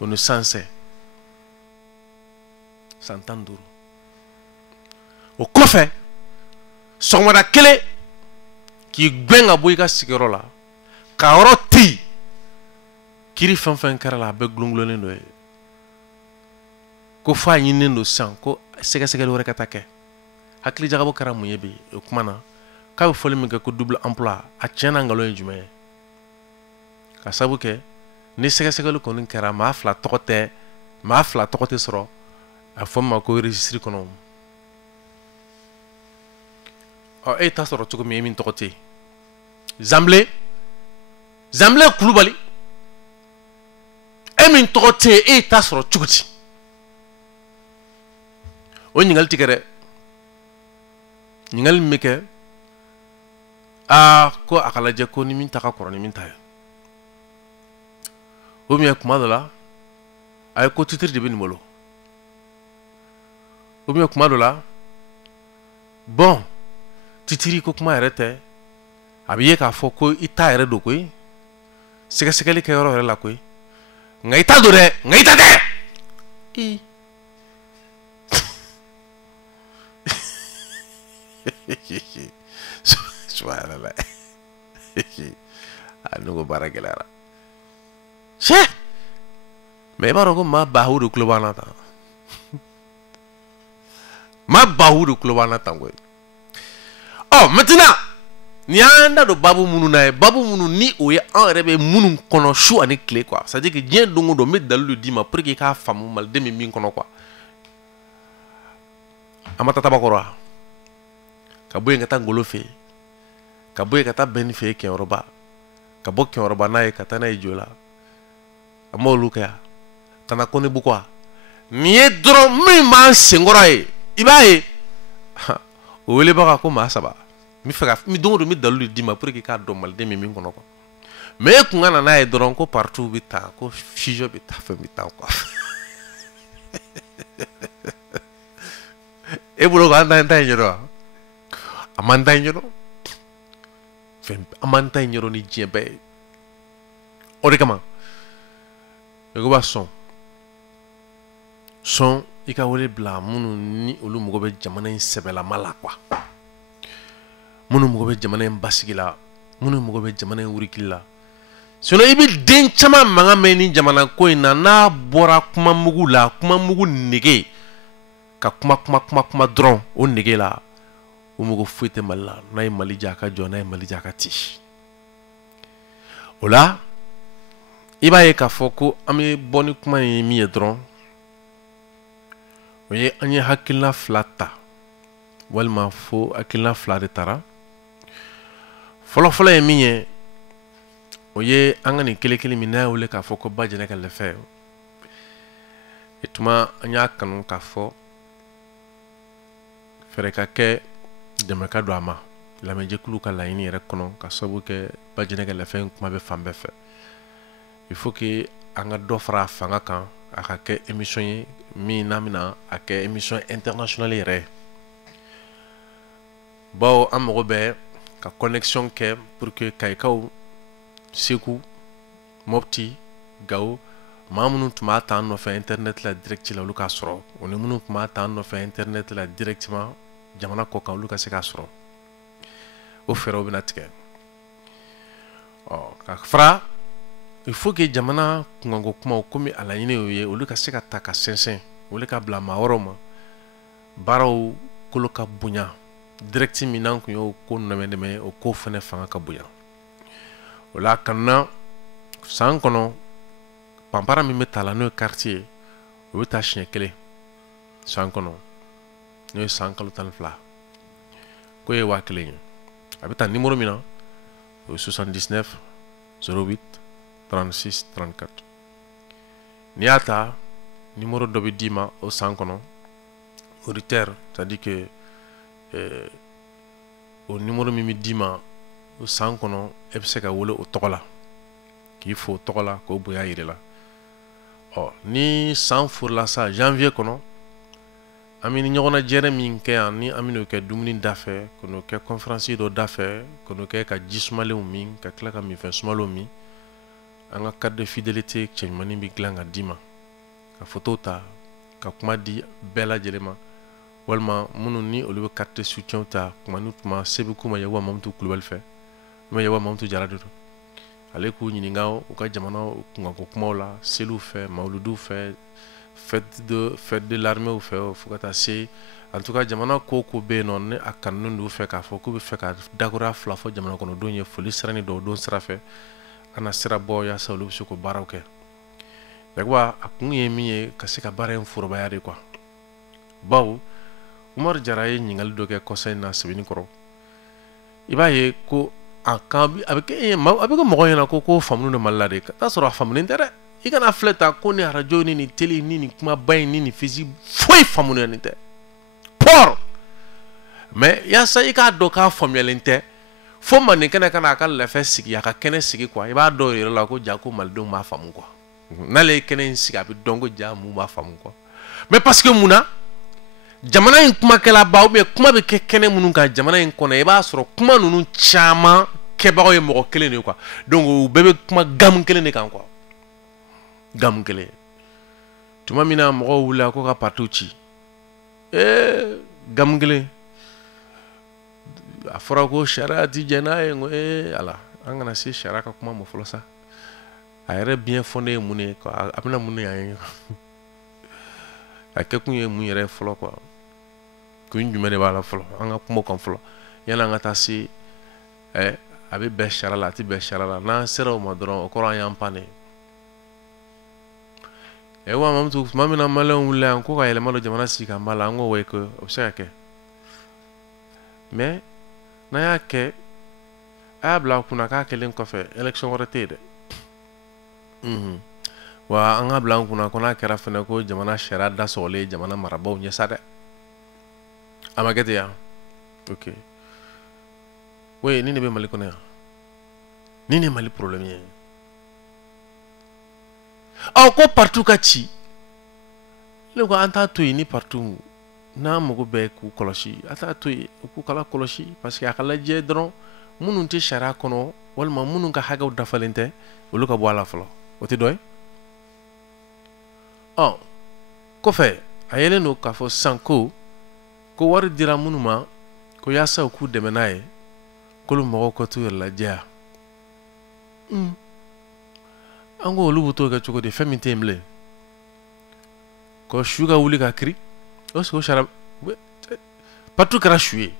o ni sansɛ san 15 o kɔfɛ sɔgɔmada kelen k'i gbɛn ka bɔ i ka sigiyɔrɔ la ka yɔrɔ ti kiri fɛn fɛn kɛra la a bɛɛ gulongulonnen dɔ ye ko f'a ɲininen don sisan ko sɛgɛsɛgɛli wɛrɛ ka taa kɛ hakili jagabɔ kɛra mun ye bi o kuma na k'a bɛ fɔli min kɛ ko double emploi a tiɲɛ na nkalon ye jumɛn ye ka sabu kɛ ni sɛgɛsɛgɛli kɔni kɛra maa fila tɔgɔ tɛ sɔrɔ a fɔ min ma ko registre kɔnɔ e t'a sɔrɔ cogo min e min tɔgɔ tɛ yen Zanble Kulubali e min tɔgɔ tɛ yen e t'a sɔrɔ cogo di o ɲininkali tigɛ dɛ ɲininkali min bɛ kɛ ko a ka lajɛ ko ni min ta ka kɔrɔ ni min ta ye o min ye kuma dɔ la a ye ko titre de bɛ nin bolo o min ye kuma dɔ la bon titiri ko kuma yɛrɛ tɛ a bɛ ye k'a fɔ ko i ta yɛrɛ don koyi sɛgɛsɛgɛli kɛ yɔrɔ yɛrɛ la koyi nka i ta don dɛ nka i ta tɛ subhanallah ne ko baara gɛlɛyara cɛ mais i b'a dɔn ko maa bahu de tulo b'an na tan maa bahu de tulo b'an na tan koyi maintenant ni y'an da don babu minnu na ye babu minnu ni o ye an yɛrɛ bɛ minnu kɔnɔ su ani tile quoi c'est à dire que diɲɛ don o don n bɛ dalilu d'i ma pour que i k'a faamu maliden bɛ min kɔnɔ quoi an ma taa tabakɔrɔ wa ka bɔ yen ka taa ngolo fɛ yen ka bɔ yen ka taa bɛnni fɛ yen kɛnyɔrɔba ka bɔ kɛnyɔrɔba n'a ye ka taa n'a ye jola a ma olu kɛ yan ka na Kɔnibugɔ wa nin ye dɔrɔn min b'an senkɔrɔ ye i b'a ye o welebaga ko maa saba n bɛ fɛ ka don o don n bɛ dalilu d'i ma pour que i k'a dɔn maliden bɛ min kɔnɔ quoi mais e kun ka na n'a ye dɔrɔn ko partout bɛ taa ko fusion bɛ taa fɛn bɛ taa quoi e bolo ko an ta in ɲɛdɔn wa a man ta in ɲɛdɔn a man ta in ɲɛdɔn ni diɲɛ bɛɛ ye o de kama e ko b'a sɔn i ka wele bila minnu ni olu mago bɛ jamana in sɛbɛlama la quoi minnu mago bɛ jamana in basigi la minnu mago bɛ jamana in wurikili la sinon i bɛ den caman mankan mɛn ni jamana ko in na n'a bɔra kuma mugu la kuma mugu nege ka kuma dɔrɔn o nege la o mago foyi tɛ Mali la n'a ye Mali jɛ a ka jɔ n'a ye Mali jɛ a ka ci o la i b'a ye k'a fɔ ko an bɛ bɔ ni kuma ye min ye dɔrɔn o ye an ye hakilina fila ta walima fo hakilina fila de taara fɔlɔfɔlɔ ye min ye o ye an ka nin kelen min n'a ye wele k'a fɔ ko ba jɛnɛ ka lɛfɛ e tuma an y'a kanu k'a fɔ fɛrɛ ka kɛ dɛmɛ ka don a ma lamɛnjɛkulu ka laɲini yɛrɛ kɔnɔ ka sababu kɛ ba jɛnɛ ka lɛfɛ kuma bɛ fan bɛɛ fɛ il faut que an ka dɔ fara fanga kan a ka kɛ émission ye min n'a bɛna a kɛ émission internationale yɛrɛ bawo an mago bɛ ka connexion kɛ pour que kayikaw Segu Mopti Gao maa minnu tun b'a ta an nɔfɛ internet la direct la olu k'a sɔrɔ o ni minnu tun b'a ta an nɔfɛ internet la directement jamana kɔ kan olu ka se k'a sɔrɔ o fɛɛrɛw bɛna tigɛ ka fara il faut que jamana kunkanko kumaw komi a laɲini y'o ye olu ka se ka ta ka sɛnsɛn olu ka bila maa wɛrɛw ma baaraw kolo ka bonya direct min n'an kun y'o ko nɛmɛ o ko fɛnɛ fanga ka bonya o la kanna san kɔnɔ panpara min bɛ ta la n'o ye quartier o bɛ ta siɲɛ kelen san kɔnɔ n'o ye san kalo 12 ko ye 1000 ye a bɛ ta numéro min na o ye 79 08 36 34 n'i y'a ta numéro dɔ bɛ d'i ma o san kɔnɔ auditeur c'est-à-dire que o numéro min bɛ d'i ma o san kɔnɔ e bɛ se ka wele o tɔgɔ la k'i fo o tɔgɔ la k'o bonya yir'i la ni san furula sa janvier kɔnɔ an bɛ ni ɲɔgɔnna jɛrɛ min kɛ yan ni an bɛ n'o kɛ dumuni da fɛ ka n'o kɛ conférence dɔ da fɛ ka n'o kɛ ka ji sumalenw min ka tila ka minfɛn sumalenw min an ka carte de fidélité cɛɲumanin bɛ dilan ka d'i ma ka photo ta ka kuma di bɛɛ lajɛlen ma walima minnu ni olu bɛ carte de soutien ta kuma ni kuma se bɛ k'u ma Yakuba Mamutu Kulibali fɛ mais Yakuba Mamutu Jara de don ale k'u ɲininka u ka jamana kunkanko kumaw la seliw fɛ mawuludiw fɛ fête de l'armée fɛ fo ka taa se en tout cas jamana ko bɛ yen nɔ ne a kanunen don fɛ k'a fɔ k'u bɛ fɛ ka dakura fila fɔ jamana kɔnɔdenw ye foli sirani dɔw don sira fɛ ana sira bɔ yaasa olu bɛ se k'o baaraw kɛ Yakuba a kun ye min ye ka se ka baara in forobaya de quoi bawo Umaru Jara ye ɲininkali dɔ kɛ kɔsa in na Sebenikɔrɔ i b'a ye ko a bɛ kɛ mɔgɔ ɲɛna ko faamu de Mali la de ka taa sɔrɔ a faamulen tɛ dɛ i kana filɛ ta ko ni radio ni ni télé ni ni kumaba in ni ni fisi foyi faamulen tɛ pɔr mais yaasa i k'a dɔn k'a faamuyalen tɛ fo mandenkɛnɛ kana a ka lɛfɛ sigi a ka kɛnɛ sigi quoi i b'a dɔn yɛrɛ la ko ja ko malidenw b'a faamu quoi n'ale ye kɛnɛ in sigi a bɛ dɔn ko ja mun b'a faamu quoi mais parce que mun na jamana in kumakɛla ba ou bien kuma bɛ kɛ kɛnɛ minnu kan jamana in kɔnɔ i b'a sɔrɔ kuma ninnu caman kɛbagaw ye mɔgɔ kelen de quoi donc u bɛɛ bɛ kuma gamu kelen de kan quoi gamu kelen tuma min na mɔgɔw wulila ko ka partiw ci gamu kelen a fɔra ko sariya ti jɛ n'a ye n ko ala an kana se sariya ka kuma ma fɔlɔ sa a yɛrɛ bien fondé ye mun ye a bɛna mun de y'an ye a kɛ kun ye mun yɛrɛ fɔlɔ quoi kun jumɛn de b'a la fɔlɔ an ka kuma kan fɔlɔ yanni an ka taa se a bɛ bɛn sariya la a tɛ bɛn sariya la n'an sera o ma dɔrɔn o kɔrɔ an y'an pan de wa Mamutu tuma min na maliyɛnw wulila yan ko ka yɛlɛma don jamana sigi kan b'a la an ko oui que o bɛ se ka kɛ mais n'an y'a kɛ a y'a bila a kunna k'a kɛlen kɔfɛ élection wɛrɛ tɛ yen dɛ wa an ka bila an kunna ko n'a kɛra fɛnɛ ko jamana sariya da sɔgɔlen jamana marabaaw ɲɛ sa dɛ a ma kɛ ten yan ok oui nin de bɛ Mali kɔnɔ yan nin de ye Mali problème ye ko partout ka ci ne ko an t'a to yen ni partout n'an mago bɛ k'u kɔlɔsi a t'a to yen u k'u kala kɔlɔsi parce que a ka lajɛ dɔrɔn minnu tɛ sariya kɔnɔ walima minnu ka hakɛw dafalen tɛ olu ka bɔ a la fɔlɔ o tɛ dɔ ye kɔfɛ a yɛlɛn don k'a fɔ sisan ko wari dira minnu ma ko yaasa u k'u dɛmɛ n'a ye k'olu mɔgɔw ka t'u yɛrɛ lajɛya an ko olu bɛ t'o kɛ cogo di fɛn min tɛ yen bilen ko su ka wuli ka kiri o sigi o sariya partout kɛra su ye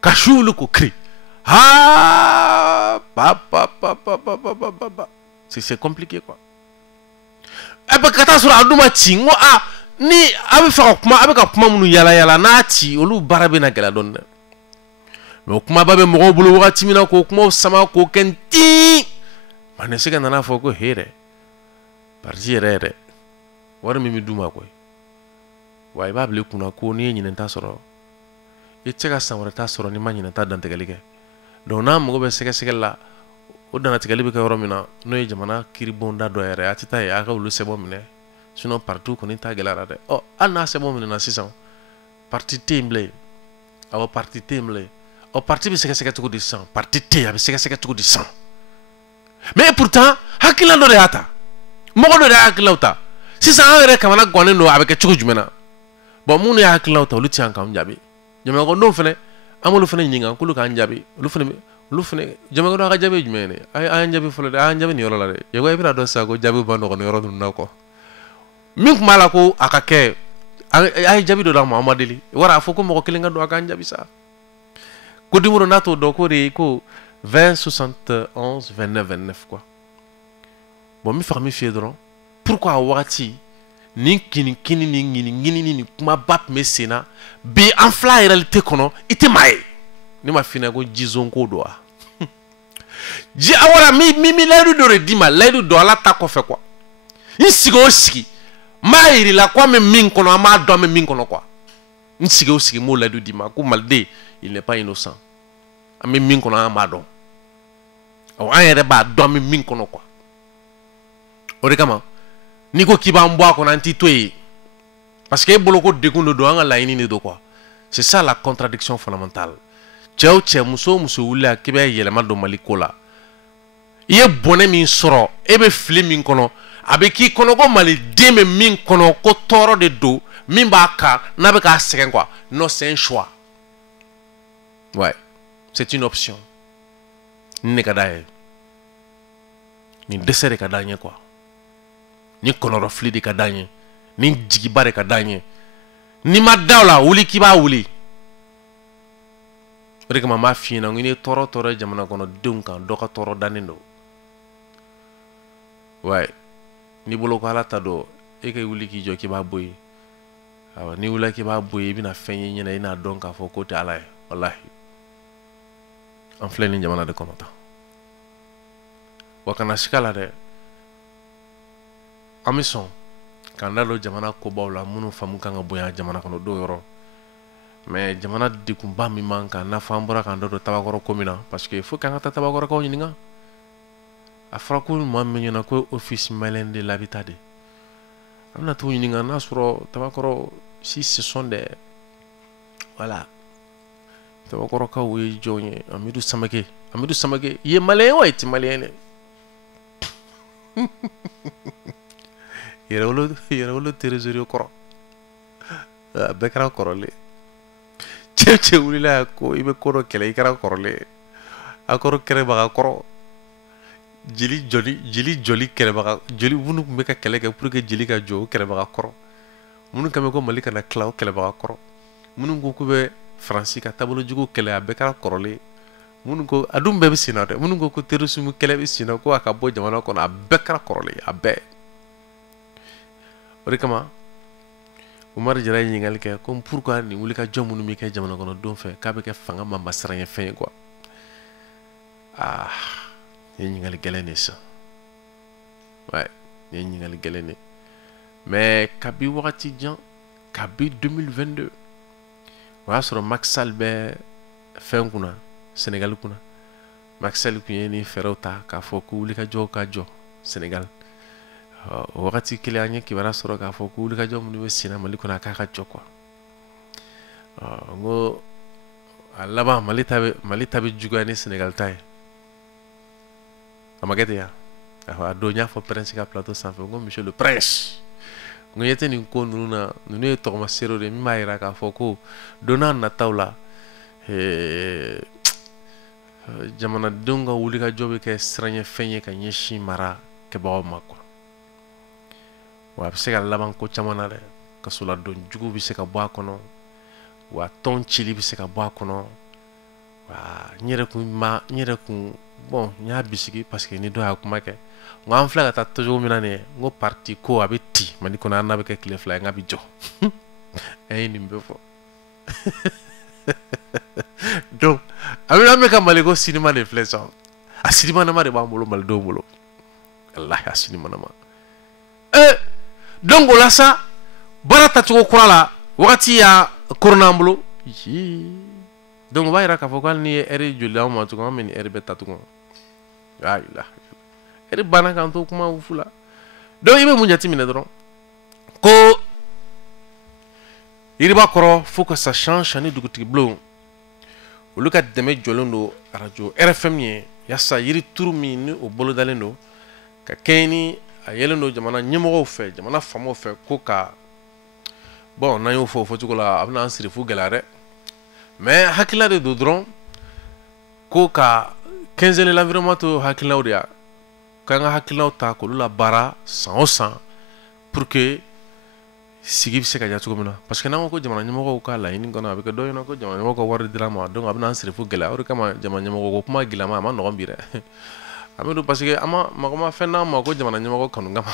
ka su wuli k'o kiri c'est compliqué quoi ka taa sɔrɔ a dun ma ci n ko ni a bɛ fɛ ka kuma a bɛ ka kuma minnu yala yala n'a ci olu baara bɛ na gɛlɛya dɔɔni dɛ mais o kumaba bɛ mɔgɔw bolo wagati min na k'o kumaw sama k'o kɛ n tin Manesika nana fɔ ko he dɛ parti yɛrɛ wari min bɛ d'u ma koyi wa i b'a bila i kunna ko n'i ye ɲinɛta sɔrɔ i tɛ se ka san wɛrɛ ta sɔrɔ n'i ma ɲinɛta dantigɛli kɛ donc n'a mago bɛ sɛgɛsɛgɛli la o dana tigɛli bɛ kɛ yɔrɔ min na n'o ye jamana kiribonda dɔ yɛrɛ a tɛ taa yen a ka olu sɛbɛn minɛ sinon parti kɔni ta gɛlɛyara dɛ hali n'a sɛbɛn minɛna sisan parti tɛ yen bilen awɔ parti tɛ yen bilen parti bɛ sɛgɛsɛgɛ cogo di sisan parti tɛ yen a bɛ sɛgɛsɛgɛ cogo di sisan mais pourtant hakilina dɔ de y'a ta mɔgɔ dɔ de y'a hakilinaw ta sisan an yɛrɛ kamana gannen don a bɛ kɛ cogo jumɛn na bon minnu y'a hakilinaw ta olu tɛ yan k'an jaabi jamana kɔnɔdenw fana an b'olu fana ɲininka k'olu k'an jaabi olu fana jamana kɔnɔ a ka jaabi ye jumɛn ye dɛ a y'an jaabi fɔlɔ dɛ a y'an jaabi nin yɔrɔ la dɛ yɛrɛ i bɛna dɔn sisan ko jaabi ma nɔgɔn nin yɔrɔ ninnu na kɔ min tun b'a la ko a ka kɛ a ye jaabi dɔ d'an ma an ma deli wara a fɔ ko mɔgɔ kelen ka don a k'an jaabi sa ko numéro n'a t'o dɔn ko de ye ko 20 71 29 29 quoi bon min fɛ ka min f'i ye dɔrɔn pourquoi a wagati nin kini ni kumaba tun bɛ sen na bi an fila réalité kɔnɔ i tɛ maa ye ne ma f'i ɲɛna ko jizon ko don wa ji awara mi layidu dɔ de d'i ma layidu dɔ ala ta kɔfɛ quoi n sigi o sigi n b'a yir'i la ko an bɛ min kɔnɔ an b'a dɔn an bɛ min kɔnɔ quoi n sigi o sigi n b'o layidu d'i ma ko maliden il n'est pas innocent an bɛ min kɔnɔ an b'a dɔn an yɛrɛ b'a dɔn an bɛ min kɔnɔ quoi o de kama n'i ko k'i b'an bɔ a kɔnɔ an t'i to yen parce que e bolo ko degun de don an ka laɲini de don quoi c'est ça la contradiction fondamentale cɛ o cɛ muso o muso wulila k'i bɛ yɛlɛma don Mali ko la i ye bɔnɛ min sɔrɔ e bɛ fili min kɔnɔ a bɛ k'i kɔnɔ ko maliden bɛ min kɔnɔ ko tɔɔrɔ de don min b'a kan n'a bɛ k'a sɛgɛn quoi non c'est un choix ouais c'est une option ni ne ka d'a ye nin dɛsɛ de ka d'an ye quoi ni kɔnɔrɔfili de ka d'an ye ni jigiba de ka d'an ye ni ma da o la wuli k'i b'a wuli o de kama n b'a f'i ɲɛna ko ni ye tɔɔrɔ jamana kɔnɔdenw kan dɔ ka tɔɔrɔ dannen don ouais n'i bolo ko ala ta don e ka wuli k'i jɔ k'i b'a bɔ yen awɔ n'i wulila k'i b'a bɔ yen i bɛna fɛn ye ɲɛna i n'a dɔn k'a fɔ ko tɛ ala ye walahi an filɛ nin jamana de kɔnɔ tan wa kana siga la dɛ an bɛ sɔn k'an da don jamana kobaw la minnu faamu kan ka bonya jamana kɔnɔ dɔw yɔrɔ mais jamana degunba min man kan n'a fɔ an bɔra k'an da don tabakɔrɔ ko min na parce que faut k'an ka taa tabakɔrɔkaw ɲininka a fɔra ko maa min ɲɛna ko office malien de l'habitat de an bɛna t'o ɲininka n'a sɔrɔ tabakɔrɔ si ce sont des voilà tabakɔrɔkaw ye jɔn ye Amidu Samake i ye malien wa i tɛ malien dɛ yɛrɛwolo trésorier kɔrɔ a bɛɛ kɛra kɔrɔlen cɛ wulila ko i bɛ ko dɔ kɛlɛ i kɛra kɔrɔlen a kɔrɔ kɛlɛbaga kɔrɔ jeli jɔli kɛlɛbaga jeli minnu tun bɛ ka kɛlɛ kɛ pour que jeli ka jɔ o kɛlɛbaga kɔrɔ minnu kan bɛ ko Mali kana tila o kɛlɛbaga kɔrɔ minnu ko k'u bɛ Faransi ka taabolojugu kɛlɛ a bɛɛ kɛra kɔrɔlen minnu ko a dun bɛɛ bɛ sen na dɛ minnu ko terrorisme kɛlɛ bɛ sen na ko a ka bɔ jamana kɔnɔ a bɛɛ kɛra kɔrɔlen a bɛɛ o de kama Umaru Jara ye ɲininkali kɛ ko pourquoi nin wulikajɔ minnu bɛ kɛ jamana kɔnɔdenw fɛ k'a bɛ kɛ fanga masiraɲɛ fɛn ye quoi nin ye ɲininkali gɛlɛn de sisan ouais nin ye ɲininkali gɛlɛn de mais kabi wagati jan kabi 2022 o y'a sɔrɔ Macky Sall bɛ fɛn kunna Sénégal kunna Macky Sall kun ye nin fɛɛrɛw ta k'a fɔ ko wulikajɔw ka jɔ Sénégal o wagati kelen an ye kibaruya sɔrɔ k'a fɔ ko wulikajɔ minnu bɛ sen na Mali kɔnɔ a k'a ka jɔ quoi n ko a laban Mali ta bɛ juguya ni Sénégal ta ye a ma kɛ ten ya a don n y'a fɔ Prince ka plateau sanfɛ n ko monsieur le Prince n ko ɲɛ tɛ nin ko ninnu na ninnu ye tɔgɔmaserew de min b'a jira k'a fɔ ko don n'a nataw la jamanadenw ka wulikajɔ bɛ kɛ siranɲɛfɛn ye ka ɲɛsin mara kɛbagaw ma quoi wa a bɛ se ka laban ko caman na dɛ kasoladon jugu bɛ se ka bɔ a kɔnɔ wa tɔn cili bɛ se ka bɔ a kɔnɔ wa n yɛrɛ kun bon n y'a bisigi parce que ni dɔ y'a kuma kɛ n ko an filɛ ka taa tocogo min na nin ye n ko parti ko a bɛ ti Mali kɔnɔ hali n'a bɛ kɛ tile fila ye n k'a bɛ jɔ an ye nin bɛɛ fɔ donc an bɛ ka Mali ko sinima de filɛ sisan a sinimanama de b'an bolo Malidenw bolo walahi a sinimanama donc o la sa baara tacogo kura la wagati y'a korona an bolo donc o b'a jira k'a fɔ ko hali ni ye heure joli d'anw ma tugun an bɛ nin heure bɛɛ ta tugun Aïe, eri bana kan to kuma fula. Donc ibe mun jati minɛ dɔrɔn ko yiriba kɔrɔ faut que ça change ani dugutigi bulon olu ka dɛmɛ jɔlen don radio RFM ye yasa yiri turu min ni o bolo dalen don ka kɛɲɛ ni a yɛlɛn don jamana ɲɛmɔgɔw fɛ jamana faamaw fɛ ko ka bon n'an y'o fɔ o fɔcogo la a bɛna an siri fo gɛlɛya dɛ mais hakilila de don dɔrɔn ko ka 15 de l'environnement to hakilinaw de ya k'an ka hakilinaw ta k'olu la baara san o san pour que sigi bɛ se ka diya cogo min na parce que n'an ko jamana ɲɛmɔgɔw ka laɲini kɔnɔ a bɛ kɛ dɔ ɲɛna ko jamana ɲɛmɔgɔ ka wari dira ma donc a bɛna an siri fo gɛlɛya o de kama jamana ɲɛmɔgɔ ko kuma gɛlɛma a ma nɔgɔn bi dɛ a bɛ don parce que mɔgɔ ma fɛn d'an ma ko jamana ɲɛmɔgɔ kanu kama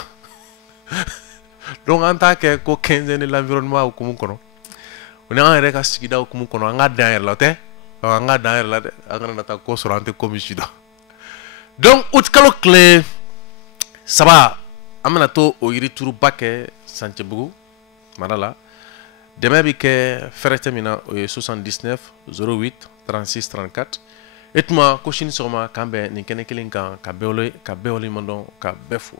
donc an t'a kɛ ko 15 de l'environnement hukumu kɔnɔ o ni an yɛrɛ ka sigida hukumu kɔnɔ an ka dan yɛrɛ la o tɛ an ka dan yɛrɛ la dɛ an kana na taa ko sɔrɔ an tɛ ko min si dɔn donc août kalo tile 3 an bɛna to o yirituruba kɛ Sancɛbugu mara la dɛmɛ bɛ kɛ fɛrɛtɛ min na o ye 79 08 36 34 e tuma ko sini sɔgɔma k'an bɛn nin kɛnɛ kelen kan ka bɛɛ waleɲuman dɔn ka bɛɛ fo